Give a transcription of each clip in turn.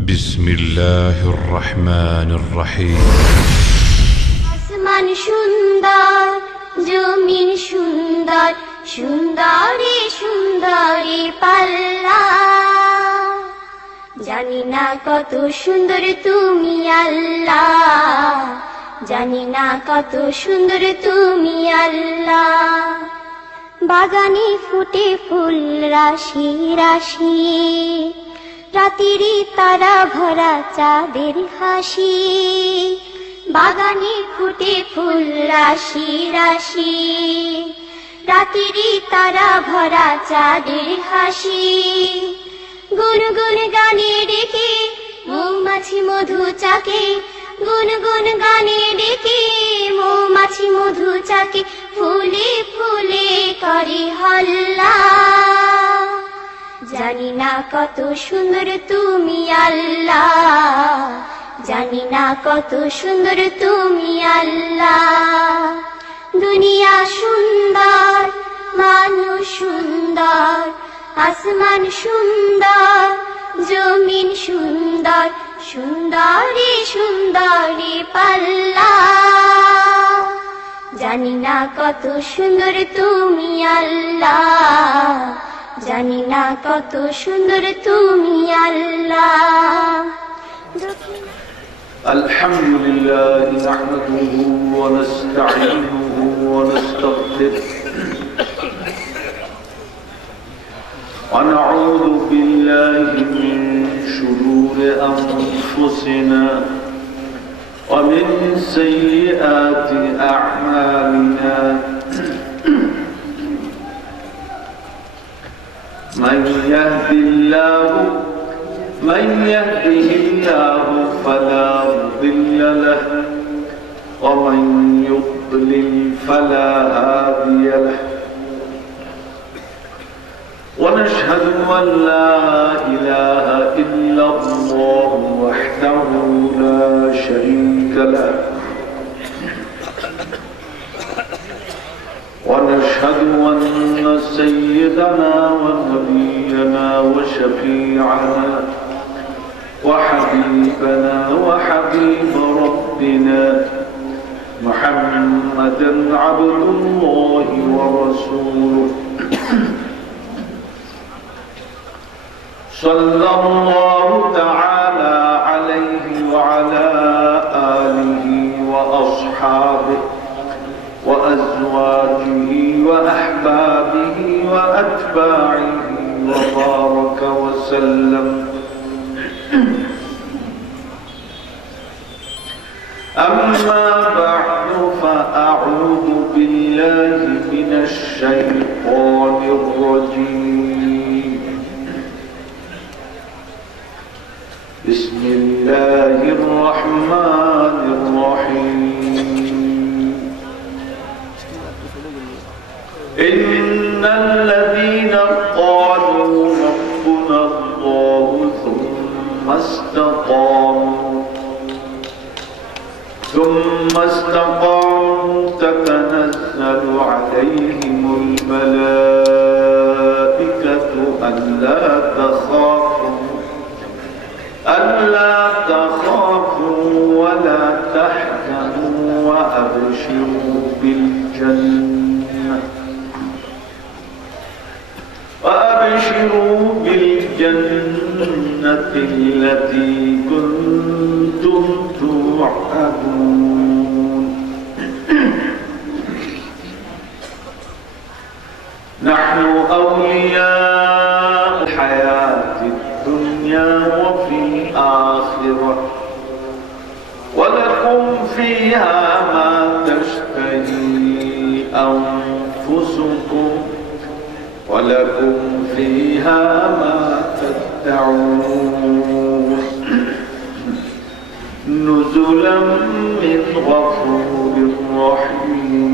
بسم الله الرحمن الرحيم আসমান সুন্দর জমিন সুন্দর সুন্দরী সুন্দরী পাল্লা জানি না কত সুন্দর তুমি আল্লাহ জানি না কত সুন্দর তুমি আল্লাহ বাগানে ফুটে ফুল রাশি রাশি রাতেরি তারা ভরা চাঁদের হাসি বাগানে ফুটে ফুল রাশি রাশি রাতেরি তারা ভরা চাঁদের হাসি গুনগুন গানে ডেকে মৌমাছি মধু চাকে গুনগুন গানে ডেকে মৌমাছি মধু চাকে ফুলে ফুলে করে হল্লা জানি না কত সুন্দর তুমি আল্লাহ জানি না কত সুন্দর তুমি আল্লাহ দুনিয়া সুন্দর মানুষ সুন্দর আসমান সুন্দর জমিন সুন্দর সুন্দরী সুন্দরী পাল্লা জানি না কত সুন্দর তুমি আল্লাহ জানি না কত সুন্দর তুমি আল্লাহ الحمد لله نحمده ونستعينه ونستغفره ونعوذ بالله من شرور أنفسنا ومن سيئات أعمالنا من يهده الله فلا مضل له ومن يضلل فلا هادي له ونشهد أن لا إله إلا الله وحده لا شريك له ونشهد أن سيدنا ونبينا وشفيعنا وحبيبنا وحبيب ربنا محمدا عبد الله ورسوله صلى الله تعالى عليه وعلى آله وأصحابه وأزواجه وأحبابه وأتباعه وبارك وسلم أما بعد فأعوذ بالله من الشيطان الرجيم بسم الله الرحمن الرحيم إن الذين قالوا ربنا الله ثم استقاموا تتنزل عليهم الملائكة ألا تخافوا ولا تحزنوا وأبشروا بالجنة التي كنتم توعدون نحن أولياء الحياة الدنيا وفي الآخرة ولكم فيها ما تشتهي أنفسكم ولكم فيها ما تدعون نزلا من غفور رحيم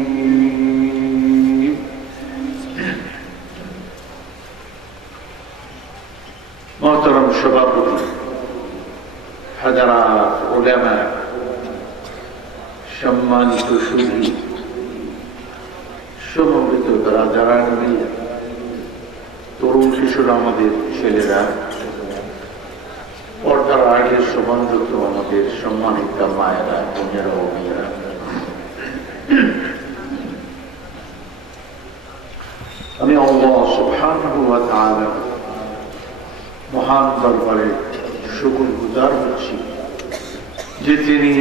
محترم সভাপতি হাজারাত উলামা সম্মানিত সুধী সমবেত যারা তরুণ শিশুরা আমাদের ছেলেরা পর্দা পর্দার আড়ালে সম্মানিত আমাদের সম্মানিত মায়েরা, বোনেরা ও মেয়েরা, আমি আল্লাহ সুবহানাহু ওয়া তাআলা মহান দরবারে শুকরগুজার হচ্ছি যে তিনি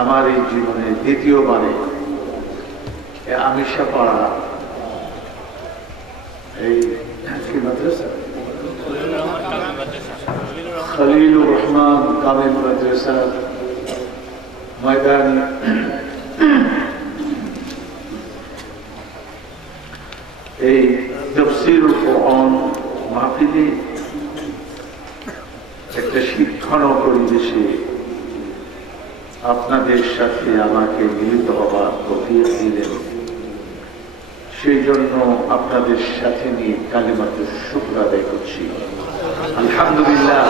আমার এই জীবনে দ্বিতীয়বারে আমিষাপাড়া এই মাদ্রাসা খলিলুর রহমান কামিল মাদ্রাসা ময়দানে এই তাফসীরুল কোরআন মাহফিলে একটা শিক্ষণ পরিবেশে আপনাদের সাথে আমাকে মিলিত হবার তৌফিক দিলেন, সেই জন্য আপনাদের সাথে নিয়ে কালিমাতুল শুকর আদায় করছি। আলহামদুলিল্লাহ।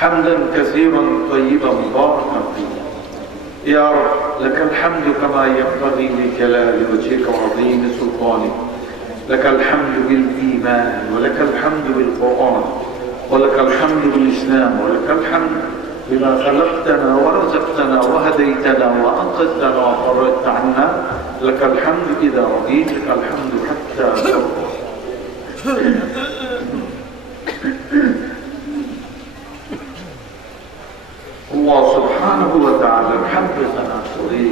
হামদান কাসীরান তাইয়িবান মুবারাকান ফীহি ইয়া রাব লাকাল হামদু কামা ইয়ানবাগী লিজালালি ওয়াজহিকা ওয়া 'আযীমি সুলতানিক লাকাল হামদু বিল ঈমান ওয়া লাকাল হামদু বিল কুরআন ওয়া লাকাল হামদু বিল ইসলাম ওয়া লাকাল হামদু بما خلقتنا ورزقتنا وهديتنا وأنقذتنا وفرجت عنا لك الحمد إذا رضيت لك الحمد حتى ترضى. الله سبحانه وتعالى الحمد لنا سوري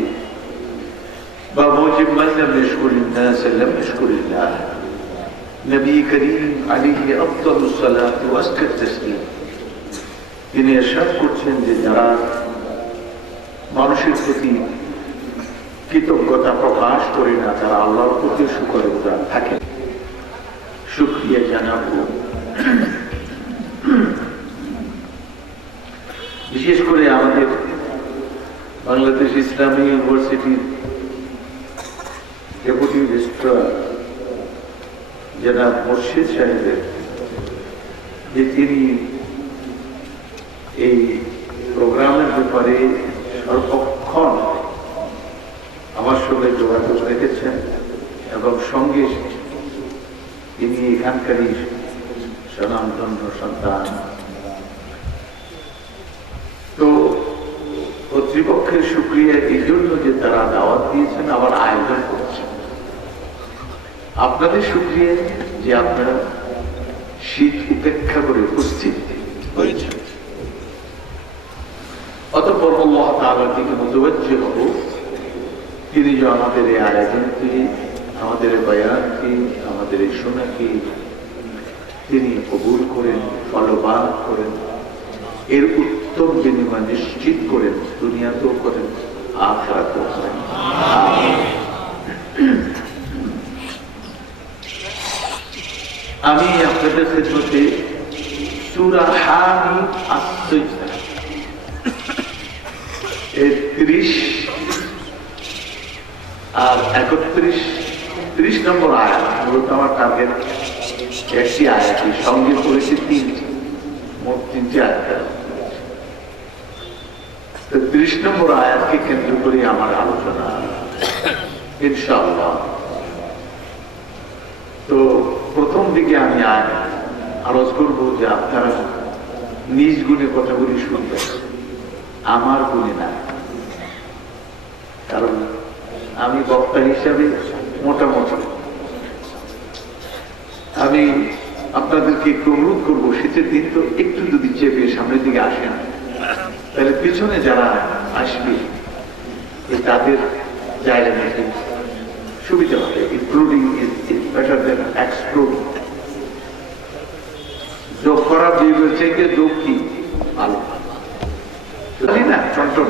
بموجب من لم يشكر الناس لم يشكر الله. نبي كريم عليه أفضل الصلاة وأزكى التسليم তিনি ইরশাদ করছেন যে যারা মানুষের প্রতি কৃতজ্ঞতা প্রকাশ করে না তারা আল্লাহর প্রতি শুকরগুজার থাকে। শুকরিয়া জানাবো বিশেষ করে আমাদের বাংলাদেশ ইসলামী ইউনিভার্সিটির ডেপুটি রেজিস্ট্রার জনাব মুর্শিদ সাহেবের, যে তিনি এই প্রোগ্রামের ব্যাপারে সর্বক্ষণ আমার সঙ্গে যোগাযোগ রেখেছেন এবং সঙ্গে তিনি এখানকারই স্বনামধন্য সন্তান। তো কর্তৃপক্ষের শুকরিয়া এই জন্য যে তারা দাওয়াত দিয়েছেন, আবার আয়োজন করছেন। আপনাদের শুকরিয়া যে আপনারা শীত উপেক্ষা করে উপস্থিত হয়েছেন। অতঃপর আল্লাহ তাআলার দিকে মুতাওয়াজ্জিহ হব, তিনি যে আমাদের এই আয়োজনকে, আমাদের এই বয়ানকে, আমাদের এই শোনাকে তিনি কবুল করেন, ফলবান করেন, এর উত্তম বিনিময় নিশ্চিত করেন, দুনিয়াতেও করেন, আখিরাতেও করেন। আমি আপনাদের ক্ষেত্রে সূরা হামিদ আস-সিজদা 30 আর 31 নম্বর আয়াত, মূলত আমার টার্গেট একটি আয়াতই, সঙ্গে করেছি মোট 3টি আয়াত। 30 নম্বর আয়াতকে কেন্দ্র করে আমার আলোচনা ইনশাআল্লাহ। তো প্রথম দিকে আমি আরজ করব যে আপনারা নিজ গুণে কথাগুলি শুনবেন, আমার গুণে না। কারণ আমি বক্তা হিসাবে মোটামুটি আমি আপনাদেরকে একটু অনুরোধ করবো, শীতের দিন তো একটু যদি চেপে সামনের দিকে আসেন, তাহলে পিছনে যারা আসবে তাদের জায়গা নিতে সুবিধা হবে। Including is better then excluding. যোগ করা বিবের থেকে যোগ কি ভালো না, চন্টন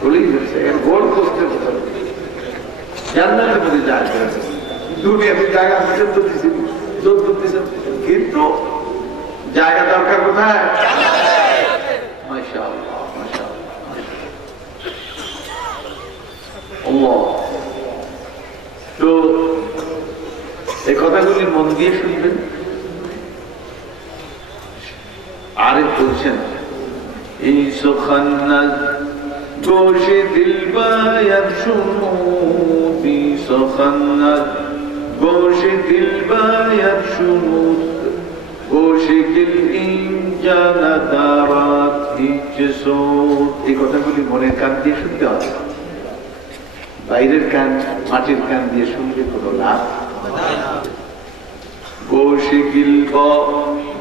বলেই হচ্ছে এর গোল করতে জান্নাতের মধ্যে জায়গা আছে, দুনিয়াতে জায়গা দিচ্ছেন, কিন্তু জায়গা দরকার কোথায়? মাশাআল্লাহ, মাশাআল্লাহ। তো এই কথাগুলি মন দিয়ে শুনবেন। আরেফ বলছেন, এই সখান্নাত গোশে দিল বায়াত শুনু, বি সখান্নাত গোশ দিলবায়াত শুনুত গোশিকিল ইনজানা দারাত হিজসুত। এই কথাগুলি মনের কান দিয়ে শুনতে হবে, বাইরের কান মাটির কান দিয়ে শুনলে কোনো লাভ। গোশিকিল বা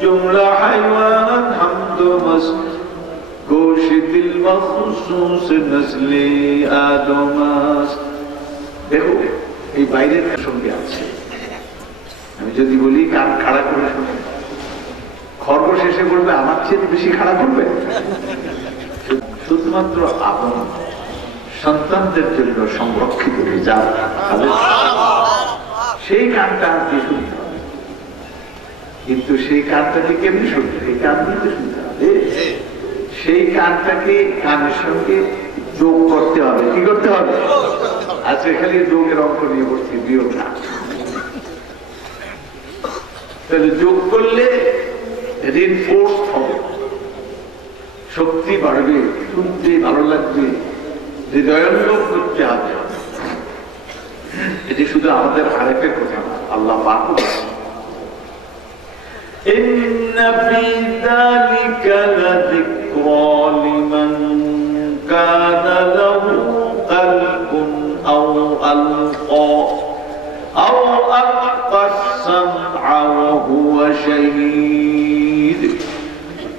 জুমলা হাইওয়ান হামদ মাস্ত গোশিকিল মখসুস নসলে আদমাস। দেখো এই বাইরের সঙ্গে আছে, আমি যদি বলি কান খাড়া করে শুনে, খরগোশ এসে বলবে আমার চেয়ে বেশি খাড়া করবে। শুধুমাত্র আপন সন্তানদের জন্য সংরক্ষিত রেজাল্ট সেই কানটা দিয়ে শুনতে হবে। কিন্তু সেই কানটাকে কেমনি শুনতে, এই কান দিয়ে শুনতে হবে। সেই কানটাকে কানের সঙ্গে যোগ করতে হবে। কি করতে হবে? আচ্ছা খালি যোগের অঙ্ক নিয়ে বসছি, বিয়োগ না। তাহলে যোগ করলে রিনফোর্স হবে, শক্তি বাড়বে, শুনতে ভালো লাগবে, হৃদয়ঙ্গম করতে হবে। এটি শুধু আমাদের আরেকের কথা না, আল্লাহ পাক বলেছেন ইন্না ফি যালিকা লাযিকরা লিমান কানা লাহু কলবুন আও আলকা আস-সামআ ওয়া হুয়া শাহীদ।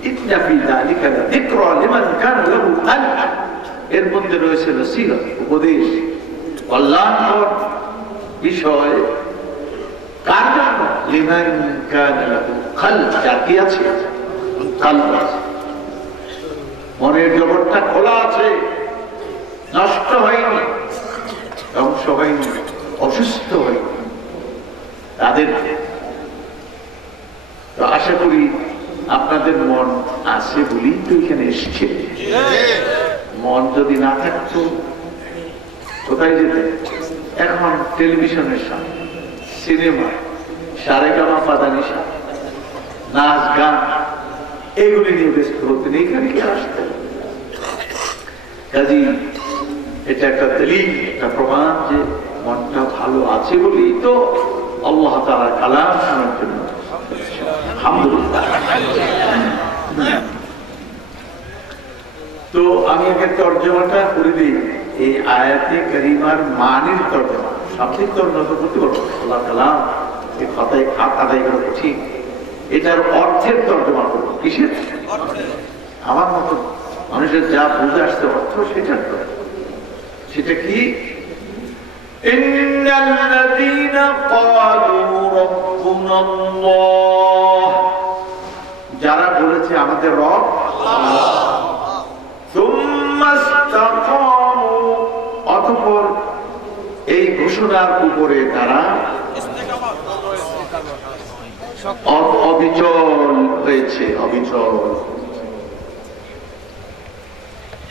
ইন্না ফি যালিকা লাযিকরা লিমান কানা লাহু কলব, এর মধ্যে রয়েছে নসিহত, উপদেশ, কল্যাণকর বিষয়। কার জন্য? লিমান কানা লাহু কলব, যার কি আছে? কলব আছে, মনের জগৎটা খোলা আছে, নষ্ট হয়নি, ধ্বংস হয়নি, অসুস্থ হয়নি তাদের। তো আশা করি আপনাদের মন আছে বলেই তো এখানে এসছে। মন যদি না থাকতো কোথায় যেতে? এখন টেলিভিশনের সামনে, সিনেমা, সারেগামা পাদানিসা, নাচ গান, এগুলি নিয়ে ব্যস্ত হতেন, এইখানে কি আসতেন? কাজী এটা একটা দলিল, একটা প্রমাণ যে মনটা ভালো আছে বলেই তো আল্লাহ তাআলার কালাম শোনার জন্য। আলহামদুলিল্লাহ। তো আমি একটা তর্জমাটা করে দিই, এই আয়াতে কারিমার মানের তর্জমা, শাব্দিক তর্জমা তো করতে পারবো, আল্লাহ কালাম এই কথায় হাত আদায় করা ঠিক, এটার অর্থের তর্জমা করবো। কিসের? আমার মতো মানুষের যা বুঝে আসতে অর্থ সেটার তর্জমা। সেটা কি? ইন্নাল্লাযীনা ক্বালু রাব্বুনাল্লাহ, যারা বলেছে আমাদের রব আল্লাহ, সুম্মা ইসতাকামু, অতঃপর এই ঘোষণার উপরে তারা অবিচল হয়েছে, অবিচল।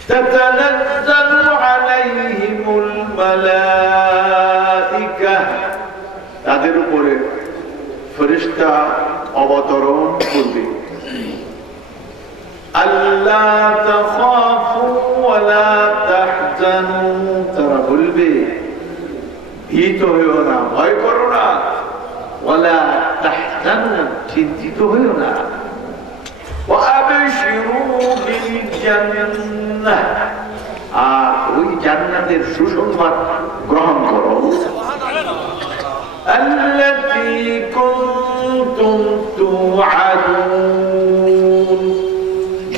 তাতানাজ্জালু আলাইহিমুল মালাইকা, তাদের উপরে ফেরেশতা অবতরণ করবে। আল্লা তাখাফু ওয়া লা তাহজানু, তারা বলবে ভীত হইও না, ভয় করো না, ওয়ালা তাহজানু, চিন্তিত হইও না, ওয়া আবশিরু বিল জান্নাহ, আর ওই জান্নাতের সুসংবাদ গ্রহণ করো। আল্লাতী কুনতুম তুআদুন,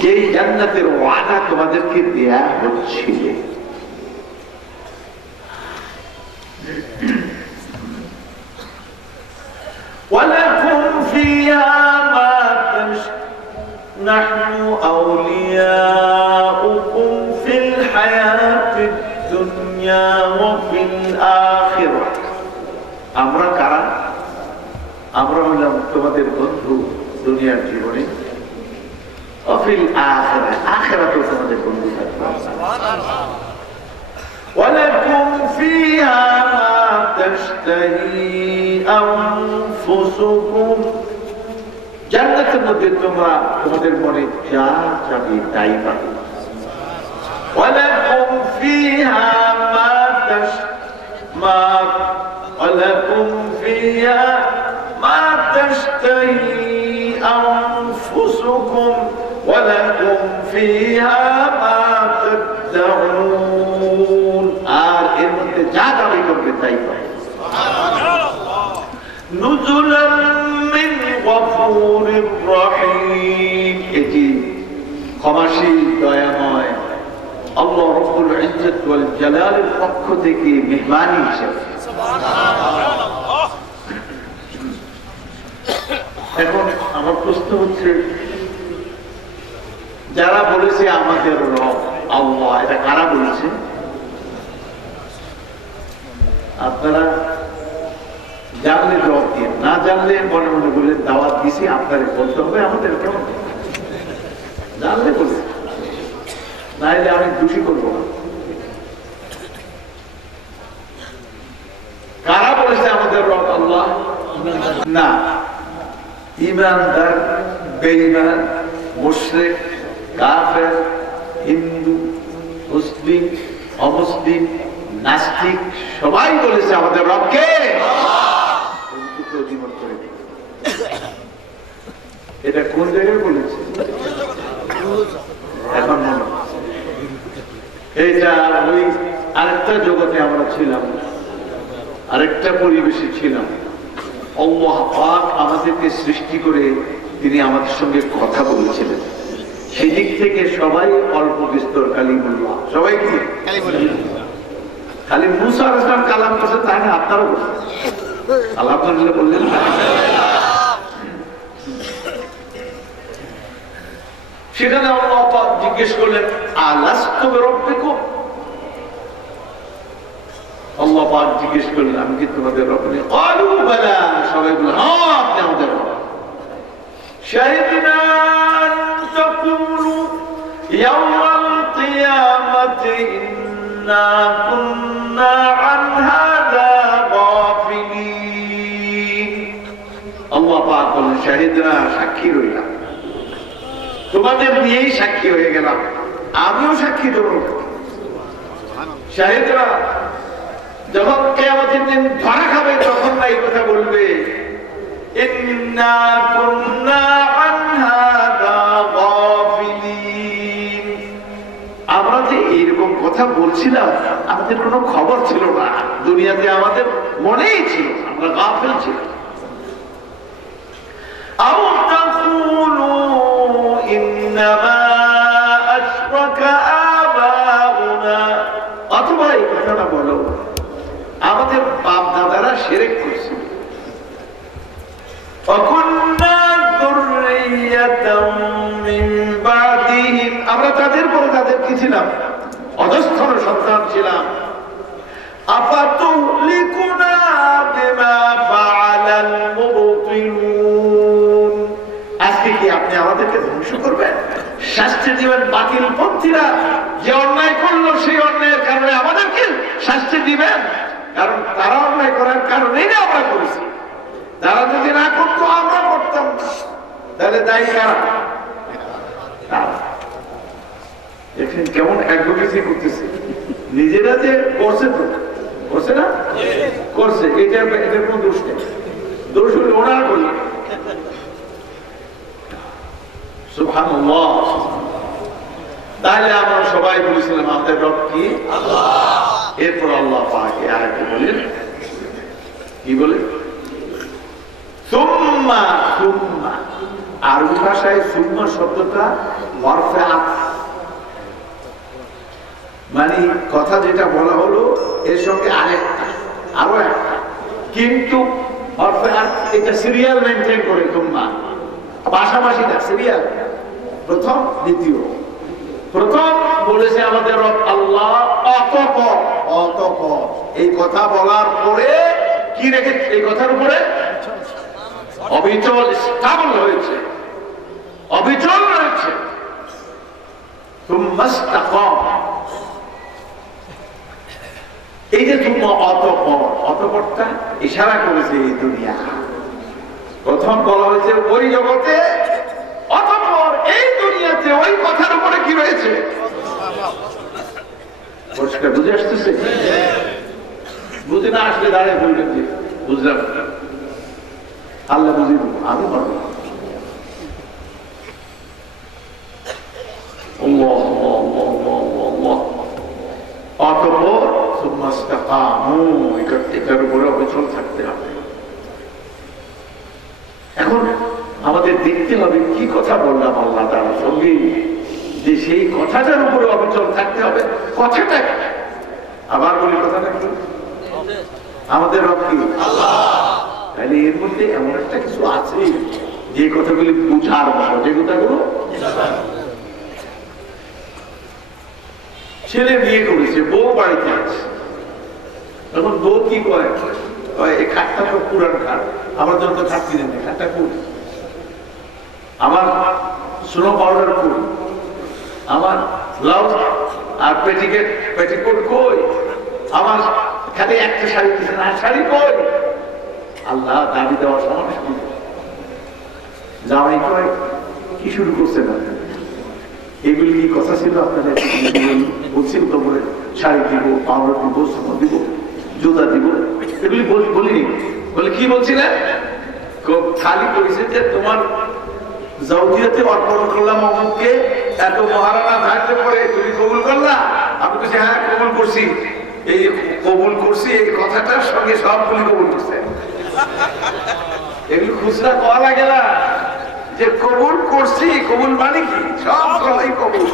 যেই জান্নাতের ওয়াদা তোমাদেরকে দেয়া হচ্ছিল। ওয়ালাকুম ফিহা মা নাহনু আউলিয়াউকুম ফিল হায়াতিদ দুনিয়া ওয়া ফিল আখিরাহ, আমরা কারা? আমরা হলাম তোমাদের বন্ধু দুনিয়ার জীবনে, অফিল আখিরাহ, আখিরাতেও তোমাদের বন্ধু থাকবে। ওয়ালাকুম ফিহা মা তাশতাহি আনফুসুকুম, জান্নাতের মধ্যে তোমরা তোমাদের মনে যা চাবে তাই পাবে। ওয়ালাকুম ফিহা মা تشتهي أنفسكم ولكم فيها ما تدعون আর এর মধ্যে যা দাবি করবে তাই পাবে نزلا من غفور رحيم এটি ক্ষমাশীল দয়াময় আল্লাহ রাব্বুল ইজ্জত ওয়াল জালালের পক্ষ থেকে মেহমানি হিসেবে সুবহানাল্লাহ। এখন আমার প্রশ্ন হচ্ছে, যারা বলেছে আমাদের রব আল্লাহ, এটা কারা বলেছে? আপনারা জানলে জবাব দিয়ে, না জানলে মনে মনে বলে দাওয়াত দিছি, আপনাদের বলতে হবে আমাদের কেমন, জানলে বলে, নাইলে আমি দোষী করবো না। কারা বলেছে আমাদের রব আল্লাহ? না, ঈমানদার, বেঈমান, মুশরিক, কাফের, হিন্দু, মুসলিম, অমুসলিম, নাস্তিক সবাই বলেছে আমাদের রবকে এটা কোন জায়গায় বলেছে? এখন এইটা ওই আরেকটা জগতে আমরা ছিলাম, আরেকটা পরিবেশে ছিলাম। আল্লাহ পাক আমাদেরকে সৃষ্টি করে তিনি আমাদের সঙ্গে কথা বলেছিলেন। সেদিক থেকে সবাই অল্প বিস্তর কালিমুল্লাহ, সবাই কি খালি মুসা আলাইহিস সালাম কালাম করছেন তাই না? আপনারও বলছেন আলহামদুলিল্লাহ বললেন না? সেখানে আল্লাহ পাক জিজ্ঞেস করলেন আলাস্তু বিরাব্বিকুম, আল্লাহ পাক জিজ্ঞেস করলেন আমি কি তোমাদের রব? ক্বালু বালা, সবাই বললেন হ্যাঁ আপনি আমাদের রব। শাহিদনা আন তাকুলু ইয়াওমাল কিয়ামাতি ইন্না কুন্না আন হাযা গাফিলিন। আল্লাহ পাক বলেন শাহিদনা, সাক্ষী রইলাম, তোমাদের নিয়েই সাক্ষী হয়ে গেলাম, আমিও সাক্ষী দেব। শাহিদরা যখন কিয়ামতের দিন ধরা খাবে তখন না এই কথা বলবে ইন্না কুন্না আন হাযা গাফিলিন, আমরা যে এরকম কথা বলছিলাম আমাদের কোনো খবর ছিল না, দুনিয়াতে আমাদের মনেই ছিল, আমরা গাফিল ছিলাম। আও তাকুলু ইন্নামা আশরাকা আবাউনা, অথবা এই কথাটা বলো আমাদের বাপ দাদারা শিরক করছে। وَكُنَّا ذُرِّيَّةً مِّن بَعْدِهِمْ, আমরা তাদের পরে তাদের কি ছিলাম? অধস্তন সন্তান ছিলাম। أَفَتُهْلِكُنَا بِمَا فَعَلَ الْمُبْطِلُونَ, আজকে কি আপনি আমাদেরকে ধ্বংস করবেন, শাস্তি দিবেন বাতিলপন্থীরা? যে অন্যায় করলো সেই অন্যায়ের কারণে আমাদেরকে শাস্তি দিবেন? কারণ তারা অন্যায় করার কারণেই না আমরা করেছি, তারা যদি না করতো আমরা করতাম না, তাহলে দায়ী কারা? দেখেন কেমন অ্যাডভোকেসি করতেছে, নিজেরা যে করছে তো করছে না, করছে, এটার কোন দোষ নেই, দোষ হলে ওনারা করলেন। সুবহানাল্লাহ। তাহলে আমরা সবাই বলেছিলাম আমাদের রব কি? আল্লাহ। এরপর আল্লাহ পাক আয়াতে বলেন, কি বলে? সুম্মা, সুম্মা আরবি ভাষায় সুম্মা শব্দটা হরফে আতফ, মানে কথা যেটা বলা হলো এর সঙ্গে আরেকটা, আরো একটা, কিন্তু হরফে আতফ এটা সিরিয়াল মেইনটেইন করে, সুম্মা পাশাপাশি না, সিরিয়াল, প্রথম দ্বিতীয়। প্রথম বলেছে আমাদের রব আল্লাহ, অতঃপর, অতঃপর এই কথা বলার পরে কি রেখেছে? এই কথার উপরে অবিচল স্থাবর হয়েছে, অবিচল রয়েছে। এই যে তুমি অতঃপর, অতঃপরটা ইশারা করেছে এই দুনিয়া। প্রথম বলা হয়েছে ওই জগতে, অতঃপর এই দুনিয়াতে ওই কথার উপরে কি রয়েছে? পরিষ্কার বুঝে আসতেছে? বুঝে না আসলে দাঁড়িয়ে বলবেন যে বুঝলাম। আল্লাহ বুঝিয়ে আমি পারবো না। অতঃপর এটার উপরে অবিচল থাকতে হবে। এখন আমাদের দেখতে হবে কি কথা বললাম আল্লাহ তাআলার সঙ্গে, যে সেই কথাটার উপরে অবিচল থাকতে হবে। কথাটা আবার বলি, কথাটা কি? আমাদের রব কি? আল্লাহ। তাহলে এর মধ্যে এমন একটা কিছু আছে যে কথাগুলি বুঝার মতো, যে কথাগুলো ছেলে বিয়ে করেছে, বউ বাড়িতে আছে, এখন বউ কি করে, এই খাটটা তো পুরান খাট, আমার জন্য তো খাট কিনে নেই, খাটটা কুল, আমার স্নো পাউডার কুল, আমার ব্লাউজ আর পেটিকোট কই, আমার খালি একটা শাড়ি দিচ্ছে না, শাড়ি কই। আল্লাহ দাবি দেওয়ার সময় জামাই কয় কি শুরু করছে না, এগুলি কি কথা ছিল আপনাদের? বলছিল তো বলে শাড়ি দিব, পাউডার দিব, সোনা দিব, জুতা দিব, এগুলি বলিনি। বলে কি বলছিলেন? খালি করেছে যে তোমার জাউজিয়াতে অর্পণ করলাম অমুককে, এত মহারানা ধার্য করে তুমি কবুল করলা? আমি বলছি হ্যাঁ কবুল করছি। এই কবুল করছি এই কথাটার সঙ্গে সবগুলি কবুল করছে। এগুলি খুচরা করা লাগে না, যে কবুল করছি, কবুল মানে কি? সব কথাই কবুল।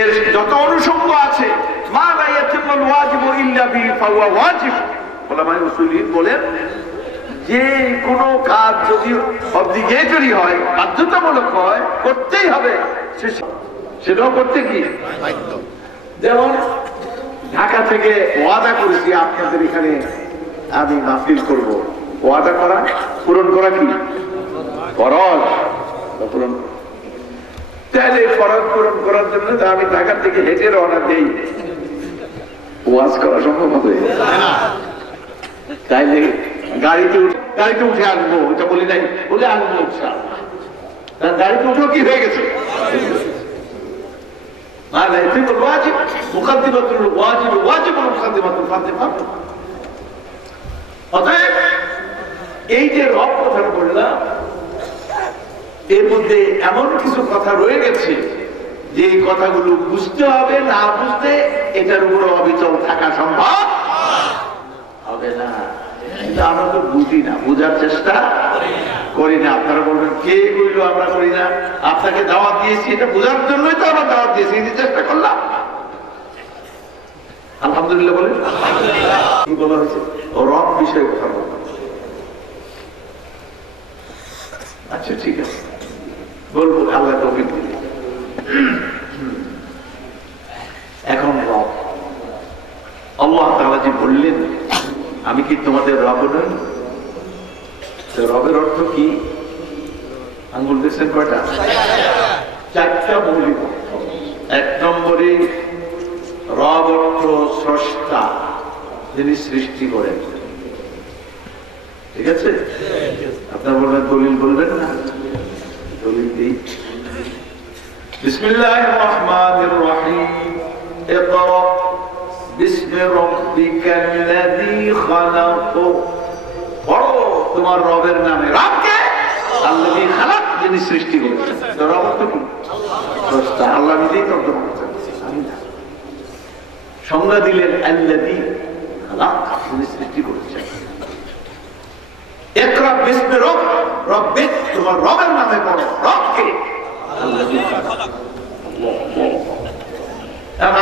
এর যত অনুষঙ্গ আছে, মা লা ইয়াতিমুল ওয়াজিবু ইল্লা বিহি ফাহুয়া ওয়াজিব। ওলামায়ে উসুলিন বলেন যে কোনো কাজ যদি অব্লিগেটরি হয়, বাধ্যতামূলক হয়, করতেই হবে, সেটাও করতে কি বাধ্য। যেমন ঢাকা থেকে ওয়াদা করেছি আপনাদের এখানে আমি মাহফিল করব, ওয়াদা করা পূরণ করা কি ফরজ? পূরণ তাহলে ফরজ পূরণ করার জন্য আমি ঢাকা থেকে হেঁটে রওনা দেই, ওয়াজ করা সম্ভব হবে? তাইলে গাড়িতে উঠে আসবো, এটা বলি নাই, বলে আসবো ইনশাআল্লাহ। গাড়িতে উঠেও কি হয়ে গেছে? এই যে রব কথাটা বললাম, এর মধ্যে এমন কিছু কথা রয়ে গেছে যে এই কথাগুলো বুঝতে হবে, না বুঝতে এটার উপর অবিচল থাকা সম্ভব হবে না। কিন্তু আমরা তো বুঝি না, বুঝার চেষ্টা করি না। আপনারা বলবেন কে কইল আমরা করি না? আপনাকে দাওয়াত দিয়েছি, এটা বোঝার জন্যই তো আমরা দাওয়াত দিয়েছি, এই চেষ্টা করলাম। আলহামদুলিল্লাহ বলেন। কি বলা হয়েছে? রব বিষয়ে কথা বললাম। আচ্ছা ঠিক আছে, বলবো, আল্লাহ তৌফিক দিলে। এখন রব, আল্লাহ তাআলা যে বললেন আমি কি তোমাদের রব নই? রবের অর্থ কি? আঙ্গুল দেখছেন কয়টা? চারটা মৌলিক। এক নম্বরে রব অর্থ স্রষ্টা, যিনি সৃষ্টি করেন। ঠিক আছে? আপনার বলবেন দলিল বলবেন না? দলিল দিই। বিসমিল্লাহির রহমানির রহিম। ইকরা বিসমি রাব্বিকাল্লাযী খালাক। পড়ো তোমার রবের নামে। রব কে? আল্লাযী খালাক, যিনি সৃষ্টি করেছেন। তো রব তো কি? স্রষ্টা। আল্লাহ নিজেই তর্জমা করেছেন, আমি না। সংজ্ঞা দিলেন আল্লাযী খালাক, যিনি সৃষ্টি করেছেন। ইকরা বিসমি রাব্বিক, তোমার রবের নামে পড়ো। রব কে? আল্লাযী খালাক।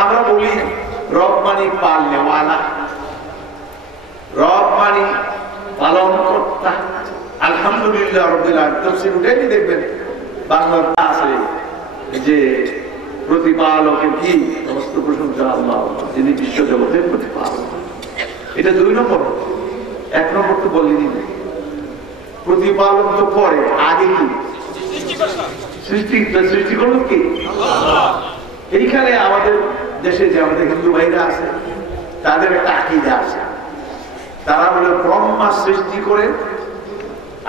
আমরা বলি রব মানে পালনেওয়ালা, রব মানে পালন কর্তা। আলহামদুলিল্লাহ রাব্বিল আলামিন তাফসীর উঠেই দেখবেন বাংলার আছে যে প্রতিপালকের কি সমস্ত প্রশংসা আল্লাহ, যিনি বিশ্ব জগতের প্রতিপালক। এটা দুই নম্বর। এক নম্বর তো বলিনি, প্রতিপালক তো পরে, আগে কি সৃষ্টি করলো কি আল্লাহ। এইখানে আমাদের দেশে যে আমাদের হিন্দু ভাইরা আছে, তাদের একটা আকীদা আছে, তারা বলে ব্রহ্মা সৃষ্টি করে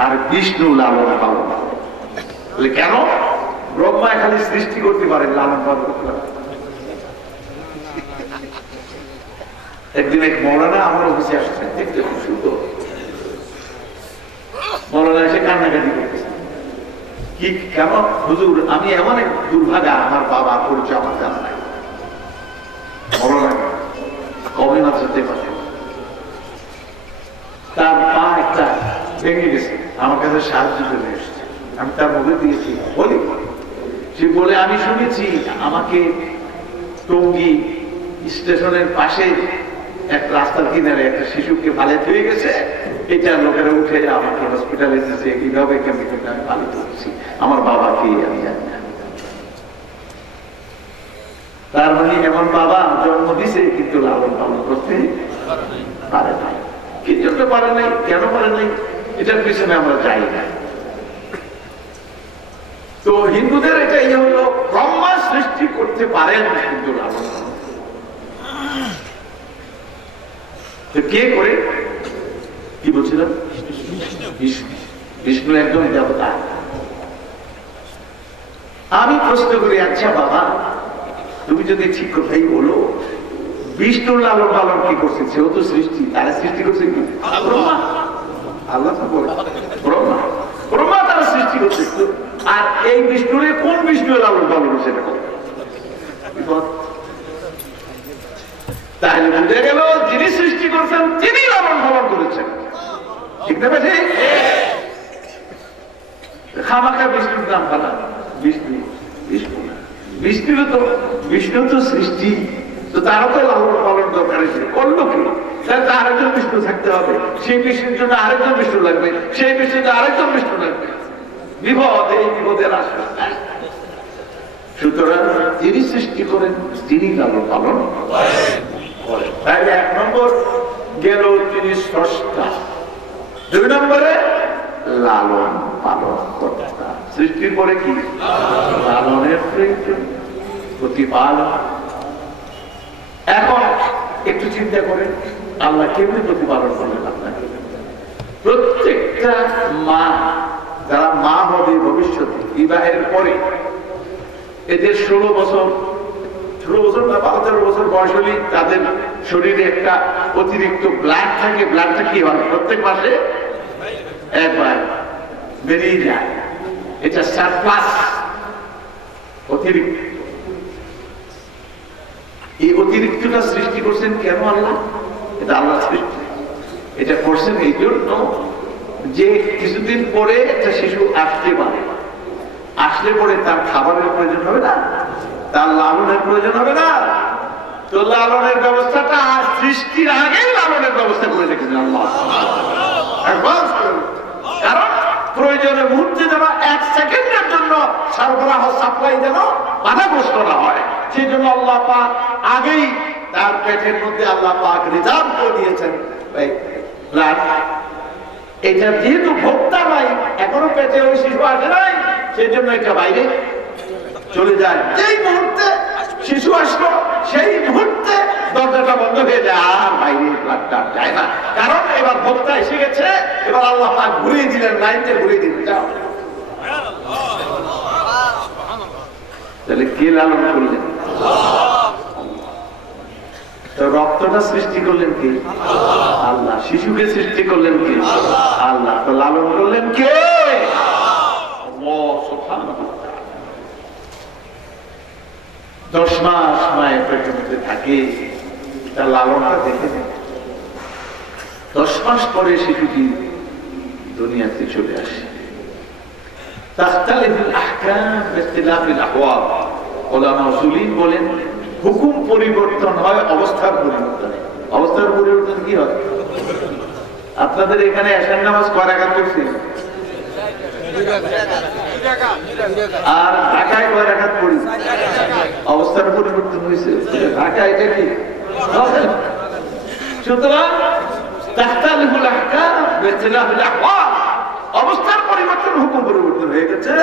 আর বিষ্ণু লালন পালন করে। কেন? ব্রহ্মা খালি সৃষ্টি করতে পারে, লালন পালন করতে পারে। একদিন এক মৌলানা আমার অফিসে আসছেন, দেখতে খুব সুন্দর, মৌলানা এসে কান্নাকাটি করতেছে, কি কেন হুজুর? আমি এমন এক দুর্ভাগা, আমার বাবা পরিচয় আমার জানা নাই। মৌলানা কবে মাঝে পারে, তার পা একটা ভেঙে গেছে, আমার কাছে সাহায্য চলে এসছে, আমি তার মুখে দিয়েছি। বলি সে বলে, আমি শুনেছি আমাকে টঙ্গী স্টেশনের পাশে এক রাস্তার কিনারে একটা শিশুকে পালিত হয়ে গেছে, এটা লোকেরা উঠে আমাকে হসপিটালে দিয়েছে, কিভাবে আমি পালিত হয়েছি, আমার বাবাকে আমি জানি না। তার মানে এমন বাবা জন্ম দিছে কিন্তু লালন পালন করতে পারে না। কি জন্য পারে নাই, কেন পারে নাই, এটার পিছনে আমরা যাই না। তো হিন্দুদের এটাই হলো, ব্রহ্মা সৃষ্টি করতে পারেন কিন্তু লালন পালন কে করে? কি বলছিলাম? বিষ্ণু একজন দেবতা। আমি প্রশ্ন করি, আচ্ছা বাবা তুমি যদি ঠিক কথাই বলো, বিষ্ণু লালন পালন কি করছে? সেও তো সৃষ্টি, তারা সৃষ্টি করছে কি? ব্রহ্মা। আল্লাহ ব্রহ্মা, ব্রহ্মা তারা সৃষ্টি করছে। আর এই বিষ্ণুরে কোন বিষ্ণু লালন পালন সেটা কথা? তাহলে বুঝে গেল যিনি সৃষ্টি করছেন তিনি লালন পালন করেছেন, ঠিক না? ঠিক। খামাখা বিষ্ণুর নাম পালা, বিষ্ণু বিষ্ণু বিষ্ণু তো বিষ্ণু তো সৃষ্টি, তো তারও তো লালন পালন দরকার ছিল, করলো কি? তাহলে আরেকজন বিষ্ণু থাকতে হবে, সেই বিষ্ণুর জন্য আরেকজন বিষ্ণু লাগবে, সেই বিষ্ণুতে আরেকজন বিষ্ণু লাগবে। বিপদ, এই বিপদের আশা। সুতরাং যিনি সৃষ্টি করেন তিনি লালন পালন করেন। তাহলে এক নম্বর গেল তিনি স্রষ্টা, দুই নম্বরে লালন পালন কর্তা। সৃষ্টির পরে কি? লালনের প্রয়োজন, প্রতিপালন। এখন একটু চিন্তা করেন, আল্লাহ কেমনি প্রতিপালন করলেন আপনাকে? প্রত্যেকটা মা, যারা মা হবে ভবিষ্যতে বিবাহের পরে, এদের 16 বছর না 12 বছর বয়স হলে তাদের শরীরে একটা অতিরিক্ত ব্লাড থাকে। ব্লাডটা কি হয়? প্রত্যেক মাসে একবার বেরিয়ে যায়, এটা সারপ্লাস, অতিরিক্ত। এই অতিরিক্তটা সৃষ্টি করছেন কেন আল্লাহ? এটা আল্লাহ সৃষ্টি। এটা করছেন এই জন্য যে কিছুদিন পরে একটা শিশু আসতে পারে, আসলে পরে তার খাবারের প্রয়োজন হবে না, তার লালনের প্রয়োজন হবে না। তো লালনের ব্যবস্থাটা সৃষ্টির আগেই লালনের ব্যবস্থা করে রেখেছেন আল্লাহ। কারণ প্রয়োজনের মুহূর্তে যেন 1 সেকেন্ডের জন্য সরবরাহ সাপ্লাই যেন বাধাগ্রস্ত না হয়, সেই জন্য আল্লাহ পাক আগেই তার পেটের মধ্যে আল্লাহ পাক রিজার্ভ করে দিয়েছেন ব্লাড। এটা যেহেতু ভোক্তা নাই, এখনো পেটে ওই শিশু আসে নাই, সেই জন্য এটা বাইরে চলে যায়। যেই মুহূর্তে শিশু আসলো সেই মুহূর্তে দরজাটা বন্ধ হয়ে যায়, আর বাইরে ব্লাডটা যায় না, কারণ এবার ভোক্তা এসে গেছে। এবার আল্লাহ পাক ঘুরিয়ে দিলেন, লাইনটা ঘুরিয়ে দিলেন, যাও। তাহলে কে লালন করলেন? রক্তটা সৃষ্টি করলেন কে? আল্লাহ। শিশুকে সৃষ্টি করলেন কে? আল্লাহ। তো লালন করলেন কে? আল্লাহ সুবহানাহু ওয়া তাআলা। 10 মাস মায়ের পেটের মধ্যে থাকে, তার লালনটা দেখে নেন। 10 মাস পরে শিশুটি দুনিয়াতে চলে আসে। তাখতালিফুল আহকাম বিইখতিলাফিল আহওয়াল। ওলামা উসুলিন বলেন হুকুম পরিবর্তন হয় অবস্থার পরিবর্তনে। অবস্থার পরিবর্তন কি হয়? আপনাদের এখানে এশার নামাজ কয় রাকাত পড়ছেন? আর ঢাকায় কয় রাকাত পড়ি? অবস্থার পরিবর্তন হয়েছে। ঢাকা এটা কি? সুতরাং তাখতালিফুল আহকাম বিইখতিলাফিল আহওয়াল, অবস্থার পরিবর্তন, হুকুম পরিবর্তন হয়ে গেছে।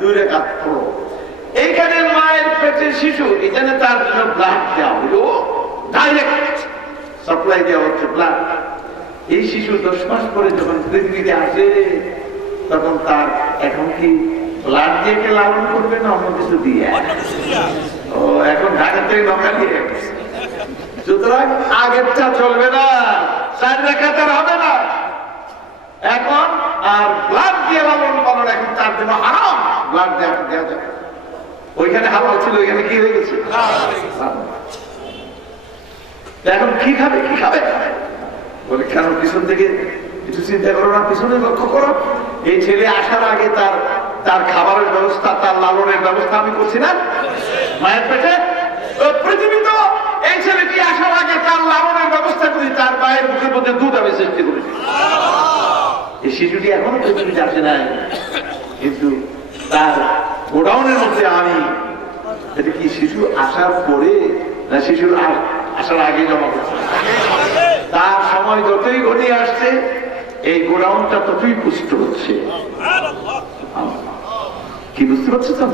2 রাকাত পড়ো। এইখানে মায়ের পেটের শিশু, এখানে তার জন্য ব্লাড দেওয়া হলো, ডাইরেক্ট সাপ্লাই দেওয়া হচ্ছে ব্লাড। এই শিশু 10 মাস পরে যখন পৃথিবীতে আসে, তখন তার এখন কি ব্লাড দিয়ে কে লালন করবে না অন্য কিছু দিয়ে? ও এখন ঢাকা থেকে নৌকা দিয়ে। সুতরাং আগেরটা চলবে না, 4 রাকাত হবে না। এখন আর ব্লাড দিয়ে লালন পালন এখন তার জন্য হারাম, ব্লাড দেওয়া যাবে। ওইখানে হালাল ছিল, ওইখানে কি হয়ে গেছে? এখন কি খাবে, কি খাবে বলে, কেন পিছন থেকে কিছু চিন্তা করো না, পিছনে লক্ষ্য করো। এই ছেলে আসার আগে তার খাবারের ব্যবস্থা, তার লালনের ব্যবস্থা আমি করছি না মায়ের পেটে। পৃথিবী তো এই ছেলেটি আসার আগে তার লালনের ব্যবস্থা করি, তার মায়ের মুখের মধ্যে দুধ আমি সৃষ্টি করেছি। এই শিশুটি এখনো পৃথিবীতে আসে নাই, কিন্তু তার গোডাউনের মধ্যে আমি। এটা কি শিশু আসার পরে না শিশুর আসার আগে জমা করছে? তার সময় যতই ঘনিয়ে আসছে এই গোডাউনটা ততই পুষ্ট হচ্ছে। কি বুঝতে পারছো তো?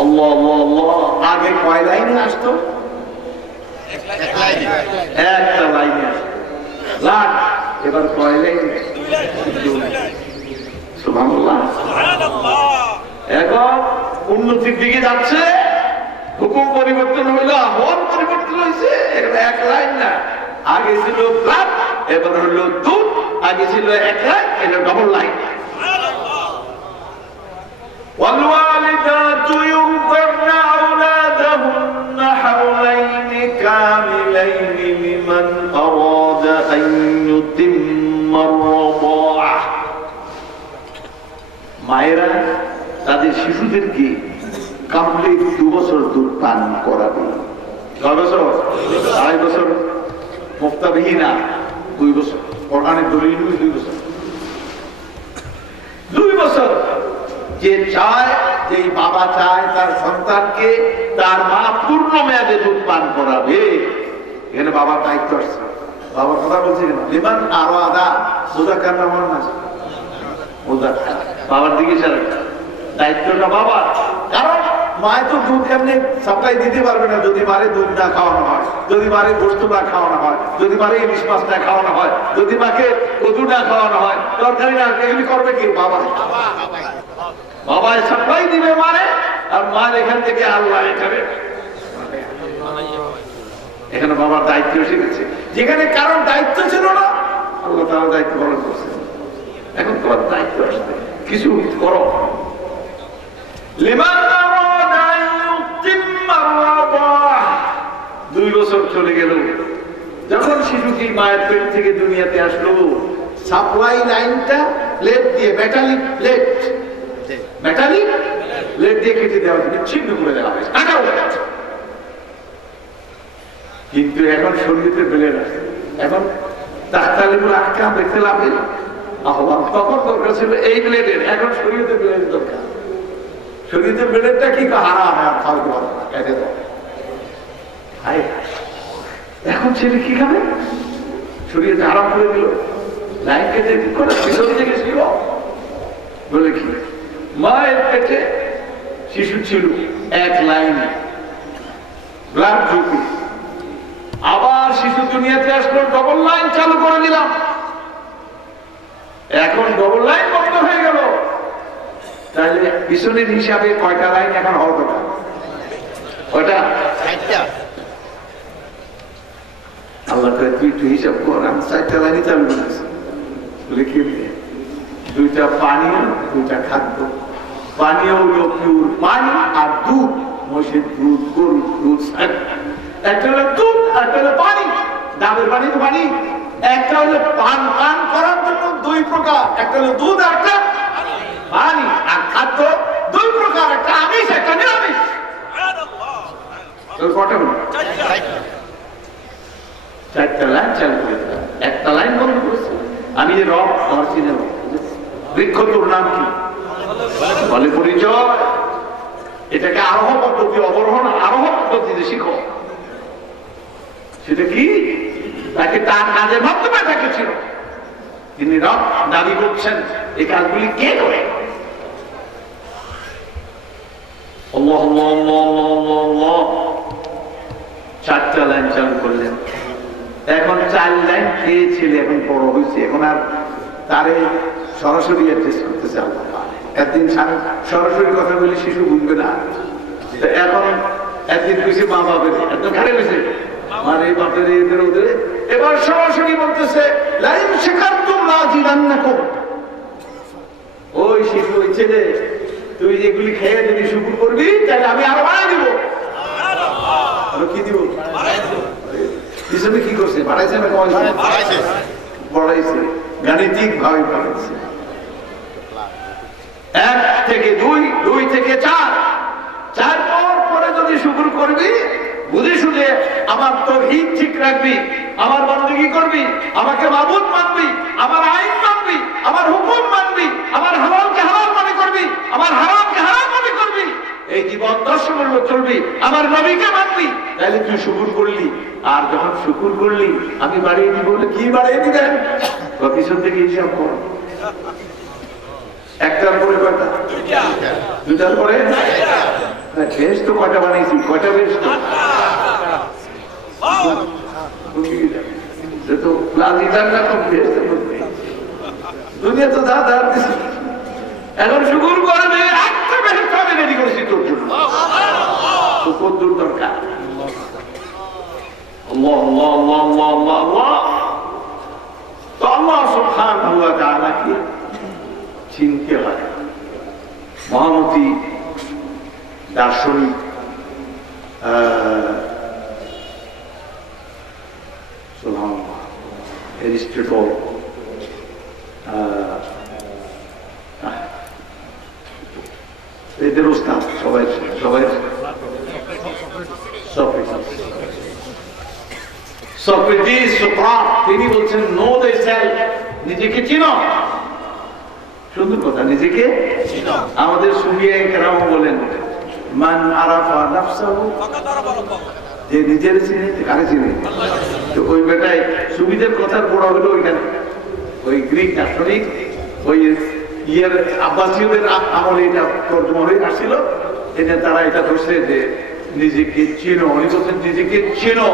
আল্লাহ আল্লাহ আল্লাহ। আগে কয় লাইনে আসতো? একটা লাইনে আসতো লাখ, এবার কয় লাইনে? সুবহানাল্লাহ। এখন উন্নতির দিকে যাচ্ছে, হুকুম পরিবর্তন হইল, আহ্বান পরিবর্তন হয়েছে। এক লাইন না, আগে ছিল লাখ, এবার হলো দুধ। আগে ছিল এক লাইন, এটা ডবল লাইন। والوالدات يرضعن أولادهن حولين كاملين لمن أراد أن يتم الرضاعة। মায়েরা তাদের শিশুদেরকে কমপ্লিট 2 বছর দুধ পান করাবে। 6 বছর, 2.5 বছর মুক্তাবিহীনা, 2 বছর কোরআনের দলিল 2 বছর। 2 বছর যে চায়, যে বাবা চায় তার সন্তানকে তার মা পূর্ণ মেয়াদে দুধ পান করাবে, এখানে বাবার দায়িত্ব আসছে। বাবার কথা বলছি কেন? লিমান আরো আদা মুজাক্কার নাম না, মুজাক্কার বাবার দিকে দায়িত্বটা বাবার। কারণ মায়ের তো দুধ এমনি সাপ্লাই দিতে পারবে না যদি মারে দুধ না খাওয়ানো হয়, যদি মারে গোস্ত না খাওয়ানো হয়, যদি মারে ইলিশ মাছ না খাওয়ানো হয়, যদি মাকে কচু না খাওয়ানো হয়, তরকারি না, এগুলি করবে কি? বাবা। বাবা সাপ্লাই দিবে মারে, আর মার এখান থেকে আল্লাহ খাবে। এখানে বাবার দায়িত্ব এসে গেছে, যেখানে কারণ দায়িত্ব ছিল না আল্লাহ তার দায়িত্ব পালন করছে। এখন তোমার দায়িত্ব আসছে, কিছু করো। 2 বছর চলে গেল, যখন শিশুটি মায়ের পেট থেকে দুনিয়াতে আসলো, সাপ্লাই লাইনটা প্লেট দিয়ে, মেটালিক প্লেট দিয়ে কেটে দেওয়া হয়েছে, বিচ্ছিন্ন করে দেওয়া হয়েছে। কিন্তু এখন শরীয়তে ব্লেড আছে, এখন তাহতালিমুল আহকাম দেখতে লাভে আহ্বান। তখন দরকার ছিল এই ব্লেডের, এখন শরীয়তে ব্লেড দরকার। শরীয়তে ব্লেডটা কি হারাম, কেটে দাও। এখন ছেলে কি খাবে? শরীয়তে আরাম করে দিল, লাইন কেটে করে পিছনে থেকে ছিল বলে কি? মায়ের পেটে শিশু ছিল এক লাইনে, ব্লাড গ্রুপে। আবার শিশু দুনিয়াতে আসলো, ডবল লাইন চালু করে দিলাম। এখন ডবল লাইন বন্ধ হয়ে গেল, তাহলে পিছনের হিসাবে কয়টা লাইন এখন হওয়া দরকার? কয়টা? আল্লাহ তুই হিসাব কর, আমি 4টা লাইনই চালু করেছি। বলে কি? 2টা পানীয়, 2টা খাদ্য। পানীয় হলো পিওর পানি, আর দুধ, মহিষের দুধ, গরুর দুধ। একটা হলো দুধ, একটা হলো পানি। ডাবের পানি তো পানি। একটা হলো পান করার জন্য 2 প্রকার, একটা হলো দুধ, আর একটা পানি। আর খাদ্য 2 প্রকার, একটা আমিষ, একটা নিরামিষ। কটা হলো? 4টা লাইন চালু করে দিলাম, একটা লাইন বন্ধ করেছে। আমি যে রব আমার সিনেমা বৃক্ষ, তোর নাম কি? বলে পরিচয়। এটাকে আরোহ পদ্ধতি, অবরোহণ আরোহ পদ্ধতিতে শিখো। সেটা কি? তাকে তার কাজের মাধ্যমে তাকে ছিল, তিনি রব দাবি করছেন। এই কাজগুলি কে করে? আল্লাহ আল্লাহ আল্লাহ আল্লাহ। 4টা লাইন চালু করলেন। এখন 4 লাইন খেয়েছিল, এখন বড় হয়েছে, এখন আর তারে সরাসরি অ্যাডজাস্ট করতেছে আল্লাহ। একদিন সরাসরি কথা বলে শিশু বুঝবে না। এখন একদিন কইছে মা বাপের, একদম খারে হয়েছে, আমার এই বাপের এদের ওদের এবার সরাসরি বলতেছে লাইন শিকারতুম লাযিদান্নাকুম। ওই শিশু, ওই ছেলে, তুই এগুলি খেয়ে যদি শুকর করবি তাহলে আমি আরো বাড়াই দিব। কি দিব? হিসেবে কি করছে? বাড়াইছে না কমাইছে? বাড়াইছে, গাণিতিক ভাবে বাড়াইছে। 1 থেকে 2, 2 থেকে 4, 4 পরে যদি শুকর করবি, বুঝে শুনে আমার তাওহীদ ঠিক রাখবি, আমার বندگی করবি, আমাকে মাবুদ মানবি, আমার আইন মানবি, আমার হুকুম মানবি, আমার হালালকে হালাল মনে করবি, আমার হারামকে হারাম মনে করবি, এই জীবন দর্শমূল্য চলবি, আমার নবীকে মানবি, তাহলে তুই শুকর করলি। আর যখন শুকর করলি আমি বাড়িয়ে দিব, কি বাড়িয়ে দিবেন? পিছন থেকে হিসাব কর। একটার পরে কয়টা? দুটার পরে বেশ তো কয়টা বানিয়েছি, কয়টা বেশ তো দুনিয়া তো যা দাঁড় দিছি, এখন শুকুর করবে একটা বেশ আমি রেডি করেছি তোর জন্য। তো কদ্দুর দরকার? আল্লাহ আল্লাহ আল্লাহ আল্লাহ আল্লাহ। তো আল্লাহ সুবহানাহু ওয়া তাআলাকে চিনতে হয়। মহামতি দার্শনিক এরিস্টটল, এদের ওস্তাদ সবাই সবাই সক্রেটিস, সোক্রাট, তিনি বলছেন নো thyself, নিজেকে চিনো। সুন্দর কথা, নিজেকে চিনো। আমাদের সুফিয়ায়ে কেরাম বলেন মান আরাফা নাফসাহু ফাকাদ আরাফা রাব্বাহু, যে নিজের চিনে কারে চিনে। তো ওই বেটাই সুফিদের কথার বড় হলো ওইখানে, ওই গ্রিক দার্শনিক, ওই ইয়ের আব্বাসীয়দের আমলে এটা তর্জমা হয়ে আসছিল। এটা তারা এটা ধরছে যে নিজেকে চিনো, উনি বলছেন নিজেকে চিনো,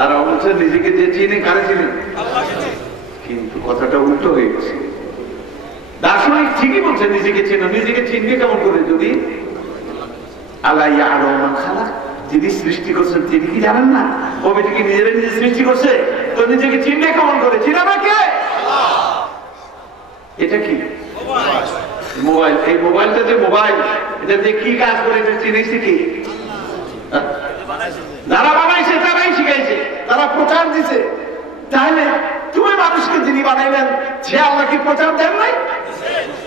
আর বলছে নিজেকে যে চিনে কারে চিনে, কিন্তু কথাটা উল্টো হয়ে গেছে। দার্শনিক ঠিকই বলছে নিজেকে চেনো, নিজেকে চিনবে কেমন করে? যদি আল্লাহ ইয়ালামু মান খালাক, যিনি সৃষ্টি করছেন তিনি কি জানেন না? কবিটি কি নিজেরা নিজে সৃষ্টি করছে? তো নিজেকে চিনবে কেমন করে? চিনাবে কে? এটা কি মোবাইল? এই মোবাইলটা যে মোবাইল, এটা দিয়ে কি কাজ করে এটা চিনেছি কি? যারা বানাইছে তারাই শিখাইছে, তারা প্রচার দিছে। তাহলে তুমি মানুষকে যিনি বানাইলেন সে আল্লাহ কি প্রচার দেন নাই?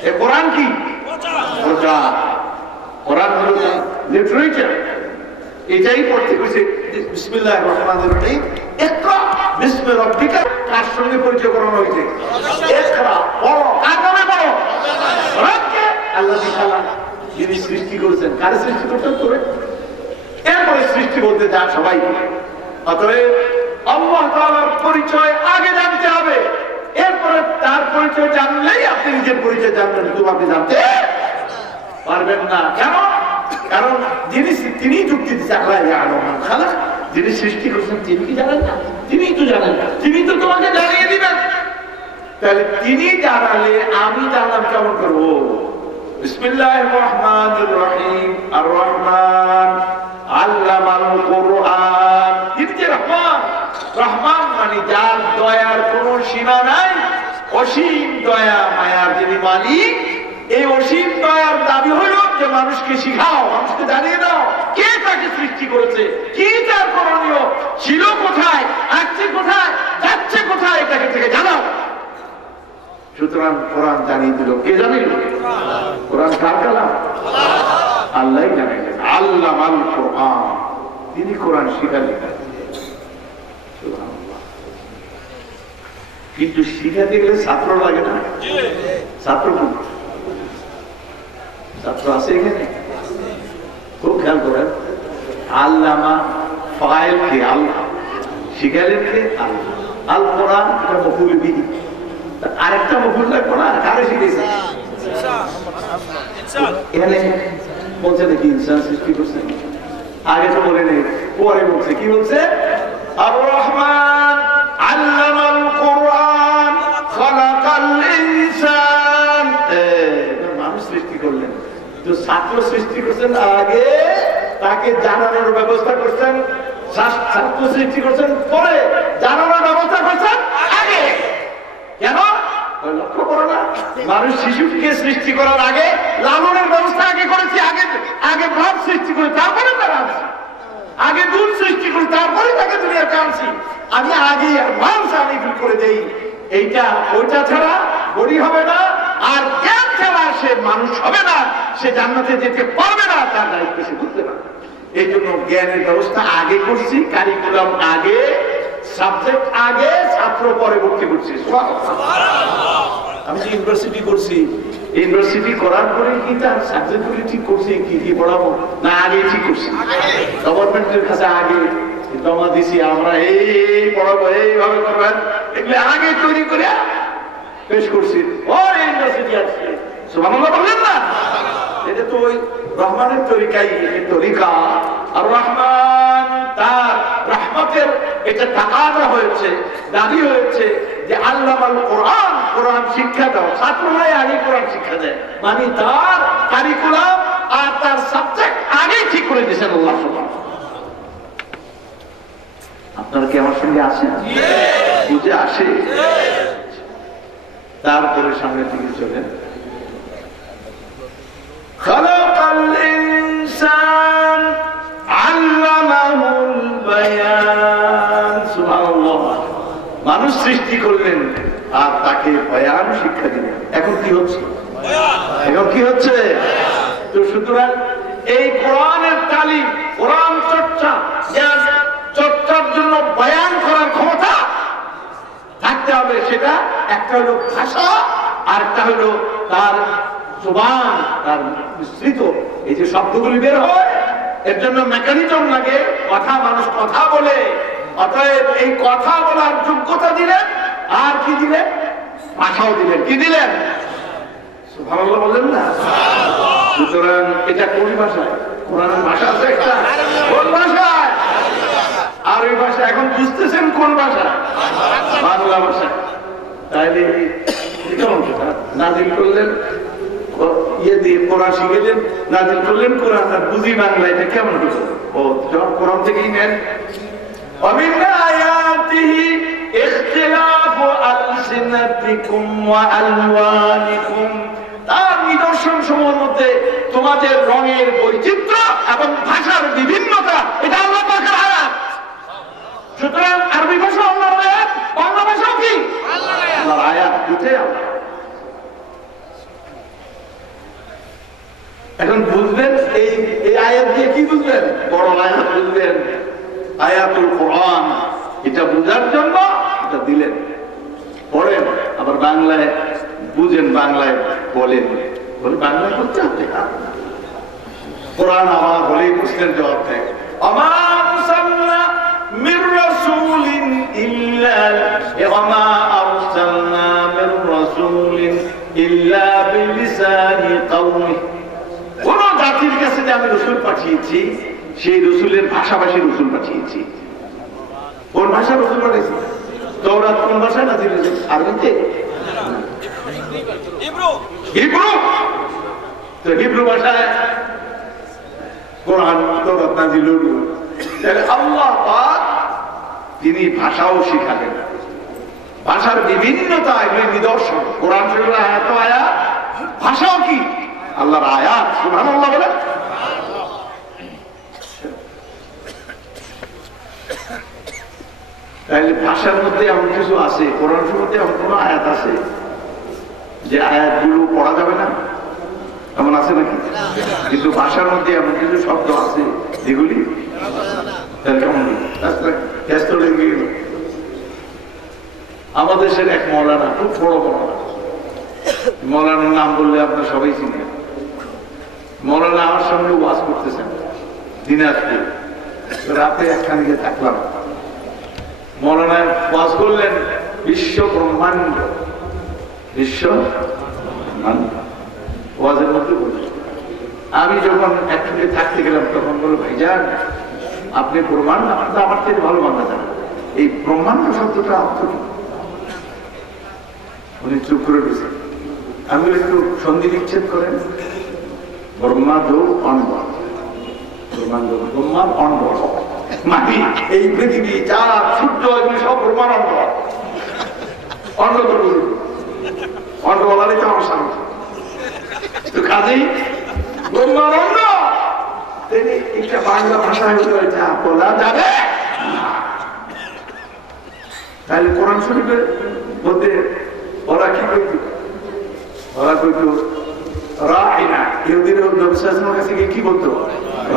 এ কোরআন কি প্রচার? কোরআন হলো লিটারেচার। এটাই পড়তে হয়েছে বিসমিল্লাহির রহমানির রহিম, ইকরা বিসমি রাব্বিকা। কার সঙ্গে পরিচয় করানো হয়েছে? ইকরা, পড়ো। কার নামে পড়ো? রব্বকে আল্লাযী খালাক, যিনি সৃষ্টি করেছেন। কারে সৃষ্টি করতেন? করে। এরপরে সৃষ্টি বলতে যান সবাই। অতএব আল্লাহ তাআলার পরিচয় আগে জানতে হবে, এরপরে তার পরিচয় জানলেই আপনি নিজের পরিচয় জানবেন। তুমি আপনি জানতে পারবেন না। কেন? কারণ তিনি যুক্তি দিচ্ছে আল্লাহ ইয়ালামু মান খালাক, যিনি সৃষ্টি করেছেন তিনি কি জানেন না? তিনিই তো জানেন, তিনি তো তোমাকে জানিয়ে দিবেন। তাহলে তিনি জানালে আমি জানলাম কেমন করবো? বিসমিল্লাহির রহমানির রহিম। আর রহমান আল্লামাল কুরআন। তিনি যে রহমান, রহমান মানে যার দয়ার কোনো সীমা নাই, অসীম দয়া মায়ার যিনি মালিক। এই অসীম দয়ার দাবি হলো যে মানুষকে শিখাও, মানুষকে জানিয়ে দাও কে তাকে সৃষ্টি করেছে, কি তার করণীয়, ছিল কোথায়, আসছে কোথায়, যাচ্ছে কোথায়, এটাকে থেকে জানাও। সুতরাং কোরআন জানিয়ে দিল। কে জানিল? কোরআন কার কালাম? আল্লাহ জানাইলেন। আল্লামাল কুরআন, তিনি কোরআন শিখালেন। কিন্তু শিখাতে গেলে ছাত্র লাগে না? ছাত্র কোন ছাত্র আছে এখানে? খুব খেয়াল করেন। আল্লামা ফাইল কে? আল্লাহ। শিখালেন কে? আল্লাহ। আল কোরআন এটা মফুল বিহি, আরেকটা মফুল লাগবে না? কারে শিখেছে? এখানে বলছে নাকি ইনসান সৃষ্টি করছে? আগে তো বলে নেই, পরে বলছে। কি বলছে? আর রহমান আল্লামাল কুরআন খালাকাল ইনসান। মানুষ সৃষ্টি করলেন, তো ছাত্র সৃষ্টি করছেন আগে, তাকে আগে জানানোর ব্যবস্থা করছেন, ছাত্র সৃষ্টি করছেন পরে, জানানোর ব্যবস্থা করছেন আগে। কেন? লক্ষ্য করো না, মানুষ শিশুকে সৃষ্টি করার আগে লালনের ব্যবস্থা আগে করেছি, আগে ভাব সৃষ্টি করে তারপরে তারা আনছি, আগে দুধ সৃষ্টি করি তারপরে তাকে দুনিয়াতে আনছি। আমি আগে অ্যাডভান্স আমি করে দেই, এইটা ওইটা ছাড়া বড়ি হবে না, আর জ্ঞান ছাড়া সে মানুষ হবে না, সে জান্নাতে যেতে পারবে না, তার দায়িত্ব সে বুঝতে পারবে। এই জন্য জ্ঞানের ব্যবস্থা আগে করছি, কারিকুলাম আগে, সাবজেক্ট আগে, ছাত্র পরে ভর্তি করছি। আমি যে ইউনিভার্সিটি করছি, ইউনিভার্সিটি করার পরে কি তার সাবজেক্টগুলি ঠিক করছি, কি কি পড়াবো না আগে ঠিক করছি? গভর্নমেন্টের কাছে আগে জমা দিছি, আমরা এই পড়াবো, এইভাবে করবেন, এগুলো আগে তৈরি করে পেশ করছি। ও ইউনিভার্সিটি আসছে, সুবহানাল্লাহ বললেন না? এটা তো ওই রহমানের তরিকাই, তরিকা। আর রহমান তার রহমতের এটা তাকাদা হয়েছে, দাবি হয়েছে যে আল্লামাল কোরআন, কোরআন শিক্ষা দাও। ছাত্ররাই আগে কোরআন শিক্ষা দেয়, মানে তার কারিকুলাম আর তার সাবজেক্ট আগে ঠিক করে দিয়েছেন আল্লাহ সুবহানাহু। আপনারা কি আমার সঙ্গে আসেন? বুঝে আসে? তারপরে সামনের দিকে চলেন। খালাকাল ইনসান আল্লামাহুল বায়ান। সুবহানাল্লাহ। মানুষ সৃষ্টি করলেন আর তাকে বয়ান শিক্ষা দিলেন। এখন কি হচ্ছে? এখন কি হচ্ছে? তো সুতরাং এই কোরআনের তালিম, কোরআন চর্চা, জ্ঞান চর্চার জন্য বয়ান করার ক্ষমতা থাকতে হবে। সেটা একটা হলো ভাষা, আর একটা হলো তার জবান, তার মিশ্রিত এই যে শব্দগুলি বের হয়, এর জন্য মেকানিজম লাগে। কথা, মানুষ কথা বলে, অতএব এই কথা বলার যোগ্যতা দিলেন, আর কি দিলেন? ভাষাও দিলেন। কি দিলেন? সুবহানাল্লাহ বললেন না? সুতরাং এটা কোন ভাষায়? কোরআনের ভাষা আছে একটা, কোন ভাষায়? আরবি ভাষা। এখন বুঝতেছেন কোন ভাষা? বাংলা ভাষা। তাইলে নাজিল করলেন ইয়ে দিয়ে কোরআন শিখেলেন, নাজিল করলেন কোরআন, আর বুঝি বাংলা, এটা কেমন হলো? ও যখন কোরআন থেকেই নেন। ومن آياته اختلاف ألسنتكم وألوانكم। তার নিদর্শন সমূহের মধ্যে তোমাদের রঙের বৈচিত্র্য এবং ভাষার বিভিন্নতা, এটা আল্লাহ পাকের আয়াত। সুতরাং আরবি ভাষা আল্লাহর আয়াত, বাংলা ভাষাও কি আল্লাহর আয়াত, দুটোই আল্লাহ। এখন বুঝবেন এই আয়াত দিয়ে কি বুঝবেন? বড় আয়াত বুঝবেন, আয়াতুল কোরআন। এটা বুঝার জন্য এটা দিলেন। পড়েন, আবার বাংলায় বুঝেন, বাংলায় বলেন, বাংলায় করতে হবে। কোরআন আমার বলেই প্রশ্নের জবাব দেয়। আমা আরসালনা মির রাসূলিন ইল্লা ওয়ামা আরসালনা মির রাসূলিন ইল্লা বিলিসানি কওমি। কোন জাতির কাছে যে আমি রাসূল পাঠিয়েছি, সেই রাসূলের ভাষাভাষী রাসূল পাঠিয়েছি। কোন ভাষা রাসূল পাঠিয়েছি? তাওরাত কোন ভাষায় নাযিল হয়েছে? আরবিতে? হিব্রু। তো হিব্রু ভাষায় কোরআন, তাওরাত নাযিল হলো। তাহলে আল্লাহ পাক তিনি ভাষাও শিখাবেন। ভাষার বিভিন্নতা এগুলি নিদর্শন। কোরআন শরীফের আয়াত, আয়াত, ভাষাও কি আল্লাহর আয়াত। সুবহানাল্লাহ বলেন। তাহলে ভাষার মধ্যে এমন কিছু আছে, কোরআনের মধ্যে এমন কোন আয়াত আছে যে আয়াতগুলো পড়া যাবে না? এমন আছে নাকি? কিন্তু ভাষার মধ্যে এমন কিছু শব্দ আছে যেগুলি আমাদের দেশের এক মৌলানা, খুব বড় মৌলানা, মৌলানার নাম বললে আপনার সবাই চিনেন। মৌলানা আমার সঙ্গে ওয়াজ করতেছেন দিনাজপুর। রাতে একখানে গিয়ে থাকলাম, মৌলানা ওয়াজ করলেন বিশ্ব ব্রহ্মাণ্ড, বিশ্ব ব্রহ্মাণ্ড ওয়াজের মধ্যে বললেন। আমি যখন একসঙ্গে থাকতে গেলাম তখন বলল, ভাইজান আপনি ব্রহ্মাণ্ড, আমার থেকে ভালো বাংলা জানেন, এই ব্রহ্মাণ্ড শব্দটা অর্থ কি? উনি চুপ করে দিয়েছেন। আমি একটু সন্ধি বিচ্ছেদ করেন, ব্রহ্মা দো অনবা, ব্রহ্মার অণ্ড, মানে এই পৃথিবী চাঁদ সূর্য এগুলি সব ব্রহ্মার অণ্ড। অণ্ড তো অণ্ড বলারই তো আমার সামনে তো কাজেই ব্রহ্মার অণ্ড। একটা বাংলা ভাষায় এটা বলা যাবে। তাহলে কোরআন শরীফের মধ্যে ওরা কি করত? ওরা কইত রাইনা। ইহুদিরা নবী সাল্লাল্লাহু আলাইহি ওয়াসাল্লামের কাছে গিয়ে কি বলতো?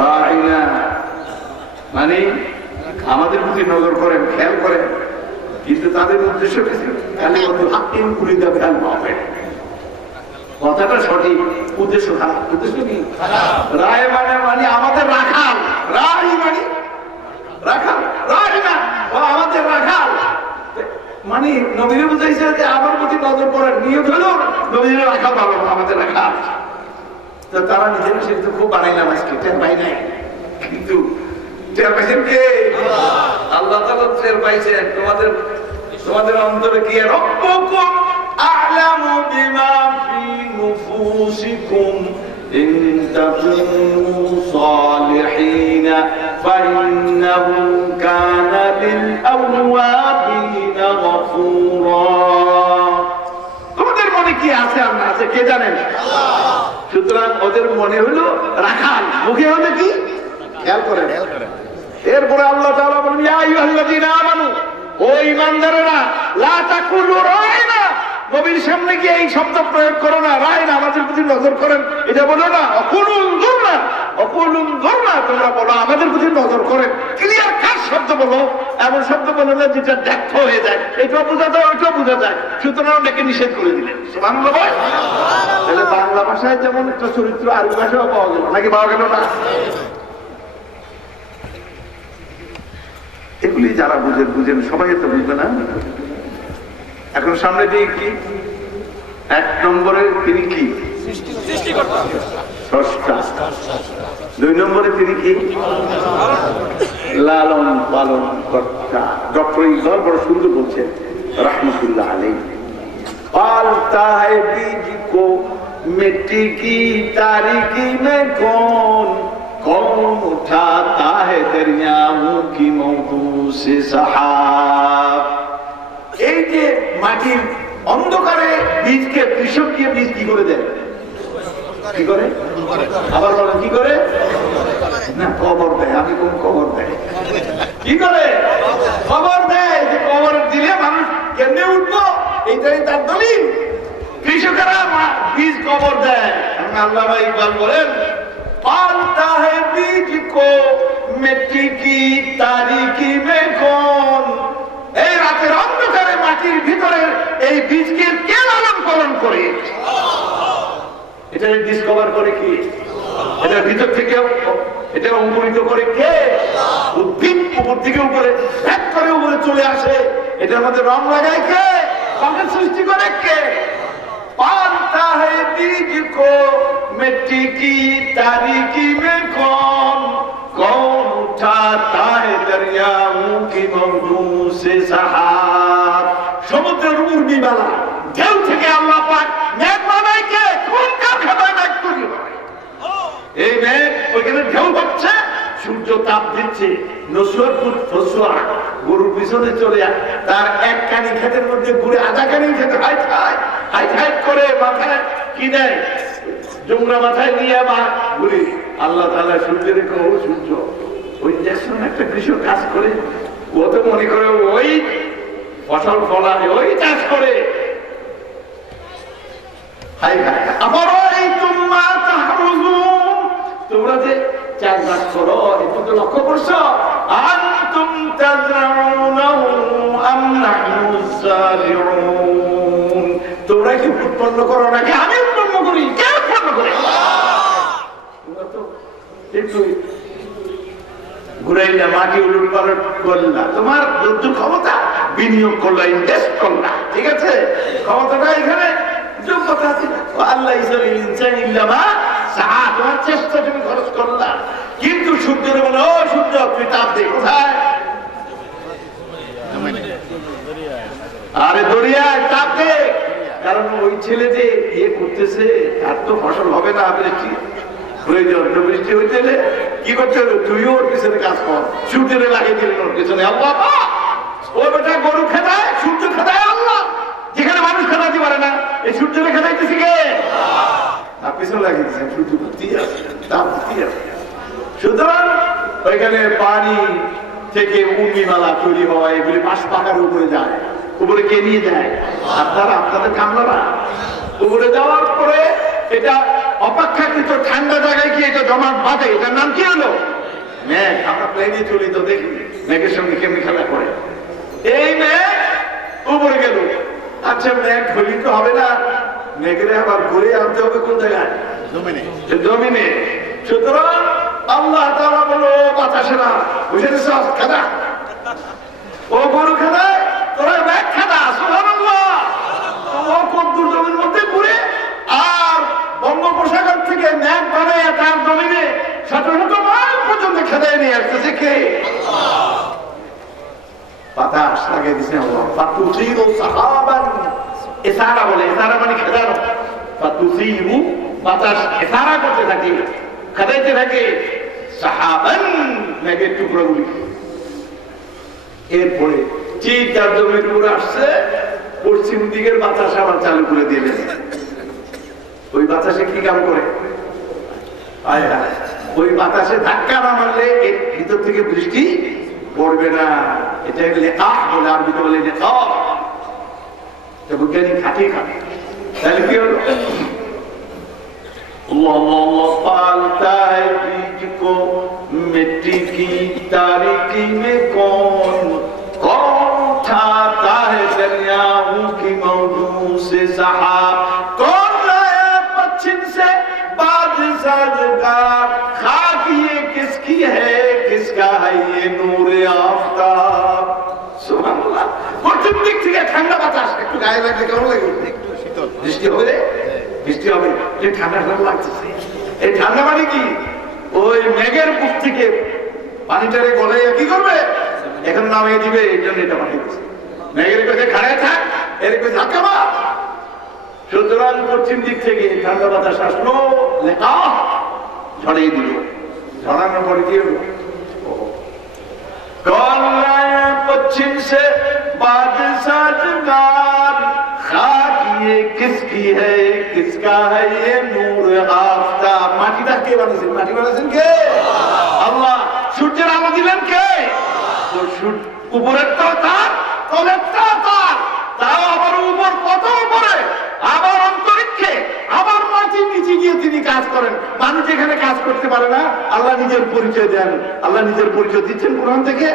রাইনা, মানে আমাদের প্রতি নজর করেন, খেয়াল করেন। কিন্তু তাদের উদ্দেশ্য কি ছিল? খালি বলতো হাকিম কুলিদা খেয়াল পাবে। কথাটা সঠিক, উদ্দেশ্য খারাপ। উদ্দেশ্য কি? রায় মানে মানে আমাদের রাখাল। রাই মানে রাখাল, রাই না আমাদের রাখাল। মানে নবীরে বুঝাইছে যে আমার প্রতি নজর করার নিয়ত হলো নবীরে রাখাল পাবো, আমাদের রাখাল। তো তারা নিজেরা সেটা খুব বানাইলাম আজকে, টের পাই নাই। কিন্তু টের পাইছেন কে? আল্লাহ তাআলা টের পাইছেন। তোমাদের অন্তরে কি রব্বুকুম আ'লামু বিমা ফি নুফুসিকুম ইন তাকুনু সালিহিনা ফাইন্নাহু কানা লিল আওয়াবিনা গফুরা। তোমাদের মনে কি আছে আর না আছে কে জানেন? আল্লাহ। সুতরাং ওদের মনে হলো রাখাল, মুখে হলো কি? খেয়াল করেন। এরপরে আল্লাহ তাআলা বলেন ইয়া আইয়ুহাল্লাযীনা আমানু, ও ঈমানদারেরা, লা তাকুলু রাইনা, নবীর সামনে গিয়ে এই শব্দ প্রয়োগ করো না। রাইনা, আমাদের প্রতি নজর করেন, এটা বলো না। অকুলু উনজুরনা, অকুলু উনজুরনা, তোমরা বলো আমাদের প্রতি নজর করেন। ক্লিয়ার কাট শব্দ বলো, এমন শব্দ বলো না যেটা ব্যর্থ হয়ে যায়। এটা বোঝা যায়, ওইটা বোঝা যায়। সুতরাং ওটাকে নিষেধ করে দিলেন। সুবহানাল্লাহ। তাহলে বাংলা ভাষায় যেমন একটা চরিত্র আরবি ভাষাও পাওয়া গেল, নাকি পাওয়া গেল না? এগুলি যারা বুঝেন সবাই তো বুঝবে না। এখন সামনে দিয়ে কি? এক নম্বরে তিনি কি? স্রষ্টা। দুই নম্বরে তিনি কি? লালন পালন কর্তা। ডক্টর ইকবাল বড় সুন্দর বলছেন রাহমাতুল্লাহ আলাইহি, পালতা হ্যায় বীজ কো মিट्टी की तारीकी में कौन उठाता है दरियाओं की मौजू से सहाब। এই যে মাটির অন্ধকারে বীজকে কৃষক কি বীজ কি করে দেয়? কি করে? আবার বলেন কি করে? না, কবর দেয়। আমি কোন কবর দেয়? কি করে? কবর দেয়। যে কবর দিলে মানুষ কেমনে উঠবো, এইটাই তার দলিল। কৃষকেরা বীজ কবর দেয়। আল্লামা ইকবাল বলেন পালতা হ্যায় বীজ কো মিट्टी की तारीकी में कौन, এই রাতের অন্ধকারে মাটির ভিতরে এই বীজকে কে লালন পালন করে? এটা ডিসকভার করে কি? এটার ভিতর থেকে এটা অঙ্কুরিত করে কে? উদ্ভিদ উপর থেকে উপরে এক করে উপরে চলে আসে। এটার মধ্যে রং লাগায় কে? রঙের সৃষ্টি করে কে? पालता है बीज को मिट्टी की तारीकी में कौन उठाता है दरियाओं की मौजू से सहाब। সমুদ্রের উর্মিমালা ঢেউ থেকে আল্লাহ পাক মেঘ বানায় কে? কোন কারখানায় মেঘ তৈরি হয়? এই মেঘ ওইখানে ঢেউ হচ্ছে, সূর্য তাপ দিচ্ছে। গরুর পিছনে চলে তার এক কানি ক্ষেতের মধ্যে ঘুরে আধা কানি খেতে হাইট করে মাথায় কি দেয়? জোংরা মাথায় নিয়ে বা ঘুরে। আল্লাহ তাআলা সূর্যের রেখে, ও সূর্য, ওই দেখছেন একটা কৃষক কাজ করে, ও তো মনে করে ওই ফসল ফলায়, ওই চাষ করে। তোমরা যে চাষবাস করো, একটু তো লক্ষ্য করছো? আনতুম তাজরাউনাহু আম নাহনু যারিউন, তোমরা কি উৎপন্ন করো নাকি আমি উৎপন্ন করি? কে উৎপন্ন করে? তোমরা তো একটু ঘুরাইলা, মাটি উলট পালট করলা, তোমার যুদ্ধ ক্ষমতা বিনিয়োগ করলা, ইনভেস্ট করলা, ঠিক আছে? ক্ষমতাটা এখানে যোগ্যতা আছে। আল্লাহ ইসরাইল ইনসান ইল্লামা সাহা, তোমার চেষ্টা তুমি খরচ করলা। কিন্তু সূর্যের বলে, ও সূর্য তুই তাপ দে, কোথায়? আরে দরিয়ায় তাপ দে। কারণ ওই ছেলে যে ইয়ে করতেছে, তার তো ফসল হবে না, বৃষ্টি প্রয়োজন তো বৃষ্টি হইতে কি করতে হবে, তুইও ওর পিছনে কাজ কর, সূর্যের লাগিয়ে দিলেন ওর পিছনে। আল্লাহ ও বেটা গরু খেদায়, সূর্য খেদায় আল্লাহ, যেখানে মানুষ খেদাতে পারে না এই সূর্যের খেদাইতেছি কে? আর পিছনে লাগিয়ে দিচ্ছেন, সূর্য ঘুরতেই আছে, তাপ ঘুরতেই আছে। সুতরাং ওইখানে পানি থেকে উর্মিমালা তৈরি হওয়া, এগুলি পাশ পাকার উপরে যায়, উপরে কে নিয়ে যায়? আপনারা, আপনাদের কামলারা। উপরে যাওয়ার পরে এটা অপেক্ষাকৃত ঠান্ডা জায়গায় কি এটা জমাট বাঁধে, এটার নাম কি হলো মেঘ। আমরা প্লেনে চলি তো দেখি মেঘের সঙ্গে কেমনি খেলা করে। এই মেঘ উপরে গেল, আচ্ছা মেঘ হলি তো হবে না, মেঘের আবার ঘুরে আনতে হবে কোন জায়গায়? জমিনে। সুতরাং আল্লাহ তাআলা বলো বাতাসেরা, বুঝে দিছ খেদা, ও গরু খেদায়, তোরা মেঘ খেদা, সুবহানাল্লাহ। ও কদ্দুর জমির মধ্যে ঘুরে আর বঙ্গোপসাগর থেকে মেঘ বানায় তার জমিনে 1700 মাইল পর্যন্ত খেদায় নিয়ে আসতেছে কে? বাতাস লাগিয়ে দিছে আল্লাহ। ফাতুসিরু সাহাবান, ইসারা বলে, ইসারা মানে খেদানো। ফাতুসিরু বাতাস ইসারা করতে থাকে, খেদাইতে থাকে, সাহাবান মেঘের টুকরোগুলি। এরপরে ঠিক তার জমির উপরে আসছে, পশ্চিম দিকের বাতাস আবার চালু করে দিলেন। ওই বাতাসে কি কাম করে? ওই বাতাসে ধাক্কা না মারলে এর ভিতর থেকে বৃষ্টি পড়বে না। এটা লেখা বলে, আরবিতে বলে লেখা। বৈজ্ঞানিক খাটিয়ে খাটে। তাহলে কি হলো? अल्लाह पालता है बीज को मिट्टी की तारीकी में, कौन उठाता है दरियाओं की मौजों से सहाब, कौन लाया पश्चिम से बादल साजगार, खाक ये किसकी है, किसका है ये नूर आफताब। सुभान अल्लाह। पश्चिम दिक থেকে ঠান্ডা বাতাস একটু গায়ে লাগলে কেমন লাগে? একটু শীতল। বৃষ্টি হবে, বৃষ্টি হবে, যে ঠান্ডা ঠান্ডা লাগতেছে। এই ঠান্ডা মানে কি? ওই মেঘের বুক থেকে পানিটারে গলাইয়া কি করবে? এখন নামিয়ে দিবে, এই জন্য এটা পাঠিয়েছে। মেঘের কাছে খাড়ায় থাক, এর কাছে ধাক্কা মার। সুতরাং পশ্চিম দিক থেকে ঠান্ডা বাতাস আসলো, লেখা ছড়িয়ে দিল। ছড়ানোর পরে কি হলো? पश्चिम से बादल साजगार, खाक ये किसकी है, किसका है ये नूर आफताब। মাটিটা কে বানিয়েছেন? মাটি বানিয়েছেন কে? আল্লাহ। সূর্যের আলো দিলেন কে? উপরের তো তার, তলের তো তার, তাও আবার উপর, কত উপরে, আবার অন্তরিক্ষে, আবার মাটির নিচে গিয়ে তিনি কাজ করেন। মানুষ এখানে কাজ করতে পারে না। আল্লাহ নিজের পরিচয় দেন, আল্লাহ নিজের পরিচয় দিচ্ছেন কোরআন থেকে।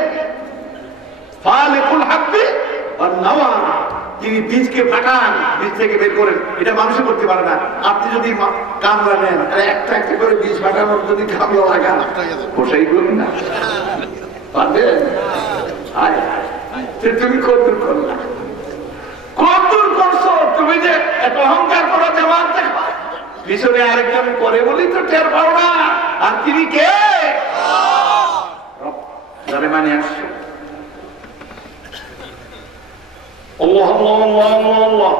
ফালিকুল হাব্বি ওয়ান নাওয়া, তিনি বীজকে ফাটান, বীজ থেকে বের করেন। এটা মানুষ করতে পারে না। আপনি যদি কামড়া নেন, একটা একটা করে বীজ ফাটানোর যদি কামড়া লাগান, বসাই করুন না, পারবেন? তুমি কদ্দুর করলা, কদ্দুর করছো তুমি, যে এত অহংকার করা জামাত দেখো, পিছনে আরেকজন করে বলি তো টের পাও না। আর তিনি কে? যারে মানে আসছো। अल्लाह अल्लाह अल्लाह,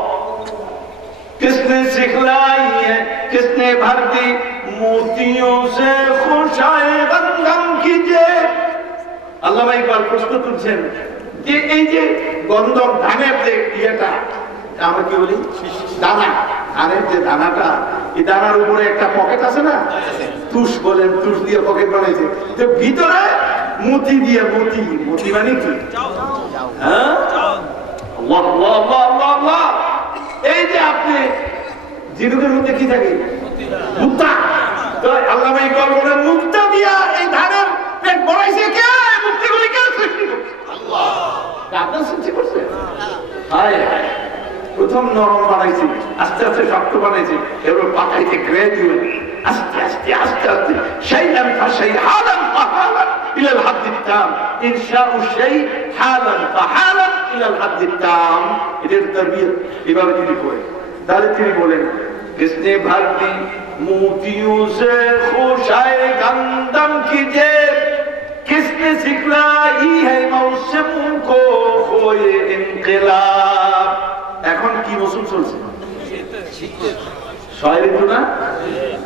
किसने सिखलाई है, किसने भर दी मोतियों से खुशाए गंदम की जेब। আল্লাহ ভাই একবার প্রশ্ন তুলছেন যে এই যে গন্ধম ধানের যে ইয়েটা, আমরা কি বলি দানা, ধানের যে দানাটা, এই দানার উপরে একটা পকেট আছে না, তুষ বলেন, তুষ দিয়ে পকেট বানাইছে, তো ভিতরে মতি দিয়ে, মতি, মতি মানে কি? হ্যাঁ, এই যে আপনি জিনুকের মধ্যে কি থাকে? মুক্তা। তো আল্লাহ ভাই বলেন মুক্তা দিয়া এই ধানের পেট বড়াইছে কে? মুক্তিগুলি কে সৃষ্টি করছে? আল্লাহ। আপনার সৃষ্টি করছে? হায় হায়। প্রথম নরম বানাইছে, আস্তে আস্তে শক্ত বানাইছে, এবার পাকাইছে গ্রাজুয়ালি, আস্তে আস্তে আস্তে আস্তে, শাইআন ফাশাইআন ফাহালান ইলাল হাদ্দিত তাম, ইনশাউ শাই হালান ফাহালান ইলাল হাদ্দিত তাম। এটার তারবিয়ত এভাবে তিনি করে। তাহলে তিনি বলেন किसने भर दी मोतियों से खुशाए गंदम की जेब, किसने सिखलाई है मौसम को खोए इनकलाब। এখন কি মৌসুম চলছে? ছয় ঋতু না?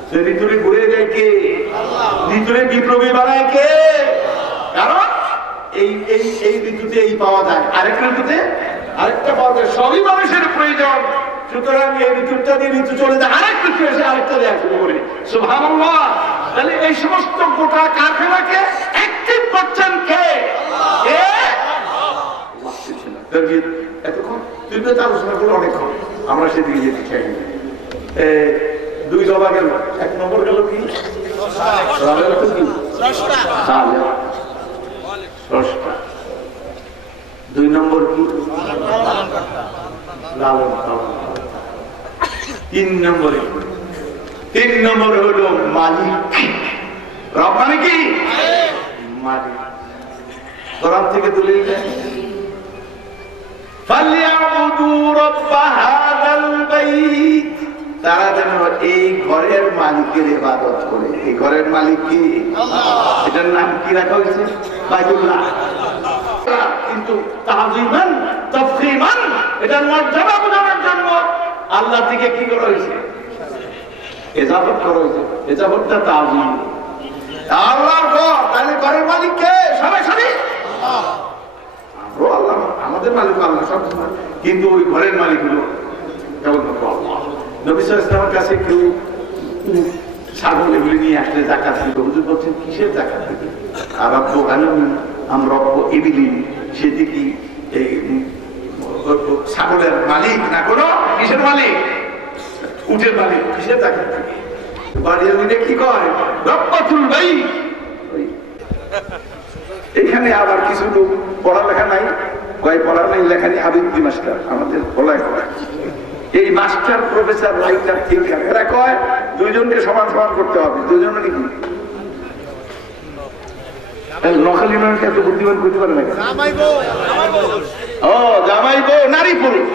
সে ঋতুরে ঘুরে যায় কে? ঋতুরে বিপ্লবী বানায় কে? কারণ এই এই এই ঋতুতে এই পাওয়া যায়, আরেকটা ঋতুতে আরেকটা পাওয়া যায়, সবই মানুষের প্রয়োজন। সুতরাং এই ঋতুটা দিয়ে ঋতু চলে যায়, আরেক ঋতু এসে আরেকটা দেয়া শুরু করে। সুবহানাল্লাহ। তাহলে এই সমস্ত গোটা কারখানাকে অ্যাক্টিভ করছেন কে? এতক্ষণ তুই তো আলোচনা করলে অনেকক্ষণ, আমরা সেদিকে যেতে চাই। দুই দফা গেল, এক নম্বর গেল কি? দুই নম্বর কি? তিন নম্বরে হলো মালিক। রব মানে কি? মালিক। কোরআন থেকে দলিল দেন, তারা যেন এই ঘরের মালিকের ইবাদত করে। এই ঘরের মালিক কি? এটার নাম কি রাখা হয়েছে? বাইতুল্লাহ। কিন্তু তাযীমান তাফখীমান, এটার মর্যাদা বোঝানোর জন্য আল্লাহ থেকে কি করা হয়েছে? ইজাফত করা হয়েছে। ইজাফতটা তাযীম। আল্লাহর ঘর, তাহলে ঘরের মালিক কে? সরাসরি আল্লাহ। আমাদের মালিক আল্লাহ সব, কিন্তু ওই ঘরের মালিক হলো কেবলমাত্র আল্লাহ। নবী সাল্লাল্লাহু আলাইহি ওয়াসাল্লামের কাছে কেউ ছাগল এগুলি নিয়ে আসলে যাকাত দিতে, হুজুর বলছেন কিসের যাকাত দিতে? আর রব্বু আলামিন আমরা রব্বু ইবলিন, সেটি কি এই ছাগলের মালিক না কোনো কিসের মালিক? উটের মালিক। কিসের যাকাত দিতে? বাড়ির দিনে কি কয়? রব্বাতুল বাইত। এখানে আবার কিছু লোক পড়ালেখা নাই, কয় পড়া নাই লেখা নেই, আবৃত্তি মাস্টার আমাদের বলায় কয়। এই মাস্টার, প্রফেসর, রাইটার, থিঙ্কার, এরা কয় দুইজনকে সমান সমান করতে হবে। দুইজন নাকি নকল ইমামকে এত বুদ্ধিমান করতে পারে না? ও জামাই বউ নারী পুরুষ,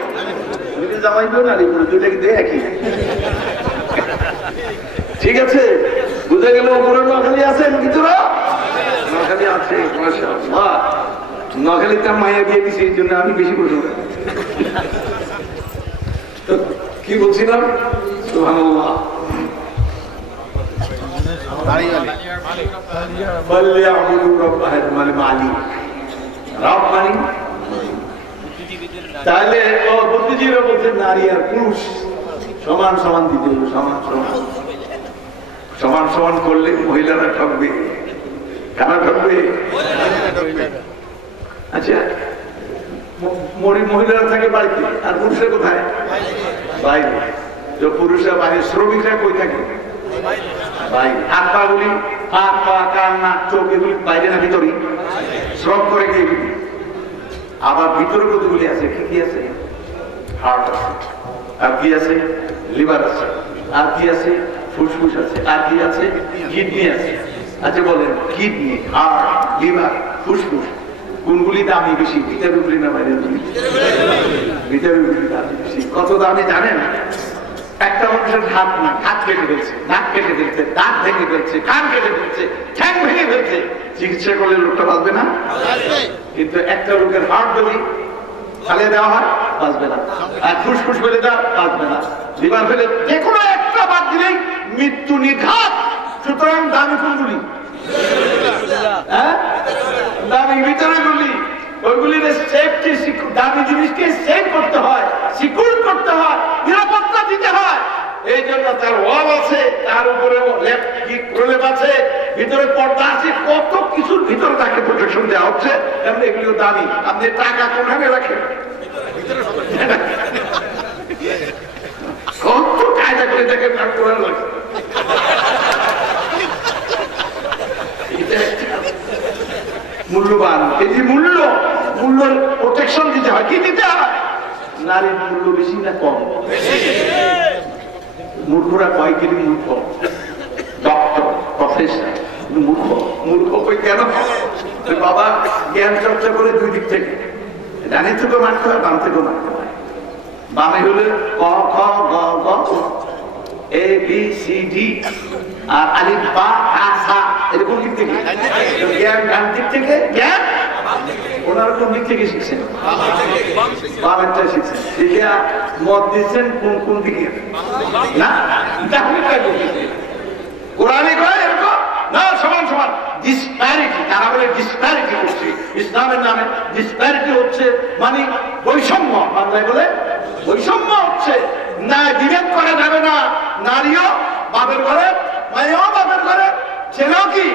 জামাই বউ নারী পুরুষ দুইটা কিন্তু একই। ঠিক আছে, বুঝে গেল। উপরে নখালি আছে, ভিতরে নখালি আছে। মাশাআল্লাহ। নখালিতে মায়া দিয়ে দিছে, এই জন্য আমি বেশি বুঝবো। কি বলছিলাম? সুবহানাল্লাহ। মানে মালিক, রব মালিক। তাহলে বুদ্ধিজীবীরা বলছেন নারী আর পুরুষ সমান সমান দিতে হবে, সমান সমান। সমান সমান করলে মহিলারা ঠকবে। কারা ঠকবে? আচ্ছা, মহিলারা থাকে বাড়িতে, আর পুরুষরা কোথায়? বাইরে। তো পুরুষরা বাইরে, শ্রমিকরা কই থাকে? বাইরে। হাত পা গুলি, হাত পা, কান, নাক, চোখ এগুলি বাইরে না ভিতরে? শ্রম করে কে? আবার ভিতরে কতগুলি আছে? কি কি আছে? হার্ট আছে, আর কি আছে? লিভার আছে, আর কি আছে? ফুসফুস আছে, আর কি আছে? কিডনি আছে। আচ্ছা বলেন, কিডনি, হার্ট, লিভার, ফুসফুস কোনগুলি দামি বেশি? ভিতরে উঠলি না বাইরে? ভিতরে উঠলি দামি বেশি। কত দামি জানেন? একটা মানুষের হাত না, হাত কেটে ফেলছে, নাক কেটে ফেলছে, দাঁত ভেঙে ফেলছে, কান কেটে ফেলছে, ঠ্যাং ভেঙে ফেলছে, চিকিৎসা করলে লোকটা বাঁচবে না? কিন্তু একটা লোকের হার্ট যদি ফালিয়ে দেওয়া হয় বাঁচবে না, আর ফুসফুস ফেলে দেওয়া বাঁচবে না, লিভার ফেলে যে কোনো একটা বাদ দিলেই মৃত্যু নির্ঘাত। সুতরাং দামি কোনগুলি? দামি ভিতরে গুলি, ওইগুলির সেফটি, দামি জিনিসকে সেভ করতে হয়, সিকিউর করতে হয়, নিরাপত্তা দিতে হয়। এই জন্য তার ওয়াল আছে, তার উপরে প্রলেপ আছে, ভিতরে পর্দা আছে, কত কিছুর ভিতরে তাকে প্রোটেকশন দেওয়া হচ্ছে। এমনি এগুলিও দামি। আপনি টাকা কোনখানে রাখেন? কত কায়দা করে দেখেন আর কোরআন লাগে। মূল্যবান, এই যে মূল্য, মূল্যের প্রোটেকশন দিতে হয়। কি দিতে হয়? নারীর মূল্য বেশি না কম? মূর্খরা কয় কেজি মূর্খ? ডক্টর, প্রফেসর, মূর্খ। মূর্খ কই কেন? বাবা জ্ঞান চর্চা করে দুই দিক থেকে, ডানি থেকে মারতে হয়, বাম থেকে মারতে হয়। বামে হলে ক, খ, গ, ঘ, এ, বি, সি, ডি, আর আলিফ, বা, তা, সা, এরকম দিক থেকে জ্ঞান। ডান দিক থেকে জ্ঞান, ও ওনারা কোন দিক থেকে শিখছেন? বামেরটা শিখছেন। শিখে মত দিচ্ছেন কোন কোন দিকে? না, কোরআনে কয় এরকম না, সমান সমান ডিসপ্যারিটি। তারা বলে ডিসপ্যারিটি হচ্ছে ইসলামের নামে, ডিসপ্যারিটি হচ্ছে মানে বৈষম্য। বাংলায় বলে বৈষম্য হচ্ছে, না বিভেদ করা যাবে না। নারীও বাপের ঘরে, মায়েও বাপের ঘরে, ছেলেও কি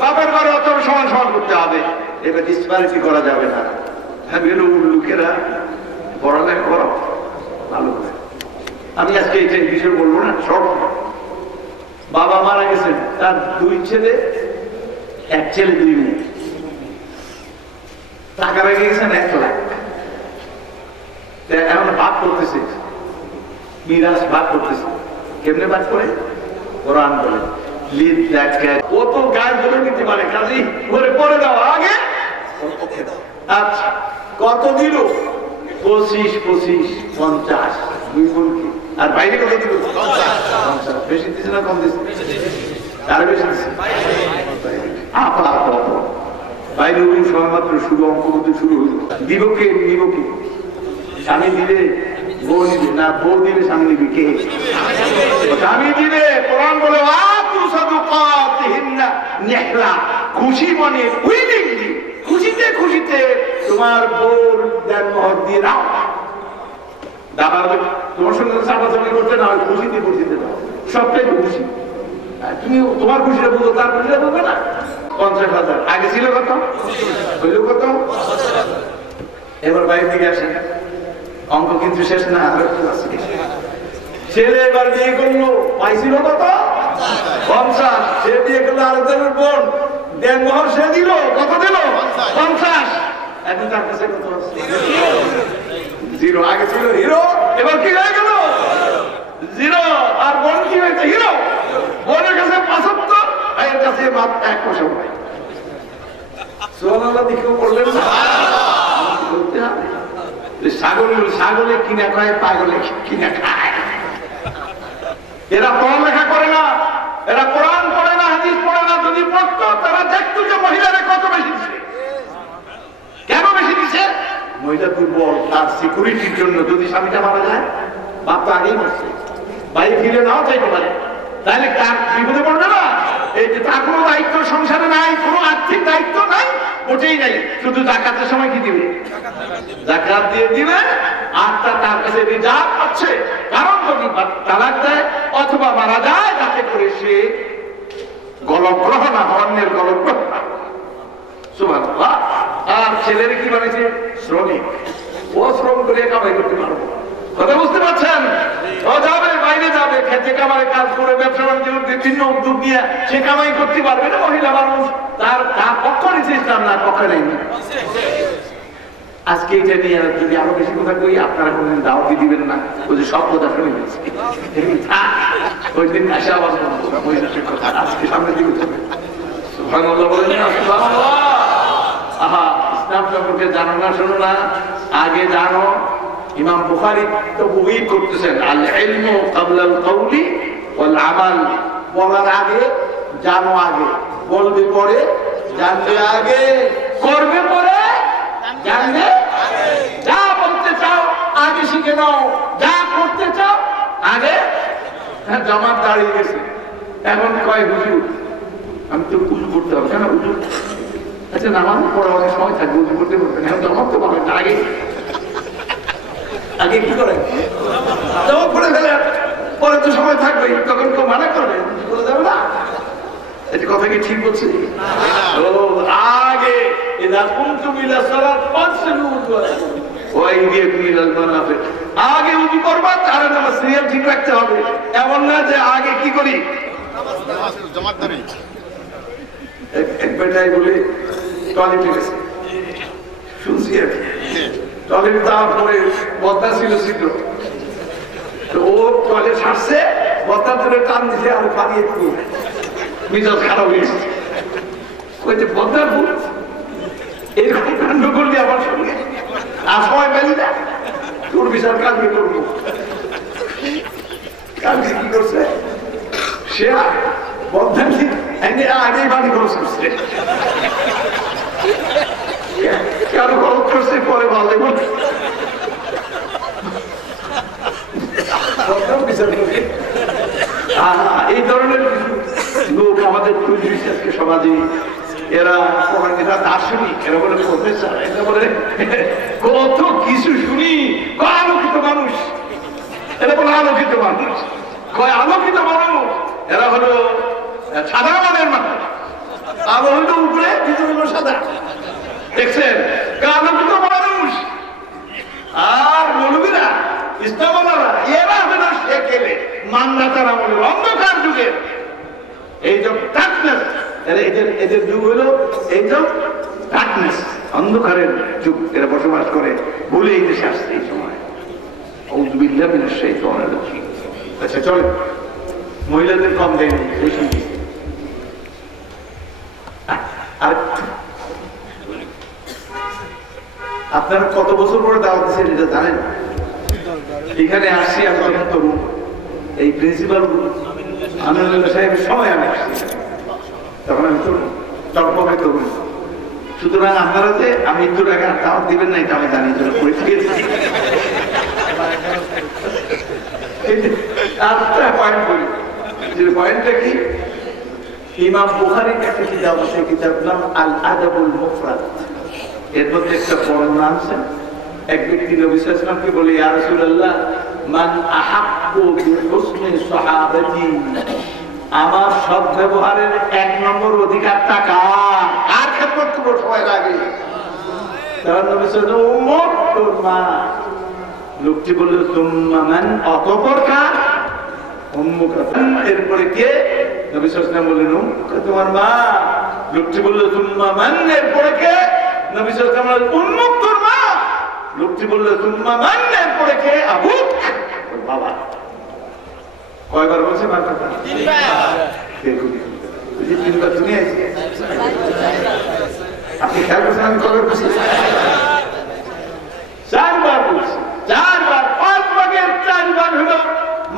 বাপের ঘরে, অত সমান সমান করতে হবে। এবার ডিসপ্যারিটি করা যাবে না। লোকেরা পড়ালেখা করো ভালো করে। আমি আজকে এই বিষয় বলবো না। সব বাবা মারা গেছেন, তার 2 ছেলে, 1 ছেলে 2 মেয়ে, টাকা রেখে গেছেন 1 লাখ। এখন ভাগ করতেছে, মিরাজ ভাগ করতেছে। কেমনে ভাগ করে? কোরআন বলে ও তো গায়ে বলে নিতে পারে, কাজী করে পরে দাও আগে। আচ্ছা, কত দিল? 25, 25, 50, 2 গুণ কি? আর বাইরে কত দিল? 50। বেশি দিচ্ছে না কম দিচ্ছে? আরো বেশি দিচ্ছে। বাইরে সবেমাত্র শুরু, অঙ্ক করতে শুরু হইল। দিব কে? নিব কি? স্বামী দিলে বউ নিবে না, বউ দিলে স্বামী নিবে কে? স্বামী দিবে। কোরআন বলে খুশি মনে উইলিংলি, খুশিতে খুশিতে তোমার বউর দেন মহর দিয়ে দাও। তোমার সঙ্গে চাপাচাপি করতে না হয়, খুশিতে খুশিতে দাও। সবটাই তো খুশি। তুমি তোমার খুশিটা বলবো, তার খুশিটা বলবে না। 50,000 আগে ছিল কত? হইল কত? এবার বাইরে থেকে আসেন, অঙ্ক কিন্তু শেষ না। ছেলে এবার বিয়ে করলো, পাইছিল কত? 50। সে বিয়ে করলো আরেকজনের বোন, দেন মহর সে দিল কত? দিল 50। এখন তার কাছে কত আছে? 0। আগে ছিল হিরো, এবার কি হয়ে গেল? 0। আর বোন কি হয়েছে? হিরো। বোনের কাছে 75, এর কাছে মাত্র 1 পয়সা পাই। সুবহানাল্লাহ দিকেও করলেন না? বলতে হবে ছাগলে কিনা খায়, পাগলে কিনা খায়। এরা পড়ালেখা করে না, এরা কোরআন পড়ে না, হাদিস পড়ে না। যদি পড়তো তারা দেখতো যে মহিলারা কত বেশি দিচ্ছে। কেন বেশি দিচ্ছে? মহিলা দুর্বল, তার সিকিউরিটির জন্য। যদি স্বামীটা মারা যায়, বাপ তো আগেই মরছে, ভাই ফিরে নাও চাইতে পারে, তাহলে তার বিপদে পড়বে না। এই যে তার কোনো দায়িত্ব সংসারে নাই, কোনো আর্থিক দায়িত্ব নাই, মোটেই নাই। শুধু জাকাতের সময় কি দিবে? জাকাত দিয়ে দিবে। আর তার কাছে রিজার্ভ আছে, কারণ যদি তালাক দেয় অথবা মারা যায়, যাতে করে সে গলগ্রহ না, অন্যের গলগ্রহ না। সুবহানাল্লাহ। আর ছেলের কি বানিয়েছে? শ্রমিক। ও শ্রম করে কামাই করতে পারবো। কথা বুঝতে পারছেন? ও যাবে, বাইরে যাবে, খেতে কামারে কাজ করে, ব্যবসা বাণিজ্য বিভিন্ন উদ্যোগ নিয়ে সে কামাই করতে পারবে না। মহিলা মানুষ, তার পক্ষ নিচ্ছে ইসলাম, না পক্ষে নেই। আজকে এটা নিয়ে যদি আরো বেশি কথা কই, আপনারা কোনদিন দাওয়াতি দিবেন না। ওই যে সব কথা শুনে গেছে, ওই দিন আসে আবার কথা আজকে সামনে দিকে হবে। সুবহানাল্লাহ বলেন না? সুবহানাল্লাহ। আহা, ইসলাম সম্পর্কে জানো না, শোনো না, আগে জানো। ইমাম বুখারী তো বই করতেছেন, আল ইলমু ক্বাবলাল কওলি ওয়াল আমাল। বলার আগে জানো, আগে বলবে পরে, জানবে আগে, করবে পরে, জানবে। যা বলতে চাও আগে শিখে নাও, যা করতে চাও আগে। জামাত দাঁড়িয়ে গেছে, এখন কয় হুজুর আমি তো উজু করতে হবে। কেন উজু? আচ্ছা, নামাজ পড়া অনেক সময় থাকবে, উজু করতে পারবেন। এখন জামাত তো পাবেন না, আগে আগে কি করে জামাত পড়ে ফেলেন, পরে তো সময় থাকবে, তখন কেউ মানা করবে, বলে যাবে না। এটা কথা কি ঠিক বলছে? ও আগে আগে উজু করবা, তার নামাজ সিরিয়াল ঠিক রাখতে হবে। এমন না যে আগে কি করি, এক বেটাই বলে টয়লেটে গেছে, শুনছি আর কি। টয়লেট যাওয়ার পরে বদনা ছিল ছিদ্র, তো ও টয়লেট ছাড়ছে, বদনা ধরে টান দিছে, আর পানি একটু মিজাজ খারাপ হয়ে গেছে। ওই যে বদনার ভূত এরকম কাণ্ড করলি আমার সঙ্গে, আর সময় পেলি না, তোর বিচার কালকে করবো। কালকে কি করছে সে? বদনা আগেই বাড়ি খরচ করছে। কেন পারলে বল এই ধরনের লোক আমাদের তৈরি আজকে সমাজে। এরা দার্শনিক, এরা বলে প্রফেসর, এরা বলে কত কিছু শুনি। আলোকিত মানুষ, এরা বলে আলোকিত মানুষ, কয় আলোকিত মানুষ। এরা হলো সাদা মানের মানুষ, আলো হইল উপরে, ভিতরে হলো সাদা। দেখছেন আলোকিত মানুষ। আর মৌলবীরা, ইসলামালারা, এরা হলো সেকেলে মান্দাতারা বলে অন্ধকার যুগে। এই যে ডার্কনেস, এদের যুগ হলো এই যে ডার্কনেস, অন্ধকারের যুগ। এরা বসবাস করে বলে এই দেশে আসছে এই সময়। আচ্ছা চলে, মহিলাদের কম দেয়নি, বেশি। আর আপনারা কত বছর পরে দাওয়াত দিচ্ছেন এটা জানেন? এখানে আসছি আমি তখন তরুণ, এই প্রিন্সিপাল আমিনুল্লাহ সাহেবের সময় আমি আসছি, তখন আমি তরুণ, চটপকে তরুণ। সুতরাং আপনারা যে আমি একটু টাকা দাওয়াত দিবেন না এটা আমি জানি, পয়েন্টটা কি? ইমাম বুখারীর একটা কিতাব আছে, কিতাব নাম আল আদাবুল মুফরাদ। এর মধ্যে একটা বর্ণনা আছে, এক ব্যক্তি নবী সাল্লাল্লাহু আলাইহি ওয়াসাল্লামকে বলে, ইয়া রাসূলুল্লাহ মান আহাক্কু বিহুসনি সাহাবাতি, আমার সৎ ব্যবহারের 1 নম্বর অধিকারটা কার? কার খেদমত করব সবাই লাগে? তখন নবী সাল্লাল্লাহু আলাইহি ওয়াসাল্লাম উম্মত তোর মা। লোকটি বলল সুম্মা মান, অতঃপর কার? উম্মুক। এরপরে কে? নবী সাল্লাল্লাহু আলাইহি ওয়াসাল্লাম বললেন উম্মুক, তোমার মা। লোকটি বলল সুম্মা মান, এরপরে কে? নবী সাল্লাল্লাহু আলাইহি ওয়াসাল্লাম বললেন উম্মুক, তোর মা। লোকটি বলল সুম্মা মান, এরপরে কে? আবুক, তোর বাবা। কয়বার বলছে মার কথা? 3 বার। 3 বার শুনে আইছি। আপনি খেয়াল করছেন আমি কবে বলছি? 4 বার বলছি, 4 বার। 5 ভাগের 4 ভাগ হলো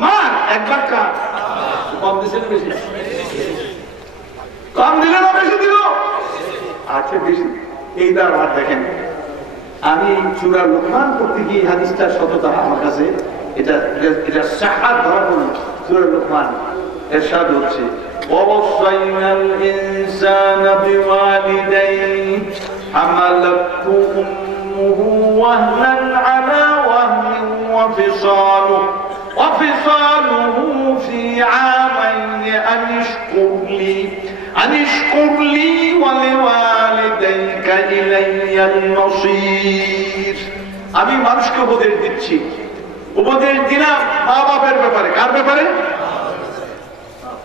মার, 1 ভাগ কার? কম দিছে না বেশি? কম দিলে না বেশি দিল? আচ্ছা বেশি। এইবার আর দেখেন, আমি সূরা লুকমান পড়তে গিয়ে হাদিসটার সততা আমার কাছে এটা সাহাত ধরা পড়ল। সূরা লুকমান ইরশাদ হচ্ছে, ওয়াসাইনাল ইনসানা বিওয়ালিদাইহি হামালাতহু উম্মুহু ওয়াহনান আলা ওয়াহনিন وفصاله في عامين أن اشكر لي ولوالديك إلي المصير। আমি মানুষকে উপদেশ দিচ্ছি, উপদেশ দিলাম মা বাপের ব্যাপারে। কার ব্যাপারে?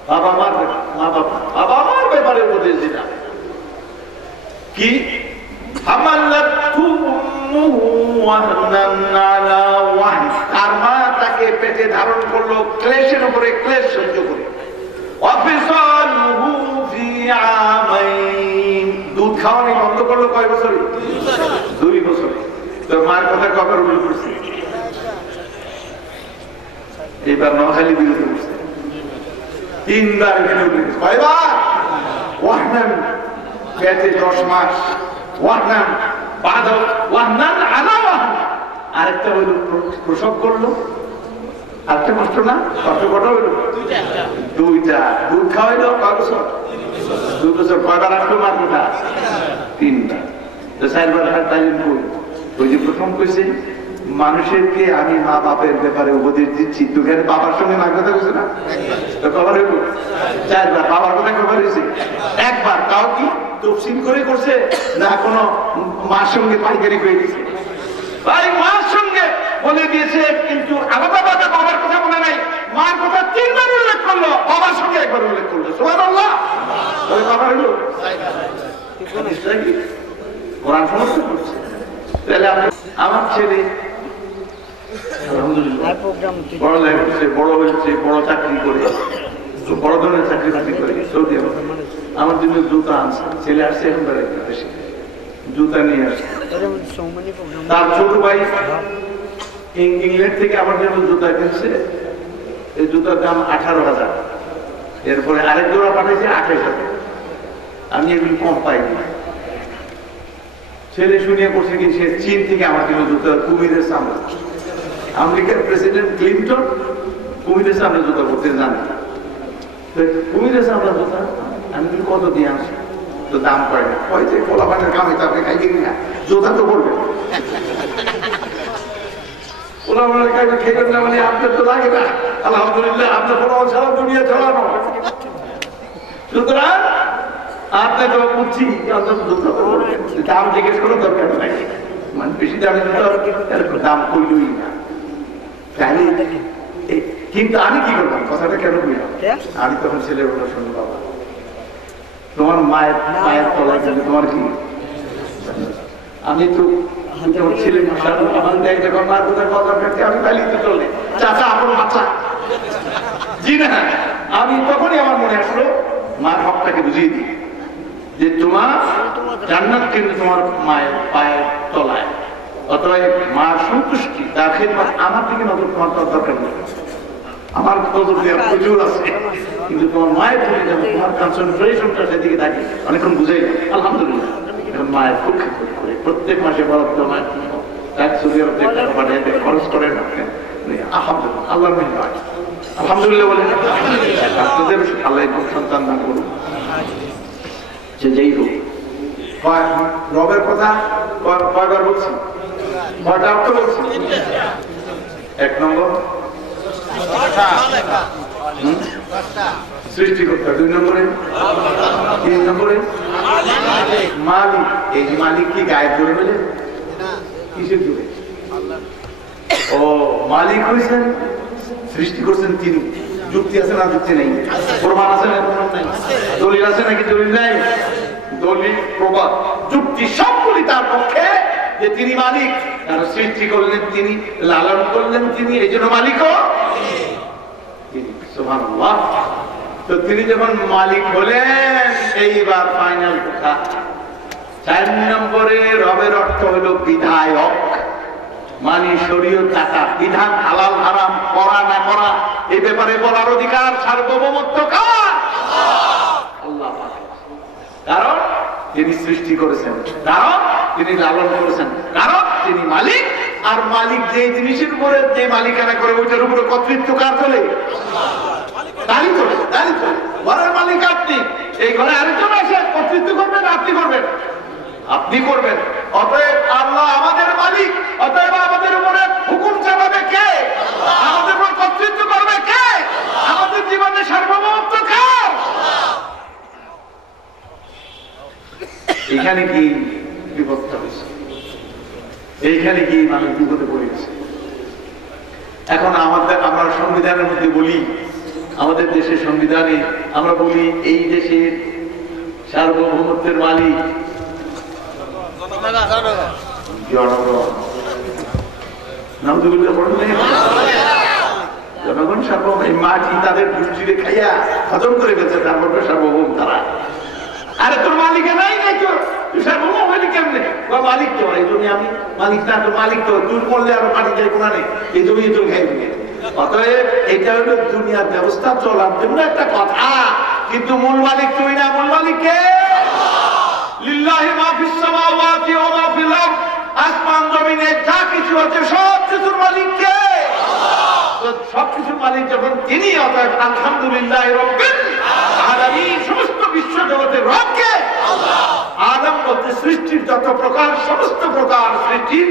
বাবা মার, বাবা মার ব্যাপারে উপদেশ দিলাম। কি? হামালাতহু উম্মুহু ওয়াহনান আলা ওয়াহন, তার মা তাকে পেটে ধারণ করলো ক্লেশের উপরে ক্লেশ সহ্য করে। ওয়াফিসালুহু ফি আমাইন, দুধ খাওয়ানি বন্ধ করলো কয় বছরে? 2 বছর। তো মার কথা কবে উল্লেখ করছে? এবার নখালি বিরুদ্ধে করছে 3 বার। এখানে উল্লেখ করছে কয়বার? ওয়াহনান, পেটে 10 মাস। ওয়াহনান বাদা ওয়াহনান আলা ওয়াহন, আরেকটা হইল প্রসব করলো। আরেকটা কষ্ট না? কষ্ট কটা হইল? 2টা। দুধ খাওয়াইলো কয় বছর? 2 বছর। কয়বার আসলো মার কথা? 3 বার। তো 4 বার তাইলেন কই? ওই যে প্রথম কইছে মানুষেরকে আমি মা বাপের ব্যাপারে উপদেশ দিচ্ছি, তো এখানে বাবার সঙ্গে মার কথা কইছে না? তো কবার হইল? 4 বার। বাবার কথা কবার হয়েছে? 1 বার। তাও কি তফসিল করে করছে না কোনো মার সঙ্গে পাইকারি করে দিয়েছে? ভাই মার সঙ্গে বলে দিয়েছে, কিন্তু আলাদাভাবে বাবার কথা বলে নাই। মার কথা 3 বার উল্লেখ করলো, বাবার সঙ্গে 1 বার উল্লেখ করলো। সুবহানাল্লাহ। তাহলে বাবা হইল কোরআন সমস্ত করছে। তাহলে আমার ছেলে পড়ালেখা করছে, বড় হয়েছে, বড় চাকরি করে, বড় ধরনের চাকরি বাকরি করে সৌদি আরব। আমার জন্য জুতা আনছে, ছেলে আসছে এখন দেশে, জুতা নিয়ে আসছে। তার ছোট ভাই ইংল্যান্ড থেকে আমার জন্য জুতা কিনছে, এই জুতার দাম 18,000। এরপরে আরেক জোড়া পাঠাইছে 28,000। আমি এগুলি কম পাইনি। ছেলে শুনিয়ে করছে কি, সে চীন থেকে আমার জন্য জুতা, কুমিরের সামনে। আমেরিকার প্রেসিডেন্ট ক্লিন্টন কুমিরের সামনে জুতা করতে জানে, কুমিরের সামনে জুতা আমি কত দিয়ে আসি, তো দাম পাই না, হয়তো পোলাপানের কামে তো আপনি খাইবেন না, জুতা তো করবেন, পোলাপানের কামে খেবেন না মানে আপনার তো লাগে না। আলহামদুলিল্লাহ আপনার পোলাপান সারা দুনিয়া চালানো, সুতরাং আপনার তো বুঝছি দাম জিজ্ঞেস করার দরকার নাই, মানে বেশি দামে দাম করলই না। তাহলে কিন্তু আমি কি করলাম, কথাটা কেন বুঝলাম, আমি তখন ছেলের কথা শুনবো, বাবা তোমার মায়ের মায়ের তলায় কিন্তু তোমার কি, আমি তো আমার ছেলে আমার দেয় যখন মার কোথায় কথা কাটছে আমি তাহলেই তো চলে চাচা আপনার বাচ্চা। জি না, আমি তখনই আমার মনে আসলো মার হকটাকে বুঝিয়ে দিই যে তোমার জান্নাত কিন্তু তোমার মায়ের পায়ের তলায়, অতএব মার সন্তুষ্টি তার খেদমত আমার দিকে নজর তোমার দরকার নেই, আমার নজর দেওয়ার প্রচুর আছে, কিন্তু তোমার মায়ের দিকে যেন তোমার কনসেন্ট্রেশনটা সেদিকে থাকে অনেকক্ষণ বুঝাই। আলহামদুলিল্লাহ এখন মায়ের খুব খেদমত করে, প্রত্যেক মাসে বরাদ্দ মায়ের খরচ করেন আলহামদুলিল্লাহ, আল্লাহর মেহরবানি, আলহামদুলিল্লাহ বলেন। আপনাদের আল্লাহ খুব সন্তান দান করুন, সে যেই হোক। রবের কথা কয়বার বলছি, কয়টা অর্থ বলছি? এক নম্বর সৃষ্টিকর্তা, দুই নম্বরে, তিন নম্বরে মালিক। এই মালিক কি গায়েব করে ফেলে, কিসের জুড়ে? ও মালিক হয়েছেন, সৃষ্টি করছেন তিনি। যুক্তি আছে না যুক্তি নেই, প্রমাণ আছে না প্রমাণ নাই, দলিল আছে নাকি দলিল নাই, দলিল প্রমাণ যুক্তি সবগুলি তার পক্ষে যে তিনি মালিক, তার সৃষ্টি করলেন তিনি, লালন করলেন তিনি, এই জন্য মালিকও সুবহানাল্লাহ। তো তিনি যখন মালিক হলেন, এইবার ফাইনাল কথা, 4 নম্বরে রবের অর্থ হলো বিধায়ক, মানে শরীয়ত কাটা, বিধান হালাল হারাম করা না করা এই ব্যাপারে বলার অধিকার সার্বভৌমত্ব কার? আল্লাহ। কারণ তিনি সৃষ্টি করেছেন, কারণ তিনি লালন করেছেন, কারণ তিনি মালিক। আর মালিক যে জিনিসের উপরে যে মালিকানা করে ওইটার উপরে কর্তৃত্ব কার চলে? তারই চলে, তারই চলে। ঘরের মালিক আপনি, এই ঘরে আরেকজন এসে কর্তৃত্ব করবেন, আপনি করবেন, আপনি করবেন। অতএব আল্লাহ আমাদের মালিক, অতএব আমাদের উপরে হুকুম চালাবে কে? আমাদের উপর কর্তৃত্ব করবে কে? আমাদের জীবনে সার্বভৌমত্ব কার? এইখানে কি বিপদটা হয়েছে, এইখানে কি মানুষ বিপদে পড়েছে। এখন আমাদের, আমরা সংবিধানের মধ্যে বলি, আমাদের দেশের সংবিধানে আমরা বলি এই দেশের সার্বভৌমত্বের মালিক জনগণ। সার্বভৌম, এই মাটি তাদের দৃষ্টিতে খাইয়া হজম করে গেছে, তারপর সার্বভৌম তারা। আরে তোর মালিকা নাই নাই, তোর সার্বভৌম হইলে কেমনে? মালিক তো, এই জমি আমি মালিক না, তোর মালিক তো, তুই করলে আরো মাটি যায় কোনা নেই, এই জমি তোর খাই দিবে। অতএব এটা হলো দুনিয়ার ব্যবস্থা চলার জন্য একটা কথা, কিন্তু মূল মালিক তুই না, মূল মালিক কে? লিল্লাহি মা ফিস সামাওয়াতি ওয়া মা ফিল আরদ, আসমান জমিনে যা কিছু আছে সব কিছুর মালিক কে? সবকিছুর মালিক যখন তিনি, অতএব আলহামদুলিল্লাহ রাব্বিল আলামিন, সমস্ত বিশ্ব জগতের রব কে? আল্লাহ। আদম হতে সৃষ্টির যত প্রকার, সমস্ত প্রকার সৃষ্টির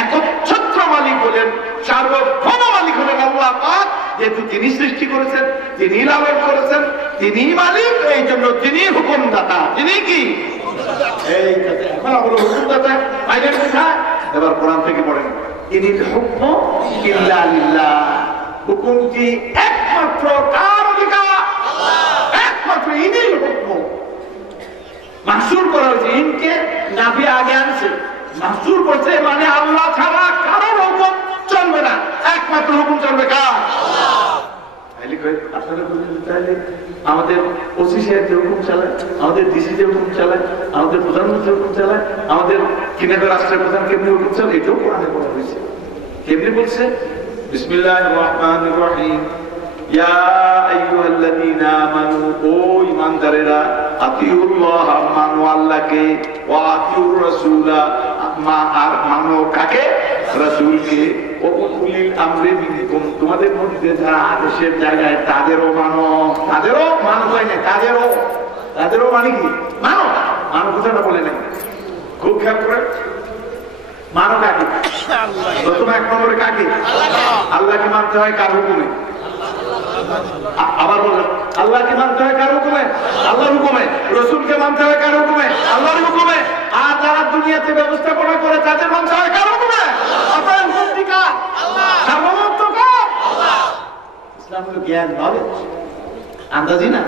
একচ্ছত্র মালিক হলেন, সার্বভৌম মালিক হলেন আল্লাহ পাক। যেহেতু তিনি সৃষ্টি করেছেন, তিনি লালন করেছেন, তিনি মালিক, এই জন্য তিনি হুকুমদাতা। তিনি কি? এই এখন হলো হুকুমদাতা। বাইরের কথা এবার কোরআন থেকে পড়েন, ইনিল হুকমু ইল্লা লিল্লাহ, হুকুমটি একমাত্র কার অধিকার? আল্লাহ। একমাত্র ইনিল হুকমু। মাহসুর করা হয়েছে, ইনকে নাভি আগে আনছে, মাহসুর করছে, মানে আল্লাহ ছাড়া কারোর হুকুম চলবে না, একমাত্র হুকুম চলবে কার? আল্লাহ। আপনারা বলছেন তাহলে আমাদের ওসি সাহেব যে হুকুম চালায়, আমাদের ডিসি যে হুকুম চালায়, আমাদের প্রধানমন্ত্রী হুকুম চালায়, আমাদের কিভাবে রাষ্ট্রের প্রধান কেমনি হুকুম চালায়, এটাও কোরআনে বলা হয়েছে। কেমনি বলছে? বিসমিল্লাহির রাহমানির রাহিম, ইয়া আইয়ুহাল্লাযীনা আমানু, ও ঈমানদারেরা, আতিউল্লাহ, মানো আল্লাহকে, ওয়া আতিউর রাসূলা, আর মানো কাকে? রাসূলকে। ওয়া উলিল আমরি মিনকুম, তোমাদের মধ্যে যারা আদেশের জায়গায় তাদেরও মানো। তাদেরও মানো হয় না, তাদেরও মানে কি? মানো। মানো কথাটা বলে নাই, খুব খেয়াল করে। মানো কাকে? প্রথম এক নম্বরে কাকে? আল্লাহকে মানতে হয় কার হুকুমে? আবার বলেন, আল্লাহকে মানতে হয় কার হুকুমে? আল্লাহর হুকুমে। রাসূলকে মানতে হয় কার হুকুমে? আল্লাহর হুকুমে। আর যারা দুনিয়াতে ব্যবস্থাপনা করে তাদের মানতে হয় কার হুকুমে? আল্লাহর হুকুমে। কার? আল্লাহ। সার্বভৌমত্ব কার? আল্লাহ। ইসলাম হলো জ্ঞান, নলেজ, আন্দাজি না।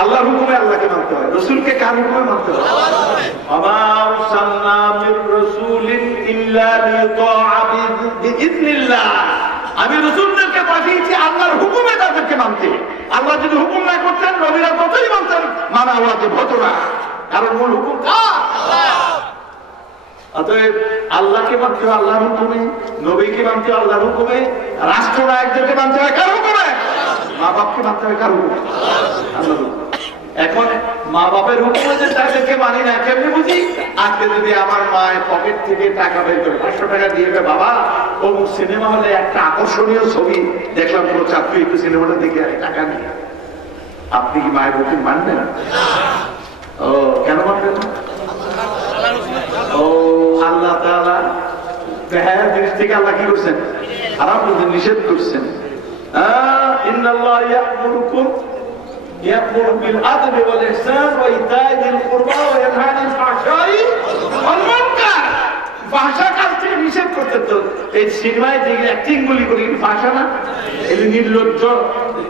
আল্লাহর হুকুমে আল্লাহকে মানতে হয়, রাসূলকে কার হুকুমে মানতে হয়? আমা আরসালনা মির রাসূলিন ইল্লা লিতা'a বিইذنিল্লাহ, আমি রাসূলদেরকে পাঠিয়েছি আল্লাহর হুকুমে তাদেরকে মানতে। আল্লাহ যদি হুকুম না করতেন নবীরা ততই মানতেন, মানা ওয়াজিব হতো না, কারণ মূল হুকুম কার? আল্লাহ। অতএব আল্লাহকে মানতে হয় আল্লাহর হুকুমে, নবীকে মানতে হয় আল্লাহর হুকুমে, রাষ্ট্রনায়কদেরকে মানতে হয় কার হুকুমে? মা বাপকে মানতে হয় কার হুকুমে? আল্লাহর হুকুমে। এখন মা বাপের হুকুমে যে তাদেরকে মানি না, কেমনি বুঝি? আজকে যদি আমার মায়ের পকেট থেকে টাকা বের করে 500 টাকা দিয়ে, বাবা অমুক সিনেমা হলে একটা আকর্ষণীয় ছবি দেখলাম, পুরো চাকরি একটু সিনেমাটা দেখে আরে টাকা নিয়ে, আপনি কি মায়ের হুকুম মানবেন? ও কেন মানবেন? ও আল্লাহ তাআলা বেহায়া জিনিস থেকে আল্লাহ কি করছেন? হারাম করছেন, নিষেধ করছেন। ইন্নাল্লাহ ইয়া'মুরুকুম বিল আদলি ওয়াল ইহসান ওয়া ইতা'i যিল কুরবা ওয়া ইয়ানহা আনিল ফাহশাই ওয়াল মুনকার। ভাষা কাজ থেকে নিষেধ করতে। তো এই সিনেমায় যে অ্যাক্টিং গুলি করি ভাষা না, এই নির্লজ্জ,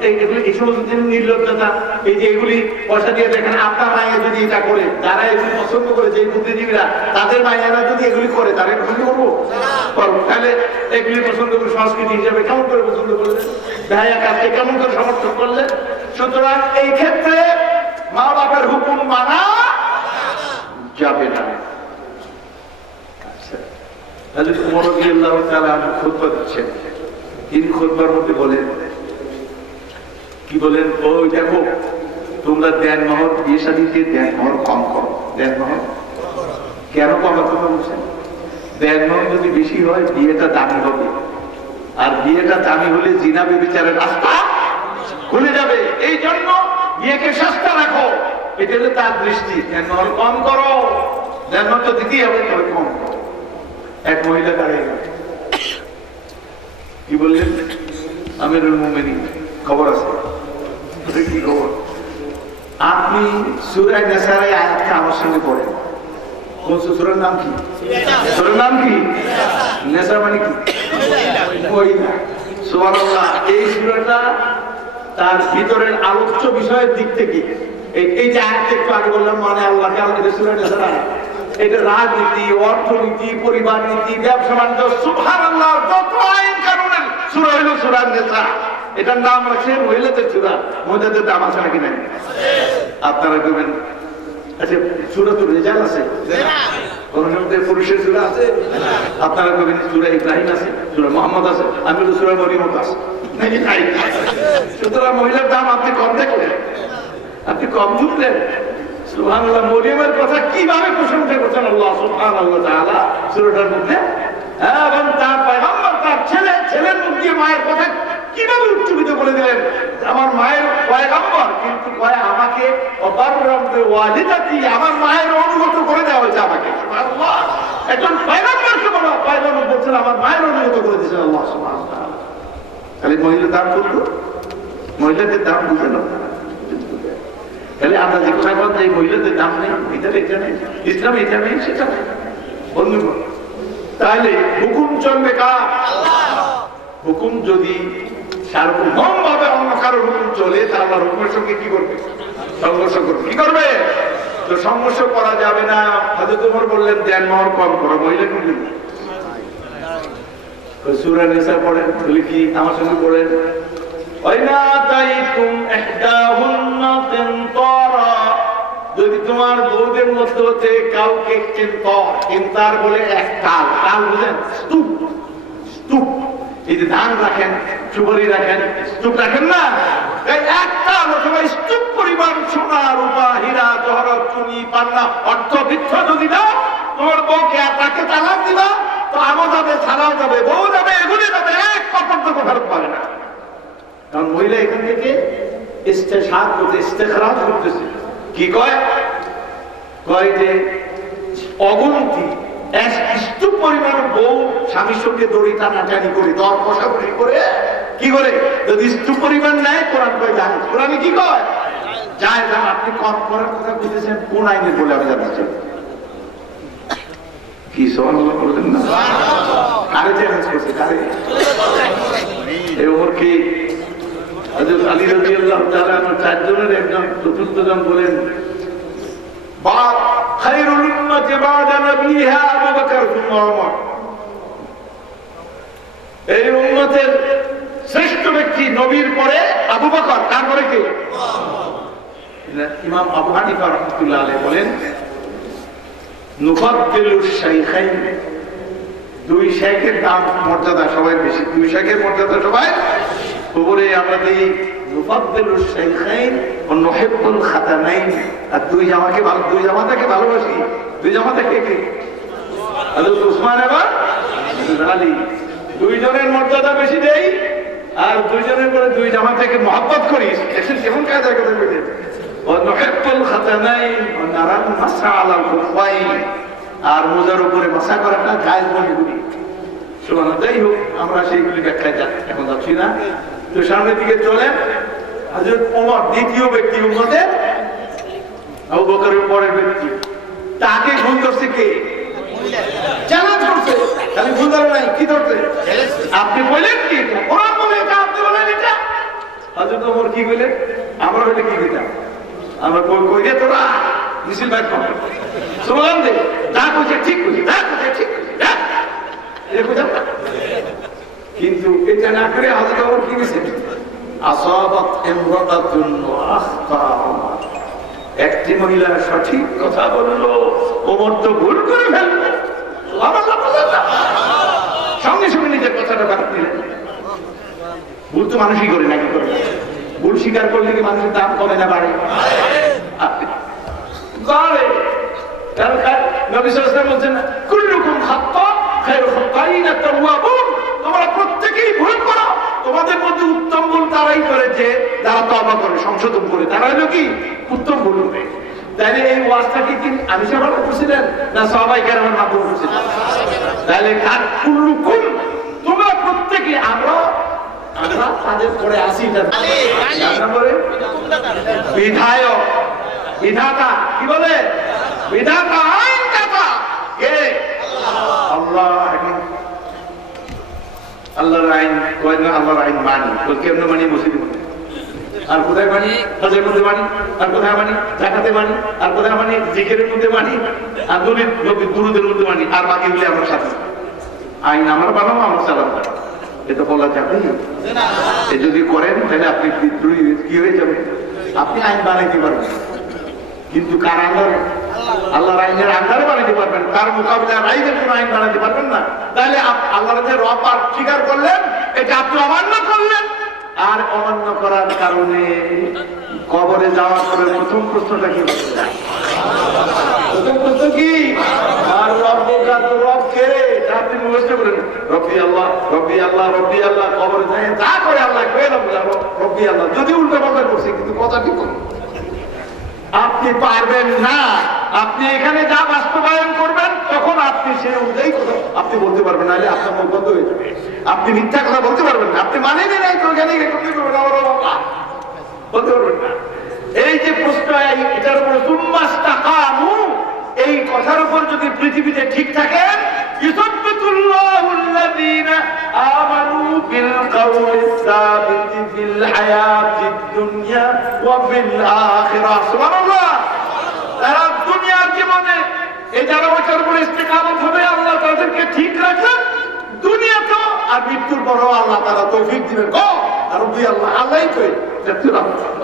এই সমস্ত নির্লজ্জতা, এই যে এগুলি পয়সা দিয়ে দেখেন, আপনার মায়ের যদি এটা করে, যারা এগুলি পছন্দ করে, যে বুদ্ধিজীবীরা, তাদের মায়েরা যদি এগুলি করে, তারা পছন্দ করবো? তাহলে এগুলি পছন্দ করে সংস্কৃতি হিসাবে কেমন করে পছন্দ করলেন? ভাইয়া কাজকে কেমন করে সমর্থন করলেন? সুতরাং এই ক্ষেত্রে মা বাবার হুকুম মানা যাবে না। তিনি খুতবার মধ্যে বলেন, কি বলেন? ওই দেখো, তোমরা দেন মহর, বিয়ে শাদীতে দেন মহর কম করো। দেন মহর কেন কমার কথা বলছেন? দেন মহর যদি বেশি হয় বিয়েটা দামি হবে, আর বিয়েটা দামি হলে জিনা ব্যভিচারের রাস্তা খুলে যাবে। এই জন্য বিয়েকে সস্তা রাখো, এটা হলো তার দৃষ্টি। দেন মহর কম করো, দেন মহর তো দিতেই হবে, তবে কম করো। এক মহিলা দাঁড়িয়ে গেল, কি বললেন? আমিরুল মুমিনিন, খবর আছে? কি খবর? আপনি সূরা নিসার এই আয়াতটা আমার সঙ্গে পড়েন। কোন সূরার নাম কি? সূরার নাম কি? নিসা মানে কি? মহিলা। সুবহানাল্লাহ। এই সূরাটা তার ভিতরের আলোচ্য বিষয়ের দিক থেকে, এই যে আয়াতটা একটু আগে বললাম, মানে আল্লাহকে আল্লাহ, সূরা নিসার আয়াত, এটা রাজনীতি, অর্থনীতি, পরিবার নীতি, ব্যবসা বাণিজ্য, সুবহানাল্লাহ, যত আইন কানুনের সূরা হলো সূরা নিসা। এটার নাম রাখছে মহিলাদের সূরা। মহিলাদের দাম আছে নাকি নাই? আপনারা বলবেন, আচ্ছা সূরাতুর রিজাল আছে? কোন মধ্যে পুরুষের সূরা আছে? আপনারা বলবেন সূরা ইব্রাহিম আছে, সূরা মুহাম্মদ আছে, আমি তো সূরা মরিয়ম আছে নাকি নাই? সুতরাং মহিলার দাম আপনি কম দেখলেন, আপনি কম বুঝলেন। সুবহানাল্লাহ। মরিয়মের কথা কিভাবে প্রশংসা করছেন আল্লাহ সুবহানাহু ওয়া তাআলা সূরাটার মধ্যে। এবং তার পয়গম্বর তার ছেলের মুখ দিয়ে মায়ের কথা কিভাবে উচ্চারিত করে দিলেন। আমার মায়ের পয়গম্বর, কিন্তু আমাকে ওয়ালিদাতি, আমার মায়ের অনুগত করে দেওয়া হয়েছে আমাকে। সুবহানাল্লাহ। একজন পয়গম্বরকে বলা, পয়গম্বর বলছেন আমার মায়ের অনুগত করে দিয়েছেন আল্লাহ সুবহানাহু ওয়া তাআলা। তাহলে মহিলার দাম কত? মহিলাদের দাম বুঝে না। তাহলে আমরা যে কথা বলতে, এই মহিলাদের দাম নেই, এটা নেই, ইসলাম এটা নেই, সেটা নেই। বন্ধুগণ, তাহলে হুকুম চলবে কার? হুকুম যদি সার্বভৌম ভাবে অন্য কারো হুকুম চলে, তাহলে আল্লাহর হুকুমের সঙ্গে কি করবে? সংঘর্ষ করবে। কি করবে? তো সংঘর্ষ করা যাবে না। হযরত ওমর বললেন দেন মহর কম করো। মহিলা কি বলবে? সূরা নিসা পড়েন, বলি কি আমার সঙ্গে পড়েন। যদি তোমার বউদের মধ্যে হতে কাউকে কিন্তার বলে এক কাল, কাল বুঝেন, স্তূপ, এই যে ধান রাখেন, সুপারি রাখেন, স্তূপ রাখেন না, এই একটা অথবা স্তূপ পরিমাণ সোনা রূপা হীরা জহরত চুনি পান্না অর্থ বৃক্ষ যদি দাও, তোমার বউকে তাকে তালাক দিবা তো আমও যাবে, ছাড়াও যাবে, বউ যাবে, এগুলি যাবে, এক পর্যন্ত ফেরত পাবে না। কারণ মহিলা এখান থেকে ইস্তেশাদ করতে, ইস্তেখরাজ করতেছে। কি কয়? কয় যে অগুন্তি স্তূপ পরিমাণ বউ স্বামীর সঙ্গে দড়ি টানাটানি করে, দর কষাকষি করে, কি করে যদি স্তূপ পরিমাণ নেয়, কোরআন কয় যায়। কোরআনে কি কয়? যায়। আপনি কম করার কথা বুঝেছেন কোন আইনে বলে আমি জানাচ্ছি? কি সুবহানাল্লাহ বললেন না? কারে চ্যালেঞ্জ করছে? কারে? এই ওমর কি হযরত আলী রাদিয়াল্লাহু তাআলা আমার চারজনের একজন, চতুর্থ জন বলেন খায়রুল উম্মতি বা'দা নবিহা আবু বকর সুম্মা ওমর। এই উম্মতের শ্রেষ্ঠ ব্যক্তি নবীর পরে আবু বকর, তারপরে কে? ইমাম আবু হানিফা রাহমাতুল্লাহ আলাইহি বলেন নুফাদ্দিলুশ শাইখাইন, দুই শাইখের দাম মর্যাদা সবাই বেশি, দুই শাইখের মর্যাদা সবাই উপরে। আমরা দিই নুফাদ্দিলুশ শাইখাইন ওয়া নুহিব্বুল খাতানাইন, আর দুই জামাকে ভালো, দুই জামাতাকে ভালোবাসি। দুই জামাতা কে কে? হযরত উসমান এবং আলী। দুইজনের মর্যাদা বেশি দেই, আর দুইজনের পরে দুই জামাতাকে মহব্বত করি। দেখেন কেমন কাজ কথা বলতে। ওয়া নুহিব্বুল খাতানাইন ওয়া নারাল মাসা আলাল খুফাইন, আর মোজার উপরে মাসা করাটা জায়েজ মনে করি। সুবহানাল্লাহ। যাই হোক, আমরা সেইগুলি ব্যাখ্যায় এখন যাচ্ছি না। তো সামনের দিকে চলে হযরত ওমর, দ্বিতীয় ব্যক্তি উম্মতের, আবু বকরের পরের ব্যক্তি। তাকে ভুল করছে কে? চ্যালেঞ্জ করছে। খালি ভুল ধরে নাই, কি ধরছে? আপনি বললেন কি এটা? ওরা বলে এটা, আপনি বলেন এটা। হযরত ওমর কি কইলেন? আমরা বলে কি কইতাম? আমরা কই রে তোরা মিছিল বাইক কর, স্লোগান দে, যা কইছে ঠিক কইছে, যা কইছে ঠিক কইছে, এরকম। কিন্তু এটা না করে হযরত ওমর কি কইছে? আসাবাত ইমরাতাতুন ওয়া আখতা ওমর, একটি মহিলা সঠিক কথা বললো, ওমর তো ভুল করে ফেললো। সঙ্গে সঙ্গে নিজের কথাটা বাদ দিলেন। ভুল তো মানুষই করে, নাকি করে? ভুল স্বীকার করলে কি মানুষের দাম কমে না বাড়ে? নবী সাল্লাল্লাহু আলাইহি ওয়াসাল্লাম বলছেন কুল্লুকুম খাত্তা খায়রুল খাত্তাইনা তাওয়াবুন, তোমরা প্রত্যেকেই ভুল করো, তোমাদের মধ্যে উত্তম ভুল তারাই করে যে যারা তওবা করে, সংশোধন করে, তারা হলো কি উত্তম ভুল করে। তাহলে এই ওয়াজটা কি আমি সাহেব করছিলেন না সাহাবায়ে কেরামের মাধ্যমে করছিলেন? তাহলে কুল্লুকুম, তোমরা প্রত্যেকে, আমরা তাদের পরে আসি। বিধায়ক, বিধাতা, কি বলে? বিধাতা, আইনদাতা কে? আল্লাহ। আল্লাহর আইন কয় না, আল্লাহর আইন মানি। কেমনে মানি? মসজিদে মানি। আর কোথায় মানি? হজের মধ্যে মানি। আর কোথায় মানি? জাকাতে মানি। আর কোথায় মানি? জিকিরের মধ্যে মানি। আর নবীর দুরূদের মধ্যে মানি। আর বাকিগুলি আমার সাথে। আইন আমার বানাবো, আমার চালাবো, এটা বলা যাবে না। যদি করেন তাহলে আপনি বিদ্রোহী কি হয়ে যাবে? আপনি আইন বানাইতে পারবেন, কিন্তু কার আন্ডারে? আল্লাহর আইনের আন্ডারে বানাইতে পারবেন, তার মোকাবিলায় আইনের কোন আইন বানাইতে পারবেন না। তাহলে আল্লাহর যে রব স্বীকার করলেন, এটা আপনি অমান্য করলেন। আর অমান্য করার কারণে কবরে যাওয়ার পরে প্রথম প্রশ্নটা কি? প্রথম প্রশ্ন কি? আর রব্বুকা, তো রব কে? আপনি মুখস্থ করেন রব্বি আল্লাহ, রব্বি আল্লাহ, রব্বি আল্লাহ। কবরে যায় যা করে আল্লাহ কে? রব্বি আল্লাহ। যদি উল্টা পাল্টা করছে, কিন্তু কথা ঠিক করুন, আপনি পারবেন না। আপনি এখানে যা বাস্তবায়ন করবেন, তখন আপনি সে অনুযায়ী কথা আপনি বলতে পারবেন, নাহলে আপনার মুখ বন্ধ হয়ে যাবে। আপনি মিথ্যা কথা বলতে পারবেন না। আপনি মানেন নাই তো ওখানে করতে পারবেন, আমার বলতে পারবেন না। এই যে প্রশ্ন, এটার উপরে সুম্মাস্তাকামু, এই কথার উপর যদি পৃথিবীতে ঠিক থাকেন, ইসাব্বিতুল্লাহুল্লাযীনা আমানু বিল কাওলিস সাবিতি ফিল হায়াতিদ দুনিয়া ওয়া ফিল আখিরাহ। সুবহানাল্লাহ। তারা দুনিয়ার জীবনে এই যারা ওটার উপর ইস্তেকামত হবে, আল্লাহ তাদেরকে ঠিক রাখেন দুনিয়াতেও, আর মৃত্যুর পরও আল্লাহ তাআলা তৌফিক দিবেন। আর রব্বি আল্লাহ, আল্লাহই কই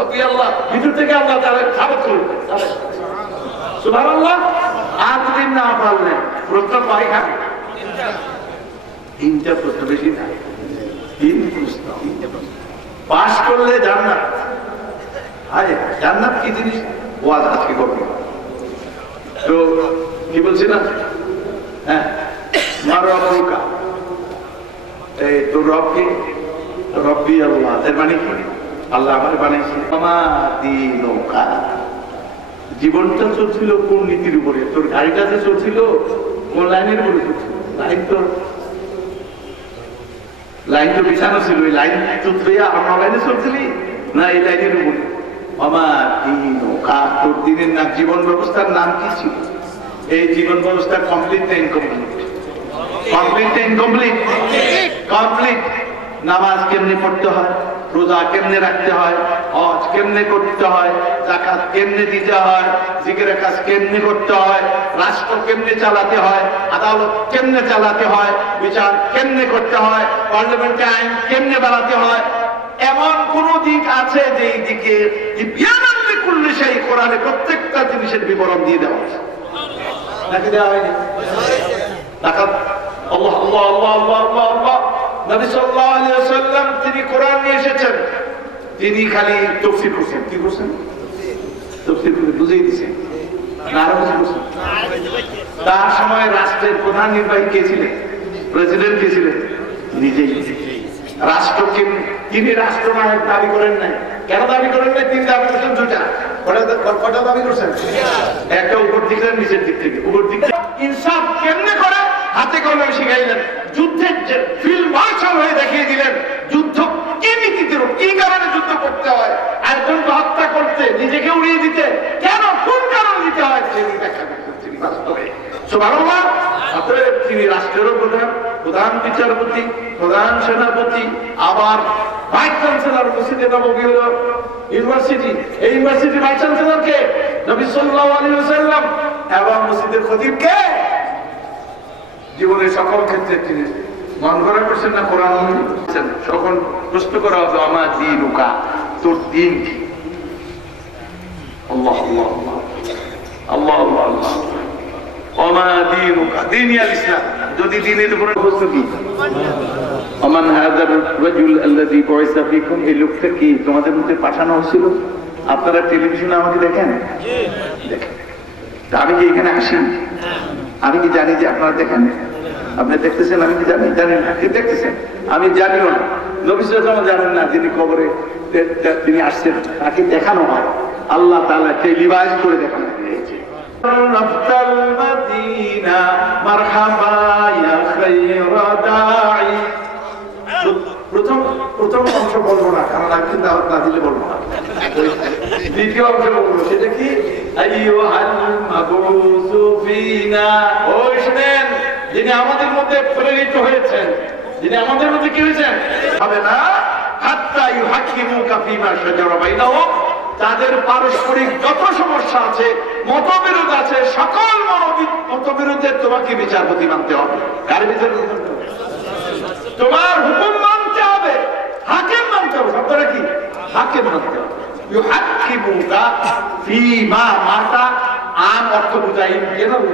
রব্বি আল্লাহ, ভিতর থেকে আল্লাহ তাআলা সাবত করবেন। সুবহানাল্লাহ। আর যদি না পারলেন, প্রশ্ন পাই খাবে, তিনটা প্রশ্ন, বেশি না। তিন প্রশ্ন পাস করলে জান্নাত। আরে জান্নাত কি জিনিস ওয়াজ আজকে করবো তো কি বলছিলাম? হ্যাঁ, মার রব্বুকা, এই তোর রব কি? রব্বি আল্লাহ। এর মানে কি? আল্লাহ আমার বানাইছে। দিনুকা, জীবনটা চলছিল কোন নীতির উপরে? তোর গাড়িটা যে চলছিল কোন লাইনের উপরে চলছিল? লাইন তো বিছানো ছিল, ওই লাইন চুত্রিয়া আমার লাইনে চলছিলি না এই লাইনের উপরে? আমার দিনুকা, তোর দিনের নাম, জীবন ব্যবস্থার নাম কি ছিল? এই জীবন ব্যবস্থা কমপ্লিট না ইনকমপ্লিট? কমপ্লিট না ইনকমপ্লিট? কমপ্লিট। নামাজ কেমনে পড়তে হয়, রোজা কেমনে রাখতে হয়, হজ কেমনে করতে হয়, যাকাত কেমনে দিতে হয়, জিকিরের কাজ কেমনে করতে হয়, রাষ্ট্র কেমনে চালাতে হয়, আদালত কেমনে চালাতে হয়, বিচার কেমনে করতে হয়, পার্লামেন্টে আইন কেমনে বানাতে হয়, এমন কোন দিক আছে যে এই দিকে করলে সেই কোরআনে প্রত্যেকটা জিনিসের বিবরণ দিয়ে দেওয়া হয়েছে নাকি দেওয়া হয়নি? যাকাত আল্লাহ আল্লাহ আল্লাহ আল্লাহ আল্লাহ আল্লাহ। নবী সাল্লাল্লাহু আলাইহি ওয়াসাল্লাম তিনি কোরআন নিয়ে এসেছেন, তিনি খালি তাফসীর করছেন। কি করছেন? তাফসীর করে বুঝিয়ে দিয়েছেন না? আরো কিছু করছেন? তার সময় রাষ্ট্রের প্রধান নির্বাহী কে ছিলেন? প্রেসিডেন্ট কে ছিলেন? নিজেই। রাষ্ট্রকে তিনি রাষ্ট্রনায়ক দাবি করেন নাই। কেন দাবি করেন নাই? তিনি দাবি করছেন দুটা। কটা দাবি করছেন? একটা উপর দিক থেকে, নিচের দিক থেকে। উপর দিক থেকে ইনসাফ কেমনে করে হাতে কলমে শিখাইলেন, যুদ্ধের ফিল্ড মার্শাল হয়ে দেখিয়ে দিলেন যুদ্ধ কি নীতিতে, কি কারণে যুদ্ধ করতে হয়, একজনকে হত্যা করতে, নিজেকে উড়িয়ে দিতে কেন, কোন কারণে দিতে হয় তিনি ব্যাখ্যা করছেন বাস্তবে। সুবহানাল্লাহ। অতএব তিনি রাষ্ট্রেরও প্রধান, প্রধান বিচারপতি, প্রধান সেনাপতি, আবার ভাইস চ্যান্সেলর। মসজিদে নববী হলো ইউনিভার্সিটি, এই ইউনিভার্সিটির ভাইস চ্যান্সেলর কে? নবী সাল্লাল্লাহু আলাইহি ওয়াসাল্লাম। এবং মসজিদের খতিব কে? জীবনের সকল ক্ষেত্রে তিনি মন করা করছেন না কোরআন বলছেন। সকল প্রশ্ন করা হবে আমার দিনুকা, তোর দিন কি? আল্লাহ আল্লাহ আল্লাহ আল্লাহ আল্লাহ আল্লাহ। ওমা দিনুকা, দিনিয়াল ইসলাম। যদি দিনের উপরে প্রশ্ন কি? ওমান হাযার রাজুল আল্লাযী বুইসা ফীকুম, এই লোকটা কি তোমাদের মধ্যে পাঠানো হয়েছিল? আপনারা টেলিভিশনে আমাকে দেখেন? দেখেন। আমি কি এখানে আসি? আমি কি জানি যে আপনারা দেখেন? আপনি দেখতেছেন, আমি কি জানি? জানি না। কি দেখতেছেন? আমি জানিও না। নবী সাল্লাল্লাহু আলাইহি ওয়াসাল্লাম জানেন না যিনি কবরে তিনি আসছেন, তাকে দেখানো হয়। আল্লাহ তাআলা টেলিভাইজ করে দেখানো হয়েছে। রাফতাল মাদিনা মারহাবা ইয়া খায়রা দাঈ। প্রথম অংশ বলবো না, কারণ আমি দাওয়াত না দিলে বলবো না। দ্বিতীয় অংশ বলবো, সেটা কি? আইয়ুহাল মাবউসু ফিনা, ওই শুনেন, যিনি আমাদের মধ্যে প্রেরিত হয়েছেন, যিনি আমাদের মধ্যে কি হয়েছেন হবে না, হাত্তা ইউহাকিমুকা ফীমা শাজারা বাইনাহুম, তাদের পারস্পরিক যত সমস্যা আছে, মতবিরোধ আছে, সকল মতবিরোধের তোমাকে বিচারপতি মানতে হবে। কার বিচারপতি মানতে হবে? তোমার হুকুম মানতে হবে, হাকিম মানতে হবে। শব্দটা কি? হাকিম মানতে হবে। ইউহাকিমুকা ফীমা, মাতা আম অর্থ বুঝাই এভাবে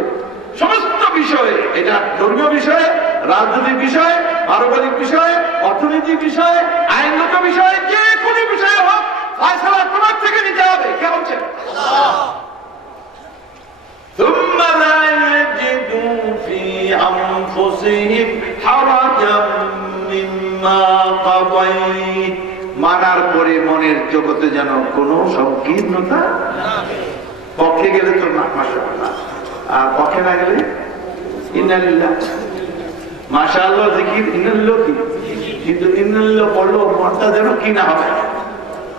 সমস্ত বিষয়ে, এটা ধর্মীয় বিষয়ে, রাজনৈতিক বিষয়ে, পারমাণবিক বিষয়ে, অর্থনৈতিক বিষয়ে, আইনগত বিষয়ে, যে কোনো বিষয়ে হোক, ফয়সালা তোমার থেকে নিতে হবে। কে বলছেন? ثم لا يجدوا في أنفسهم حرجا مما قضيت, মানার পরে মনের জগতে যেন কোনো সংকীর্ণতা। পক্ষে গেলে তো মাশাআল্লাহ, আর পক্ষে না গেলে ইন্নালিল্লাহ মাশাআল্লাহ জিকির, ইন্নালিল্লাহ কি, কিন্তু ইন্নালিল্লাহ পড়লো মনটা যেন কি না হবে।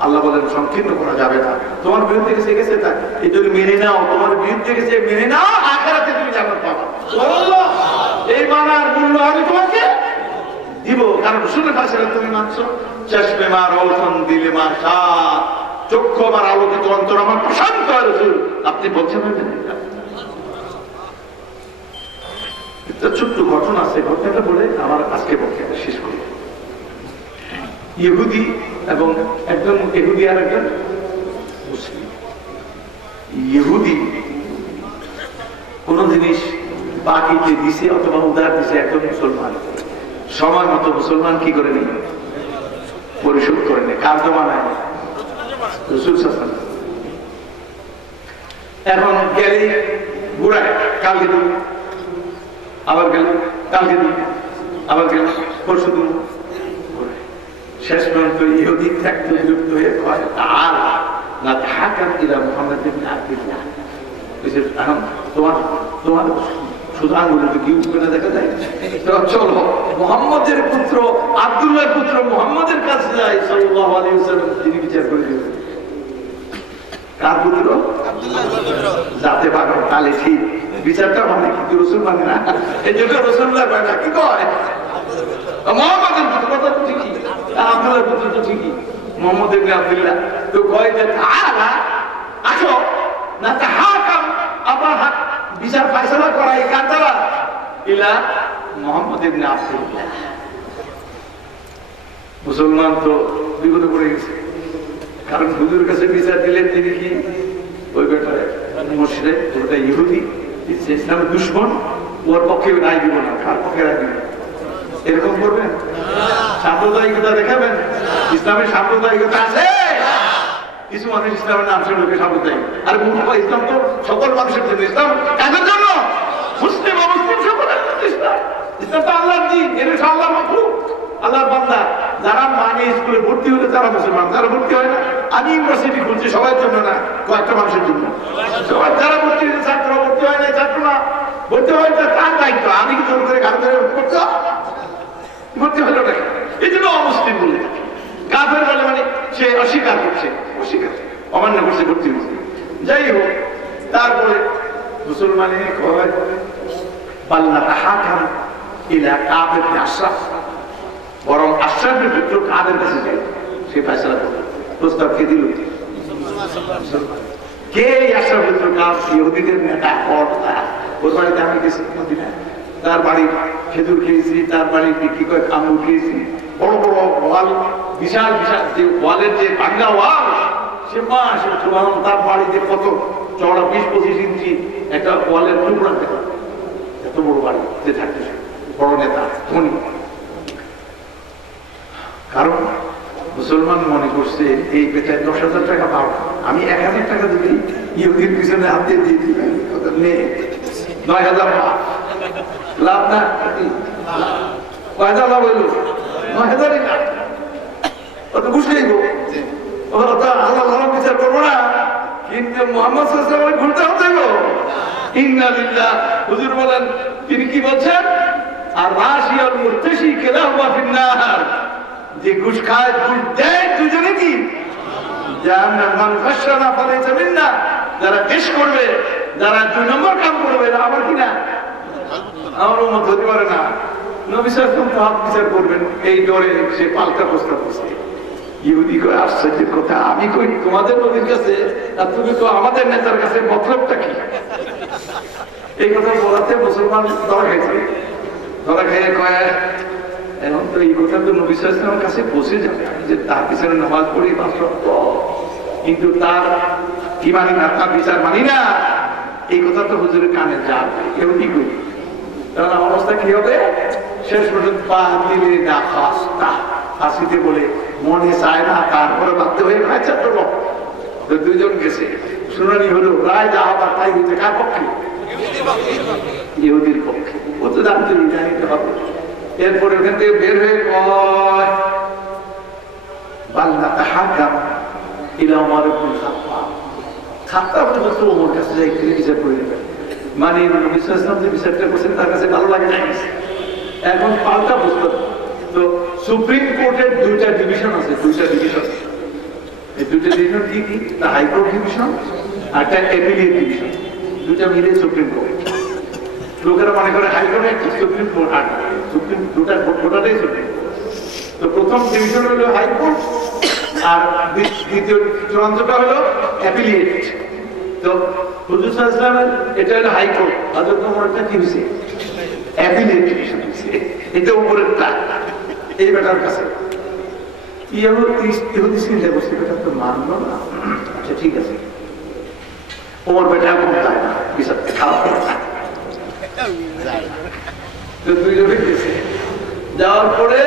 আল্লাহ বলেন সংকীর্ণ করা যাবে না। তোমার বিরুদ্ধে গেছে গেছে, তা এই তুমি মেনে নাও, তোমার বিরুদ্ধে গেছে মেনে নাও, আখিরাতে তুমি জান্নাত পাবে। সুবহানাল্লাহ। এই মানার মূল্য আমি তোমাকে দিব, কারণ রাসূলের ফয়সালা তুমি মানছো। চশমে মার রওশন দিলে মা শাহ, চক্ষু আমার আলোকিত, অন্তর আমার প্রশান্ত। রাসূল আপনি বলছেন না? একটা ছোট্ট ঘটনা আছে, ঘটনাটা বলে আমার আজকে বক্তব্য শেষ করি। ইহুদি এবং একজন ইহুদি আর একজন মুসলিম। ইহুদি কোন জিনিস বাকিতে দিছে অথবা উদার দিছে একজন মুসলমান, সময় মতো মুসলমান কি করে নিল? পরিশোধ করে নেয়। কার জমানায়? রাসূল সাল্লাল্লাহু আলাইহি ওয়াসাল্লাম। এখন গেলি ঘুরায়, কালকে দিন, আবার গেল, কালকে দিন, আবার গেল, পরশু দিন, শেষ পর্যন্ত ইহুদি থাকতে বিরক্ত হয়ে কয় আর না হাকাম ইলা মুহাম্মদ ইবনে আব্দুল্লাহ। এখন তোমার তোমার শুধু আঙ্গুলে তো কি উপরে দেখা যায়, চলো মুহাম্মদের পুত্র আব্দুল্লাহর পুত্র মুহাম্মদের কাছে যাই সাল্লাল্লাহু আলাইহি ওয়াসাল্লাম, তিনি বিচার করে দিবেন। কার পুত্র? আব্দুল্লাহর পুত্র। যাতে পাগল তালে ঠিক বিচারটা মানে কিন্তু রাসূল মানে না, এই জন্য রাসূলুল্লাহ কয় না, কি কয় মুহাম্মদের পুত্র, কথা তো ঠিকই, আব্দুল্লাহর পুত্র তো ঠিকই, মুহাম্মদ ইবনে আব্দুল্লাহ। তো কয় যে তাআলা আসো না তাহাকাম, আবার বিচার ফয়সালা করাই কার দ্বারা? ইলা মুহাম্মদ ইবনে আব্দুল্লাহ। মুসলমান তো বিপদে পড়ে গেছে, কারণ হুজুর কাছে বিচার দিলেন তিনি কি ওই ব্যাপারে মুশরিক, ওটা ইহুদি, ইসলামের দুশমন, ওর পক্ষে রায় দিব না, কার পক্ষে রায় দিব? এরকম করবেন? সাম্প্রদায়িকতা দেখাবেন? ইসলামের সাম্প্রদায়িকতা আছে? কিছু মানুষ ইসলামের নাম শুনে সাম্প্রদায়িক, আর মূর্খ। ইসলাম তো সকল মানুষের জন্য, ইসলাম কাদের জন্য? মুসলিম অমুসলিম সকলের জন্য ইসলাম। ইসলাম তো আল্লাহর দ্বীন, এর আল্লাহর মাখলুক, আল্লাহর বান্দা। যারা মানে স্কুলে ভর্তি হলে তারা মুসলমান, যারা ভর্তি হয় না, আমি ইউনিভার্সিটি খুলছি সবার জন্য না, কয়েকটা মানুষের জন্য। সবাই যারা ভর্তি হয়েছে, ছাত্র ভর্তি হয় না, ছাত্র না ভর্তি হয়, তার দায়িত্ব। আমি কি জোর করে গান ধরে ভর্তি হলো না, এই জন্য অমুসলিম বলে থাকি। কাফের বলে মানে সে অস্বীকার করছে, অস্বীকার অমান্য করছে, ভর্তি হয়েছে। যাই হোক, তারপরে মুসলমানে কয় পাল্লা হাকাম ইলা কাব ইবনে আশরাফ, বরং আশরাফের পুত্র কাদের কাছে যায়, সে ফয়সালা করবে। প্রস্তাব কে দিল? কে আশরাফের পুত্র কাব? ইহুদিদের নেতা, কর্তা। ওর বাড়িতে আমি গেছি মদিনায়, তার বাড়ি খেজুর খেয়েছি, তার বাড়ি কি কয় আঙুর খেয়েছি, বড় বড় ওয়াল, বিশাল বিশাল যে ওয়ালের যে ভাঙ্গা ওয়াল, সে মাসে তার বাড়িতে কত চওড়া 20-25 ইঞ্চি একটা ওয়ালের টুকরা দেখা, এত বড় বাড়িতে থাকতে, বড় নেতা, ধনী। কারণ মুসলমান মনে করছে এই বেটায় 10,000 টাকা পাবো, আমি 1,000 টাকা দিবি, ইহুদির পিছনে হাত দিয়ে দিয়ে দিবি, 9,000 লাভ না, কয়টা লাভ হইল? 9,000ই না, অত বুঝলেই আল্লাহ বিচার করবো না, কিন্তু মুহাম্মদ সাল্লাল্লাহু আলাইহি ওয়াসাল্লাম ঘুরতে হতে গো। ইন্না লিল্লাহ, হুজুর বলেন, তিনি কি বলছেন? আর রাশিয়াল মুরতাশি কিলাহুমা ফিন্নার, যে ঘুষ খায়, ঘুষ দেয়, দুজনে কি জাহান্নাম। মান ফাশানা ফালাইসা মিন্না, যারা দেশ করবে, যারা 2 নম্বর কাম করবে, আবার কি না আমার উম্মত হতে পারে না। নবী সাল্লাল্লাহু আলাইহি ওয়াসাল্লাম হক বিচার করবেন, এই ডরে সে পাল্টা প্রস্তাব করছে। ইহুদি কয় আশ্চর্যের কথা, আমি কই তোমাদের নবীর কাছে, আর তুমি তো আমাদের নেতার কাছে, মতলবটা কি? এই কথা বলাতে মুসলমান ধরা খাইছে, ধরা খেয়ে কয় এখন তো এই কথা তো নবী সাল্লাল্লাহু আলাইহি ওয়াসাল্লামের কাছে পৌঁছে যাবে, যে তার পিছনে নামাজ পড়ি 5 ওয়াক্ত, কিন্তু তার কি মানি না, তার বিচার মানি না, এই কথা তো হুজুরের কানে যাবে। ইহুদি কই তাহলে অবস্থা কি হবে? শেষ পর্যন্ত পা দিলে না খাস্তা, হাসিতে বলে মনে চায় না, তারপরে বাধ্য হয়ে খাইছে। তো 2 জন গেছে, শুনানি হলো, রায় যা হবার তাই হইতে কার পক্ষে? ইহুদির পক্ষে। ও তো জানতে জানিতে হবে। এরপরে ওখান থেকে বের হয়ে কয় বাল্লা তাহাকাম ইলা উমর ইবনে খাত্তাব, খাত্তাব তো ওমর কাছে যাই বিচার করে নেবেন। মানে নবী সাল্লাল্লাহু আলাইহি ওয়াসাল্লাম যে বিচারটা করছেন তার কাছে ভালো লাগে না। এখন পাল্টা প্রস্তাব। তো সুপ্রিম কোর্টের 2টা ডিভিশন আছে, 2টা ডিভিশন। এই 2টা ডিভিশন কি কি? হাইকোর্ট ডিভিশন আর একটা অ্যাপিলেট ডিভিশন, 2টা মিলে সুপ্রিম কোর্ট। লোকেরা মনে করে হাইকোর্টে সুপ্রিম কোর্ট, আর সুপ্রিম গোটাটাই সুপ্রিম কোর্ট। তো প্রথম ডিভিশন হলো হাইকোর্ট, আর দ্বিতীয় চূড়ান্তটা হলো অ্যাপিলেট। তো হুজুর সাল্লাল্লাহু আলাইহি ওয়াসাল্লামের এটা হলো হাইকোর্ট, হযরত ওমরটা কি হইছে? অ্যাপিলেট ডিভিশন হইছে। এটা উপরেরটা এই বেটার কাছে। ইহুদি চিন্তা করছে, বেটা তো মানলো না, আচ্ছা ঠিক আছে, ওমর বেটা এখন যায় না, বিচার খাওয়া তো 2 জনে গেছে। যাওয়ার পরে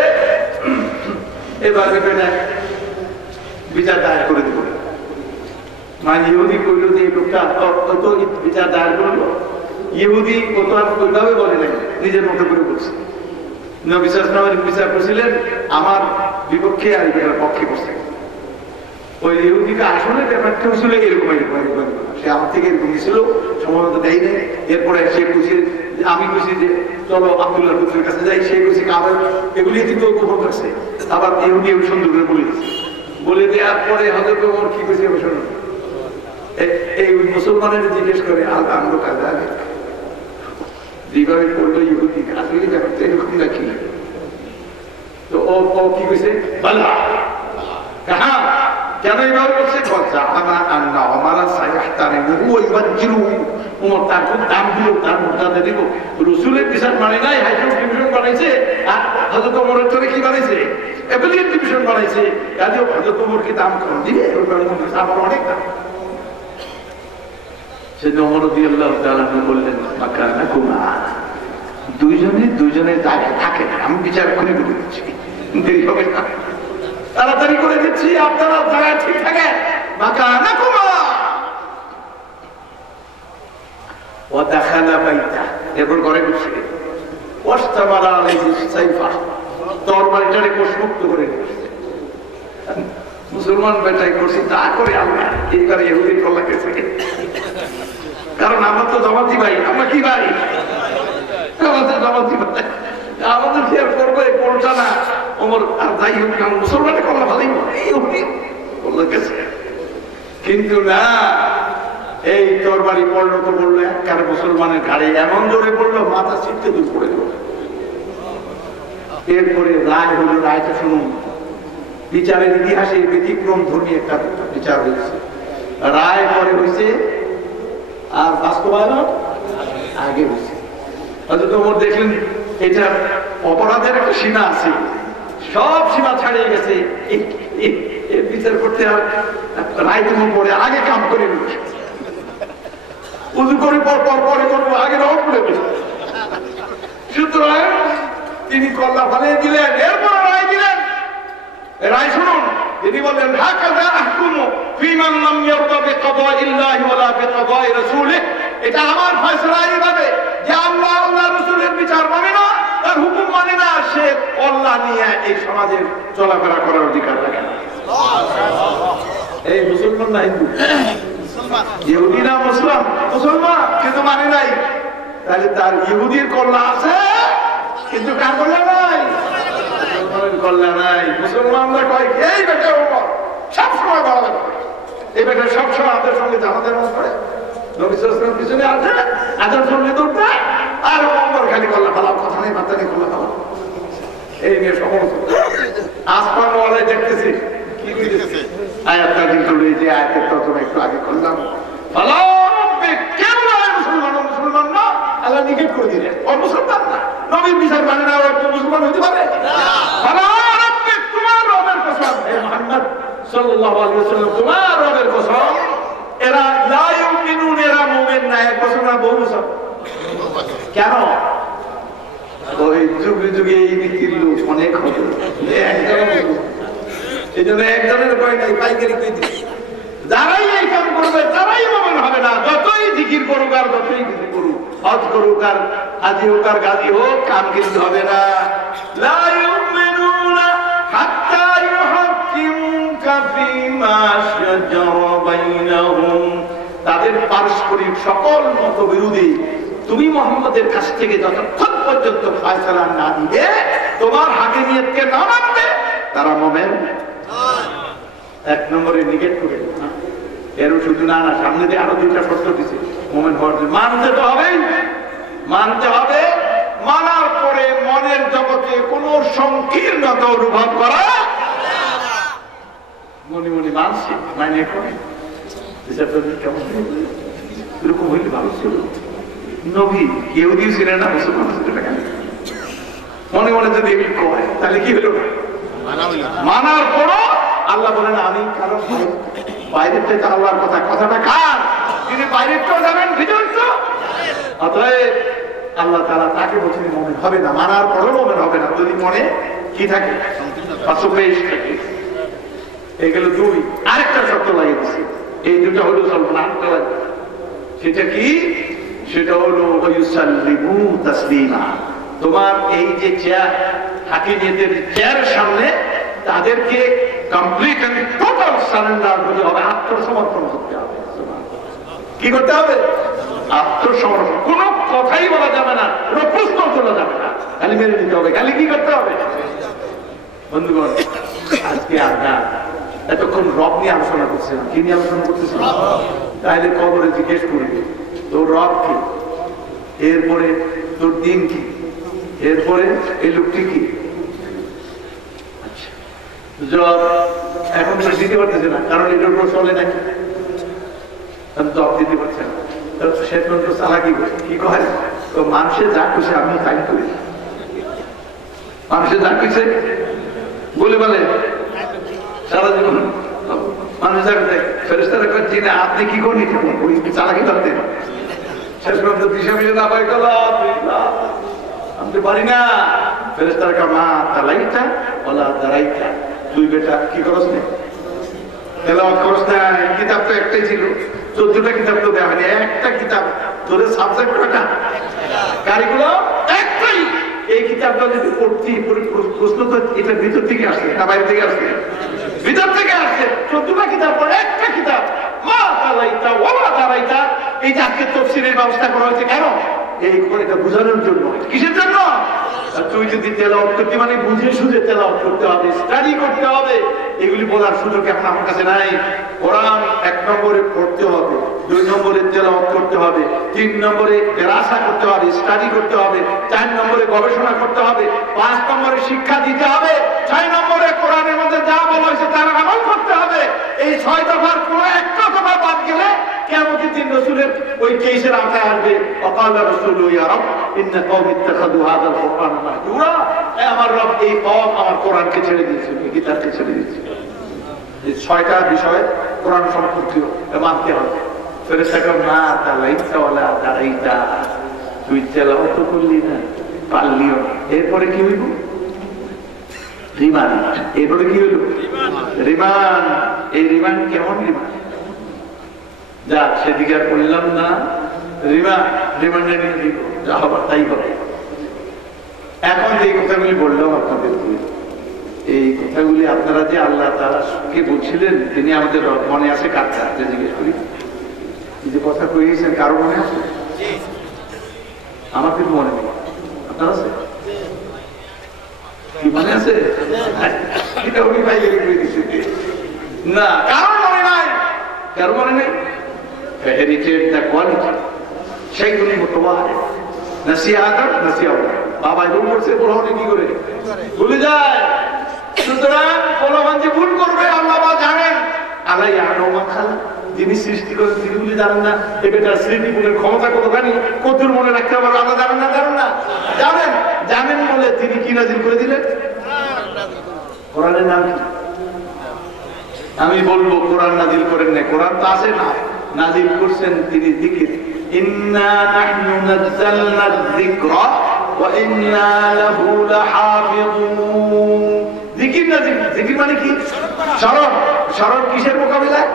এবারে বিচার দায়ের করে দিব। মানে ইহুদি কইল যে এই লোকটা কত বিচার দায়ের করলো, ইহুদি কত আর ওইভাবে বলে নাই, নিজের মতো করে বলছে। নবী সাল্লাল্লাহু আলাইহি ওয়াসাল্লাম বিচার করছিলেন আমার বিপক্ষে আর এর পক্ষে করছে। ওই ইহুদিকে আসলে ব্যাপারটা হচ্ছিল এরকম, সে আমার থেকে এরকম ছিল, সম্ভবত দেয় নেই। এরপরে সে খুশি, আমি খুশি যে চলো আব্দুল্লাহ হুজুরের কাছে যাই, সে খুশি আবার এগুলি কিন্তু গোপন করছে। আবার ইহুদি সুন্দর করে বলে দিচ্ছে, বলে দেওয়ার পরে হযরত ওমর কি কইছে শোনো, এই মুসলমানের জিজ্ঞেস করে আল-আমরু কাযালিক, যেভাবে করলো ইহুদি আসলে ব্যাপারটা এরকম নাকি? তো ও কি কইছে, বালা কাহা, কেন এইভাবে বলছে? তার খুব দাম দিল, তার মর্যাদা দিব। রসুলের বিচার মানে নাই, হাইকোর্ট ডিভিশন বানাইছে, আর হযরত ওমরের তোরে কি বানাইছে, অ্যাপিলেট ডিভিশন বানাইছে। কাজে হযরত ওমরকে দাম কম দিবে, আমার অনেক দাম। সেদিন ওমর রাদিয়াল্লাহু তাআলা বললেন, মাকানাকুমা, দুইজনের জায়গায় থাকে, আমি বিচার করে বলে দিচ্ছি, দেরি হবে না, তাড়াতাড়ি করে দিচ্ছি, আপনারা জায়গায় ঠিক থাকে। মাকানাকুমা ওয়া দাখালা বাইতা, এরপর ঘরে ঢুকছে, ওয়াস্তামালা আলাইহি সাইফা, তরবারিটারে কোষমুক্ত করে দিচ্ছে। মুসলমান বেটাই করছি তা করে আল্লাহ এইবার ইহুদির কল্লা গেছে, কারণ আমরা তো জামাতি ভাই, আমরা কি ভাই, আমাদের জামাতি ভাই, আমাদের কি আর করবো কোনটা না। ওমর আর যাই হোক, মুসলমানের কল্লা ভালোই কল্লা গেছে, কিন্তু না, এই তরবারি পড়লো তো বললো একবারে মুসলমানের ঘাড়ে এমন জোরে পড়লো মাথা ছিটকে দূর করে দেবো। এরপরে রায় হলো, রায়টা শুনুন, বিচারের ইতিহাসে ব্যতিক্রম ধর্মী একটা বিচার হয়েছে। রায় পরে হয়েছে আর বাস্তবায়ন আগে হয়েছে। হযরত ওমর দেখলেন এটা অপরাধের একটা সীমা আছে, সব সীমা ছাড়িয়ে গেছে, বিচার করতে আর রায় দেবো পরে আগে কাম করে উজু করে পরে করবো, আগে রহম করে দেবে। সুতরাং তিনি কল্লা ফালিয়ে দিলেন, এরপর রায় দিলেন। রায় শুনুন, তিনি বললেন, হাকাযা আহকুমু ফীমান লাম ইয়ারদা বিকাদাইল্লাহি ওয়ালা বিকাদাই রাসূলিহি, এটা আমার ফয়সালা এইভাবে যে আল্লাহ আল্লাহর রাসূলের বিচার মানে না, তার হুকুম মানে না, সে আল্লাহ নিয়ে এই সমাজের চলাফেরা করার অধিকার রাখে না। এই মুসলমান না হিন্দু, ইহুদি না মুসলমান কিন্তু মানে নাই, তাহলে তার ইহুদির কল্লা আছে কিন্তু কার কল্লা নাই, মুসলমানের কল্লা নাই। মুসলমানরা কয় এই বেটা ওমর সবসময় বলা যাবে, এই বেটা সবসময় আমাদের সঙ্গে জামাতের মত করে, নবী সাল্লাল্লাহু আলাইহি ওয়াসাল্লাম পিছনে আছে, আজান শুনলে দৌড়তে, আর ওমর খালি কল্লা ফালাও, কথা নেই বার্তা নেই, কল্লা ফালাও, এই নিয়ে সমস্ত আসমান ওয়ালায় দেখতেছি কি কইতেছে। আয়াতটা কিন্তু এই যে আয়াতের তর্জমা একটু আগে করলাম, ফালাও রাব্বিক, কেন নয় মুসলমান না, আল্লাহ নিষেধ করে দিলেন, ও মুসলমান না, নবীর বিচার মানে না, ও মুসলমান হতে পারে না। ফালাও রাব্বিক, তোমার রবের কসম, হে মুহাম্মদ সাল্লাল্লাহু আলাইহি ওয়াসাল্লাম, তোমার রবের কসম, এরা লা ইউমিনুন, এরা মুমিন না। এক বছর না, বহু বছর। কেন? ওই যুগে যুগে এই নীতির লোক অনেক হবে, এই জন্য একজনের ভয় নাই, পাইকারি কইতে যারাই এই কাম করবে তারাই মুমিন হবে না, যতই জিকির করুক আর যতই কিছু করুক, হজ করুক আর হাজি হোক আর গাজী হোক, কাম কিন্তু হবে না। লা ইউমিনুনা হাত্তা ইউহাক্কিমুকা ফীমা শাজারা বাইনাহুম, তাদের পারস্পরিক সকল মতবিরোধী তুমি মুহাম্মদের কাছ থেকে যতক্ষণ পর্যন্ত ফয়সালা না দিবে, তোমার হাকিমিয়তকে না মানবে, তারা মুমিন। এক নম্বরে নিগেট করে এরও শুধু না, সামনে দিয়ে আরো দুইটা শর্ত দিছে মুমিন হওয়ার জন্য। মানতে তো হবেই, মানতে হবে, মানার পরে মনের জগতে কোন সংকীর্ণতা অনুভব করা, মনে মনে মানছি মানে করে কেমন এরকম হইলে ভালো ছিল। নবী ইহুদি ছিলেন না, মুসলমান ছিলেন না, মনে মনে যদি এগুলি কয় তাহলে কি হলো, মানার পরও আল্লাহ বলেন আমি কারণ বাইরের থেকে আল্লাহর কথা, কথাটা কার, তিনি বাইরেরটাও জানেন, ভিতরটা, অতএব আল্লাহ তাআলা তাকে বলছেন মুমিন হবে না, মানার পরও মুমিন হবে না যদি মনে কি থাকে, 522 থেকে এগুলো দুই। আরেকটা শর্ত লাগিয়ে দিচ্ছে, এই দুটা হলো চলবে না, আরেকটা লাগবে। সেটা কি? সেটা হলো ওয়ায়ুসাল্লিমু তাসলিমা। তোমার এই যে চেয়ার, হাকিমিয়তের চেয়ারের সামনে তাদেরকে কমপ্লিট এন্ড টোটাল সারেন্ডার হতে হবে, আত্মসমর্পণ করতে হবে। কি করতে হবে? আত্মসমর্পণ। কোনো কথাই বলা যাবে না, কোনো প্রশ্ন তোলা যাবে না, খালি মেনে নিতে হবে। খালি কি করতে হবে? বন্ধুগণ, আজকে আমরা এতক্ষণ রব নিয়ে আলোচনা করছিলাম। কি নিয়ে আলোচনা করতেছিলাম? তাহলে কবরে জিজ্ঞেস করবে তোর রব কি, এরপরে তোর দিন কি, এরপরে এই লোকটি কি। জবাব এখন তো দিতে পারতেছে না, কারণ এটার উপর চলে নাকি, জবাব দিতে পারছে না। শেষ পর্যন্ত চালাকি কি কয়, তো মানুষের যা খুশি আমি তাই করি, মানুষের যা খুশি বলে বলে সারা জীবন মানুষ ফেরেশতারা করছি না, আপনি কি করে নিতে ওই চালাকি করতেন। শেষ পর্যন্ত দিশা মিলে না পাই আমি তো পারি না। ফেরেশতারা মা তালাইটা ওলা দাঁড়াইটা, তুই বেটা কি করস না, তেলাওয়াত করস না, কিতাব তো একটাই ছিল, 14টা কিতাব তো দেওয়া হয়নি, একটা কিতাব তোদের সাবজেক্ট কয়টা, কারিকুলাম একটাই। এই কিতাবটা যদি পড়তি প্রশ্ন তো এটা ভিতর থেকে আসছে না বাইরে থেকে আসছে, ভিতর থেকে আসছে। 14টা কিতাব পড়ে একটা কিতাব মা তালাইতা ওলা দাঁড়াইতা। এই যে আজকে তাফসীরের ব্যবস্থা করা হয়েছে কেন? এই এটা বোঝানোর জন্য। কিসের জন্য? তুই যদি তেলাওয়াত করতে মানে বুঝে সুঝে তেলাওয়াত করতে হবে, স্টাডি করতে হবে। এগুলি বলার সুযোগ এখন আমার কাছে নাই। কোরআন 1 নম্বরে পড়তে হবে, 2 নম্বরে তেলাওয়াত করতে হবে, 3 নম্বরে দেরাসা করতে হবে, স্টাডি করতে হবে, 4 নম্বরে গবেষণা করতে হবে, 5 নম্বরে শিক্ষা দিতে হবে, 6 নম্বরে কোরআনের মধ্যে যা বলা হয়েছে তার আমল করতে হবে। এই 6 দফার কোনো একটা দফা বাদ গেলে কিয়ামতের দিন রাসূলের ওই কেসের আওতায় আসবে। ওয়াকালা রাসূলু ইয়া রাব ইন্না কওমি ইত্তাখাযু হাযাল কুরআন মাহজুরা। আমার রব এই কওম আমার কোরআনকে ছেড়ে দিয়েছে, এই কিতাবকে ছেড়ে দিয়েছে। এই 6টা বিষয় কোরআন সম্পর্কীয় মানতে হবে। ফেরেশতারা মা তালাইতা ওয়ালা দারাইতা, তুই তেলাওয়াত করলি না, পারলিও না, এরপরে কি হইব? রিমান। এরপরে কি হইল? রিমান। এই রিমান কেমন রিমান? যা সেদিকে আর বললাম না, রিমান্ডে নিয়ে দিব, যা হবার তাই হবে। এখন যে কথাগুলি বললাম আপনাদেরকে, এই কথাগুলি আপনারা যে আল্লাহ তাআলাকে বলছিলেন, তিনি আমাদের মনে আছে কার কার জিজ্ঞেস করি, যে কথা কইছেন কারো মনে আছে? আমাদের মনে নেই, আপনার আছে? কি মনে আছে? এটা উনি পাইলে করে দিচ্ছে না, কারো মনে নাই, কারো মনে নেই। Heritage the quality. সেইগুলি মোটামুটি নাসিয়া আদব নাসিয়া বাবা ভুল করছে, বড় কি করে ভুলে যায়। সুতরাং বলবান যে ভুল করবে আল্লাহ বা জানেন, আল্লাহ ইয়ানুমা খালা, যিনি সৃষ্টি করেন তিনি ভুলে জানেন না। এটার স্মৃতিগুলোর ক্ষমতা কতখানি, কতদূর মনে রাখতে পারবে আল্লাহ জানেন না? জানেন না? জানেন। জানেন বলে তিনি কি নাজিল করে দিলেন? কোরআনের নাম কি? আমি বলবো কোরআন নাজিল করেন না, কোরআন তো আছে না, নাজিল করছেন তিনি জিকির। ইন্না নাহনু নাযালনা যিকরা ওয়া ইন্না লাহু লাহাফিযুন। জিকির নাজিল, জিকির মানে কি? স্মরণ। স্মরণ কিসের মোকাবিলায়?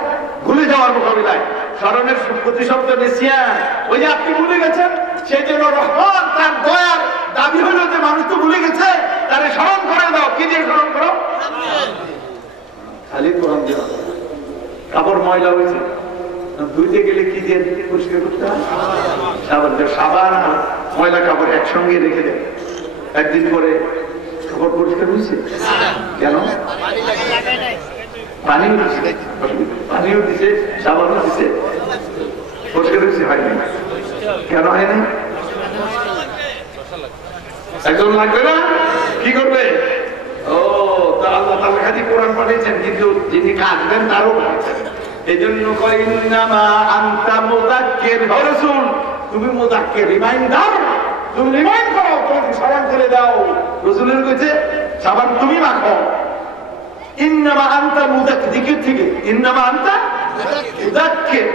ভুলে যাওয়ার মোকাবিলায়। স্মরণের প্রতিশব্দ নিসিয়ান। ওই যে আপনি ভুলে গেছেন, সেই জন্য রহমান তার দয়ার দাবি হলো যে মানুষ তো ভুলে গেছে, তারে স্মরণ করে দাও। কি দিয়ে স্মরণ করো? খালি কোরআন দিয়ে। কাপড় ময়লা হয়েছে, ধুইতে গেলে কি দিয়ে পরিষ্কার করতে হয়? সাবান। সাবান আর ময়লা কাপড় একসঙ্গে রেখে দেয়, একদিন পরে কাপড় পরিষ্কার হয়েছে কেন? পানিও দিচ্ছে, পানিও দিচ্ছে, সাবানও দিচ্ছে, পরিষ্কার হয়েছে হয়নি। কেন হয়নি? একজন লাগবে না? কি করবে? ও তা আল্লাহ তাআলা খালি কোরআন পাঠিয়েছেন, কিন্তু যিনি কাঁদবেন তারও পাঠিয়েছেন। এই জন্য তুমি মুযাক্কির, রিমাইন্ডার, তুমি রিমাইন্ড করো, তোমাকে স্মরণ করে দাও। রাসূলের কাছে সাবান তুমি মাখো। ইন্নামা আনতা মুযাক্কির, জিকির থেকে ইন্নামা আনতা মুযাক্কির।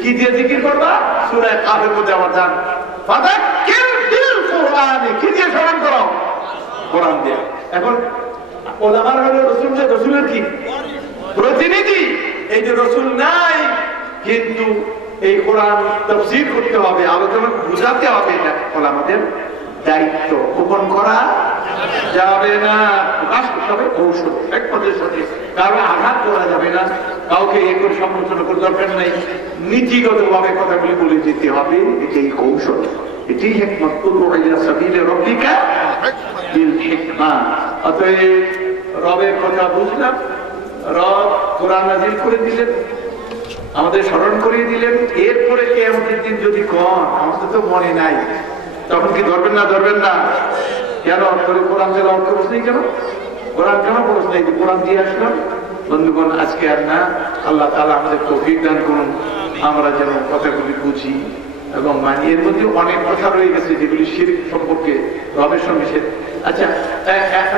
কি দিয়ে জিকির করবা? সূরা কাফের মধ্যে আবার জান, ফাযাক্কির বিল কুরআন, কি দিয়ে স্মরণ করো? কোরআন দিয়ে। এখন ওলামারা হলো রসুলের কি প্রতিনিধি। এই যে রসুল নাই, কিন্তু এই কোরআন তাফসীর করতে হবে, আলোচনা বুঝাতে হবে, এটা ওলামাদের দায়িত্ব। গোপন করা যাবে না, প্রকাশ করতে হবে কৌশল, এক পদের সাথে কারো আঘাত করা যাবে না, কাউকে এগুলো সমালোচনা করার দরকার নাই, নীতিগত ভাবে কথাগুলি বলে যেতে হবে। এটাই কৌশল, এটাই হিকমত। ইলা সাবিলি রাব্বিকা বিল হিকমা। অতএব রবের কথা বুঝলাম, রব কোরআন নাযিল করে দিলেন, আমাদের স্মরণ করিয়ে দিলেন। এরপরে কিয়ামতের দিন যদি কোন আমাদের তো মনে নাই, তখন কি ধরবেন না? ধরবেন না কেন? কোরআন তেলাওয়াত করছ নাই কেন? কোরআন কেন পড়ছ নাই? কোরআন দিয়ে আসলাম। বন্ধুগণ, আজকে আর না, আল্লাহ তাআলা আমাদের তৌফিক দান করুন, আমরা যেন কথাগুলি বুঝি এবং মানি। এর মধ্যে অনেক কথা রয়ে গেছে যেগুলি শিরক সম্পর্কে, রবের সঙ্গে। আচ্ছা,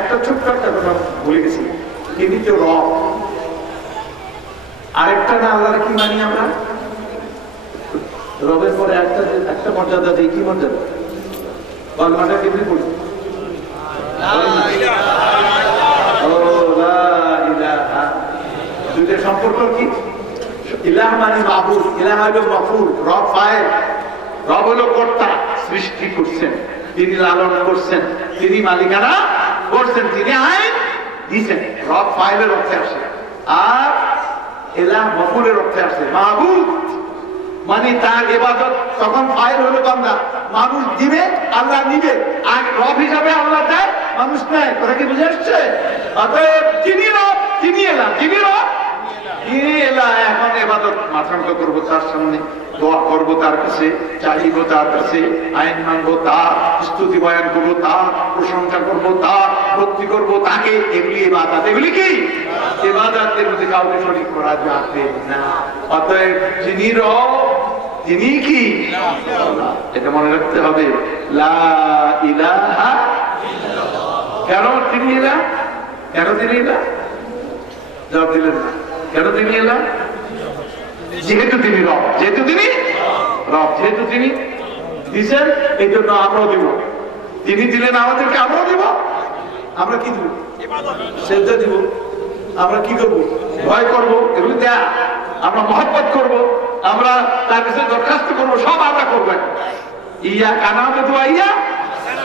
একটা ছোট্ট একটা কথা ভুলে গেছি, তিনি তো রব। আরেকটা না আল্লাহর কি মানি আমরা? রবের পরে একটা মর্যাদা দিই। কি মর্যাদা? কলমাটা কেমনি পড়ি? দুইটার সম্পর্ক কি? ইলাহ মানে মাবুদ, ইলাহ হলো মাফুল, রব ফাইল। রব হলো কর্তা, সৃষ্টি করছেন, তিনি লালন করছেন, তিনি মালিকানা করছেন, তিনি আইন দিয়েছেন। রব ফাইলের অর্থে আসে, আর ইলাহ মাফুলের অর্থে আসে। মাবুদ মানে তার ইবাদত, তখন ফাইল হলো বান্দা। মানুষ দিবে, আল্লাহ নিবে, আর রব হিসাবে আল্লাহ দেয়, মানুষ নেয়। কথা কি বুঝে আসছে? অতএব তিনি রব, তিনি এলাহ, তিনি রব, তিনি এলাহ। এখন ইবাদত মাথান্ত করবো তার সামনে, দোয়া করবো তার কাছে, চাইবো তার কাছে, আইন মানবো তার, স্তুতি বয়ান করবো তার, প্রশংসা করবো তার, ভক্তি করবো তাকে। এগুলি ইবাদত। এগুলি কি ইবাদতের মধ্যে কাউকে শরীক করা যাবে না। অতএব যিনি রব, তিনি কি? এটা মনে রাখতে হবে। লা ইলাহা ইল্লাল্লাহ। কেন তিনি এলাহ? কেন তিনি এলাহ? জবাব দিলেন না। কেন তিনি এলাহ? যেহেতু তিনি রব, যেহেতু তিনি রব, যেহেতু তিনি দিচ্ছেন, এই জন্য আমরাও দিব। তিনি দিলেন আমাদেরকে, আমরাও দিব। আমরা কি দিব? সেজদা দিব। আমরা কি করবো? ভয় করবো, এগুলো দেয়া। আমরা মহব্বত করবো, আমরা তার কাছে দরখাস্ত করবো, সব আমরা করবো। ইয়া কানাবুদু ওয়া ইয়া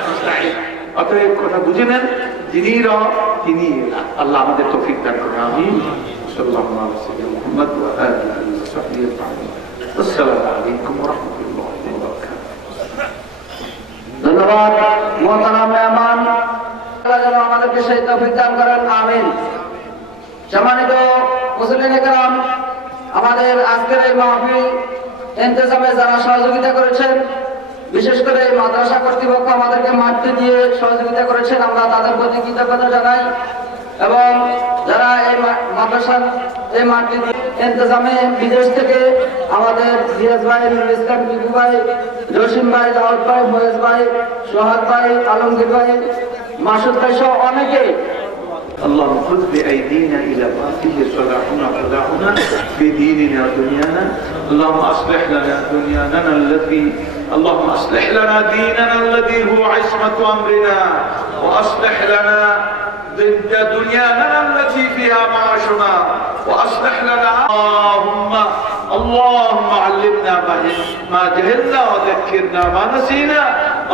নাস্তাঈন। অতএব কথা বুঝে নেন, যিনি রব তিনি এলাহ। আল্লাহ আমাদের তৌফিক দান করুন। আমিন। সাল্লাল্লাহু আলাইহি ওয়াসাল্লাম মুহাম্মদ ওয়া আলিহি ওয়া সাহবিহি আজমাইন। আসসালামু আলাইকুম ওয়া রাহমাতুল্লাহি ওয়া বারাকাতুহু। ধন্যবাদ মুহতারাম মেহমান, আল্লাহ যেন আমাদেরকে সেই তৌফিক দান করেন। আমিন। সম্মানিত মুসলিম کرام, আমাদের আজকের এই মাহফিল ইন্তেজামে যারা সহযোগিতা করেছেন, বিশেষ করে মাদ্রাসা কর্তৃপক্ষ আমাদেরকে মাঠটি দিয়ে সহযোগিতা করেছেন, আমরা তাদের প্রতি কৃতজ্ঞতা জানাই। এবং যারা এই মাদ্রাসার এই মাঠটি দিয়ে ইন্তেজামে বিদেশ থেকে আমাদের জিয়াজ ভাই, নুরুল ইসলাম, বিপু ভাই, জসিম ভাই, দাউদ ভাই, ফয়েজ ভাই, সোহাগ ভাই, আলমগীর ভাই, মাসুদ ভাই সহ অনেকে। اللهم خذ بأيدينا إلى ما فيه صلاحنا صلاحنا في ديننا ودنيانا. اللهم أصلح لنا دنيانا التي اللهم أصلح لنا ديننا الذي هو عصمة أمرنا، وأصلح لنا دنيانا التي فيها معاشنا، وأصلح لنا اللهم علمنا ما جهلنا وذكرنا ما نسينا.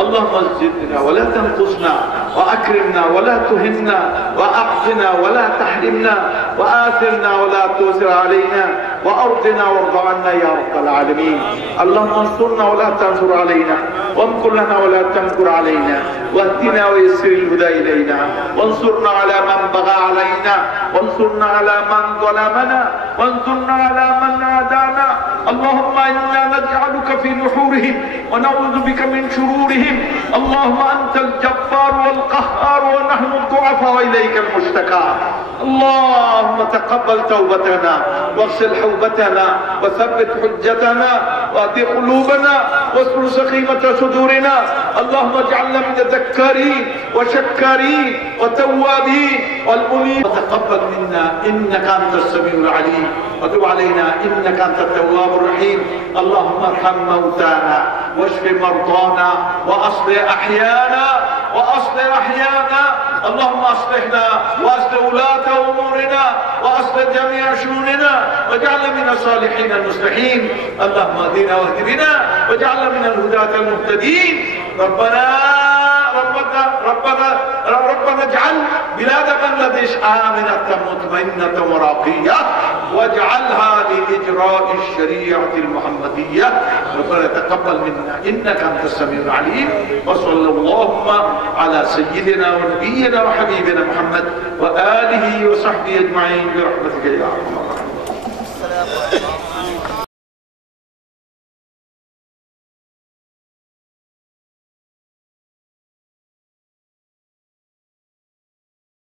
اللهم زدنا ولا تنقصنا، وأكرمنا ولا تهنا، وأعطنا ولا تحرمنا، وآثرنا ولا تؤثر علينا، وأرضنا وارض عنا يا رب العالمين. اللهم انصرنا ولا تنصر علينا، وامكر لنا ولا تمكر علينا، واهدنا ويسر الهدى إلينا، وانصرنا على من بغى علينا، وانصرنا على من ظلمنا، وانصرنا على من عادانا. اللهم إنا نجعلك في نحورهم ونعوذ بك من شرورهم. اللهم أنت الجبار والقهار، ونحن الضعفاء وإليك المشتكى. اللهم تقبل توبتنا، واغسل حوبتنا، وثبت حجتنا، واهد قلوبنا، واصبر سخيمة صدورنا. اللهم اجعلنا من الذكارين وشكارين وتوابين والمنيب. وتقبل منا إنك أنت السميع العليم، وتب علينا إنك أنت التواب الرحيم. اللهم ارحم موتانا، واشف مرضانا، وأصلح أحيانا، وأصلح أحيانا. اللهم أصلحنا وأصلح ولاة أمورنا وأصلح جميع شؤوننا واجعلنا من الصالحين المصلحين. اللهم اهدنا واهد بنا واجعلنا من الهداة المهتدين. ربنا اجعل بلاد بنغلاديش آمنة مطمئنة وراقية واجعلها لإجراء الشريعة المحمدية. ربنا تقبل منا إنك أنت السميع العليم. وصلى اللهم على سيدنا ونبينا وحبيبنا محمد وآله وصحبه أجمعين برحمتك يا أرحم الراحمين.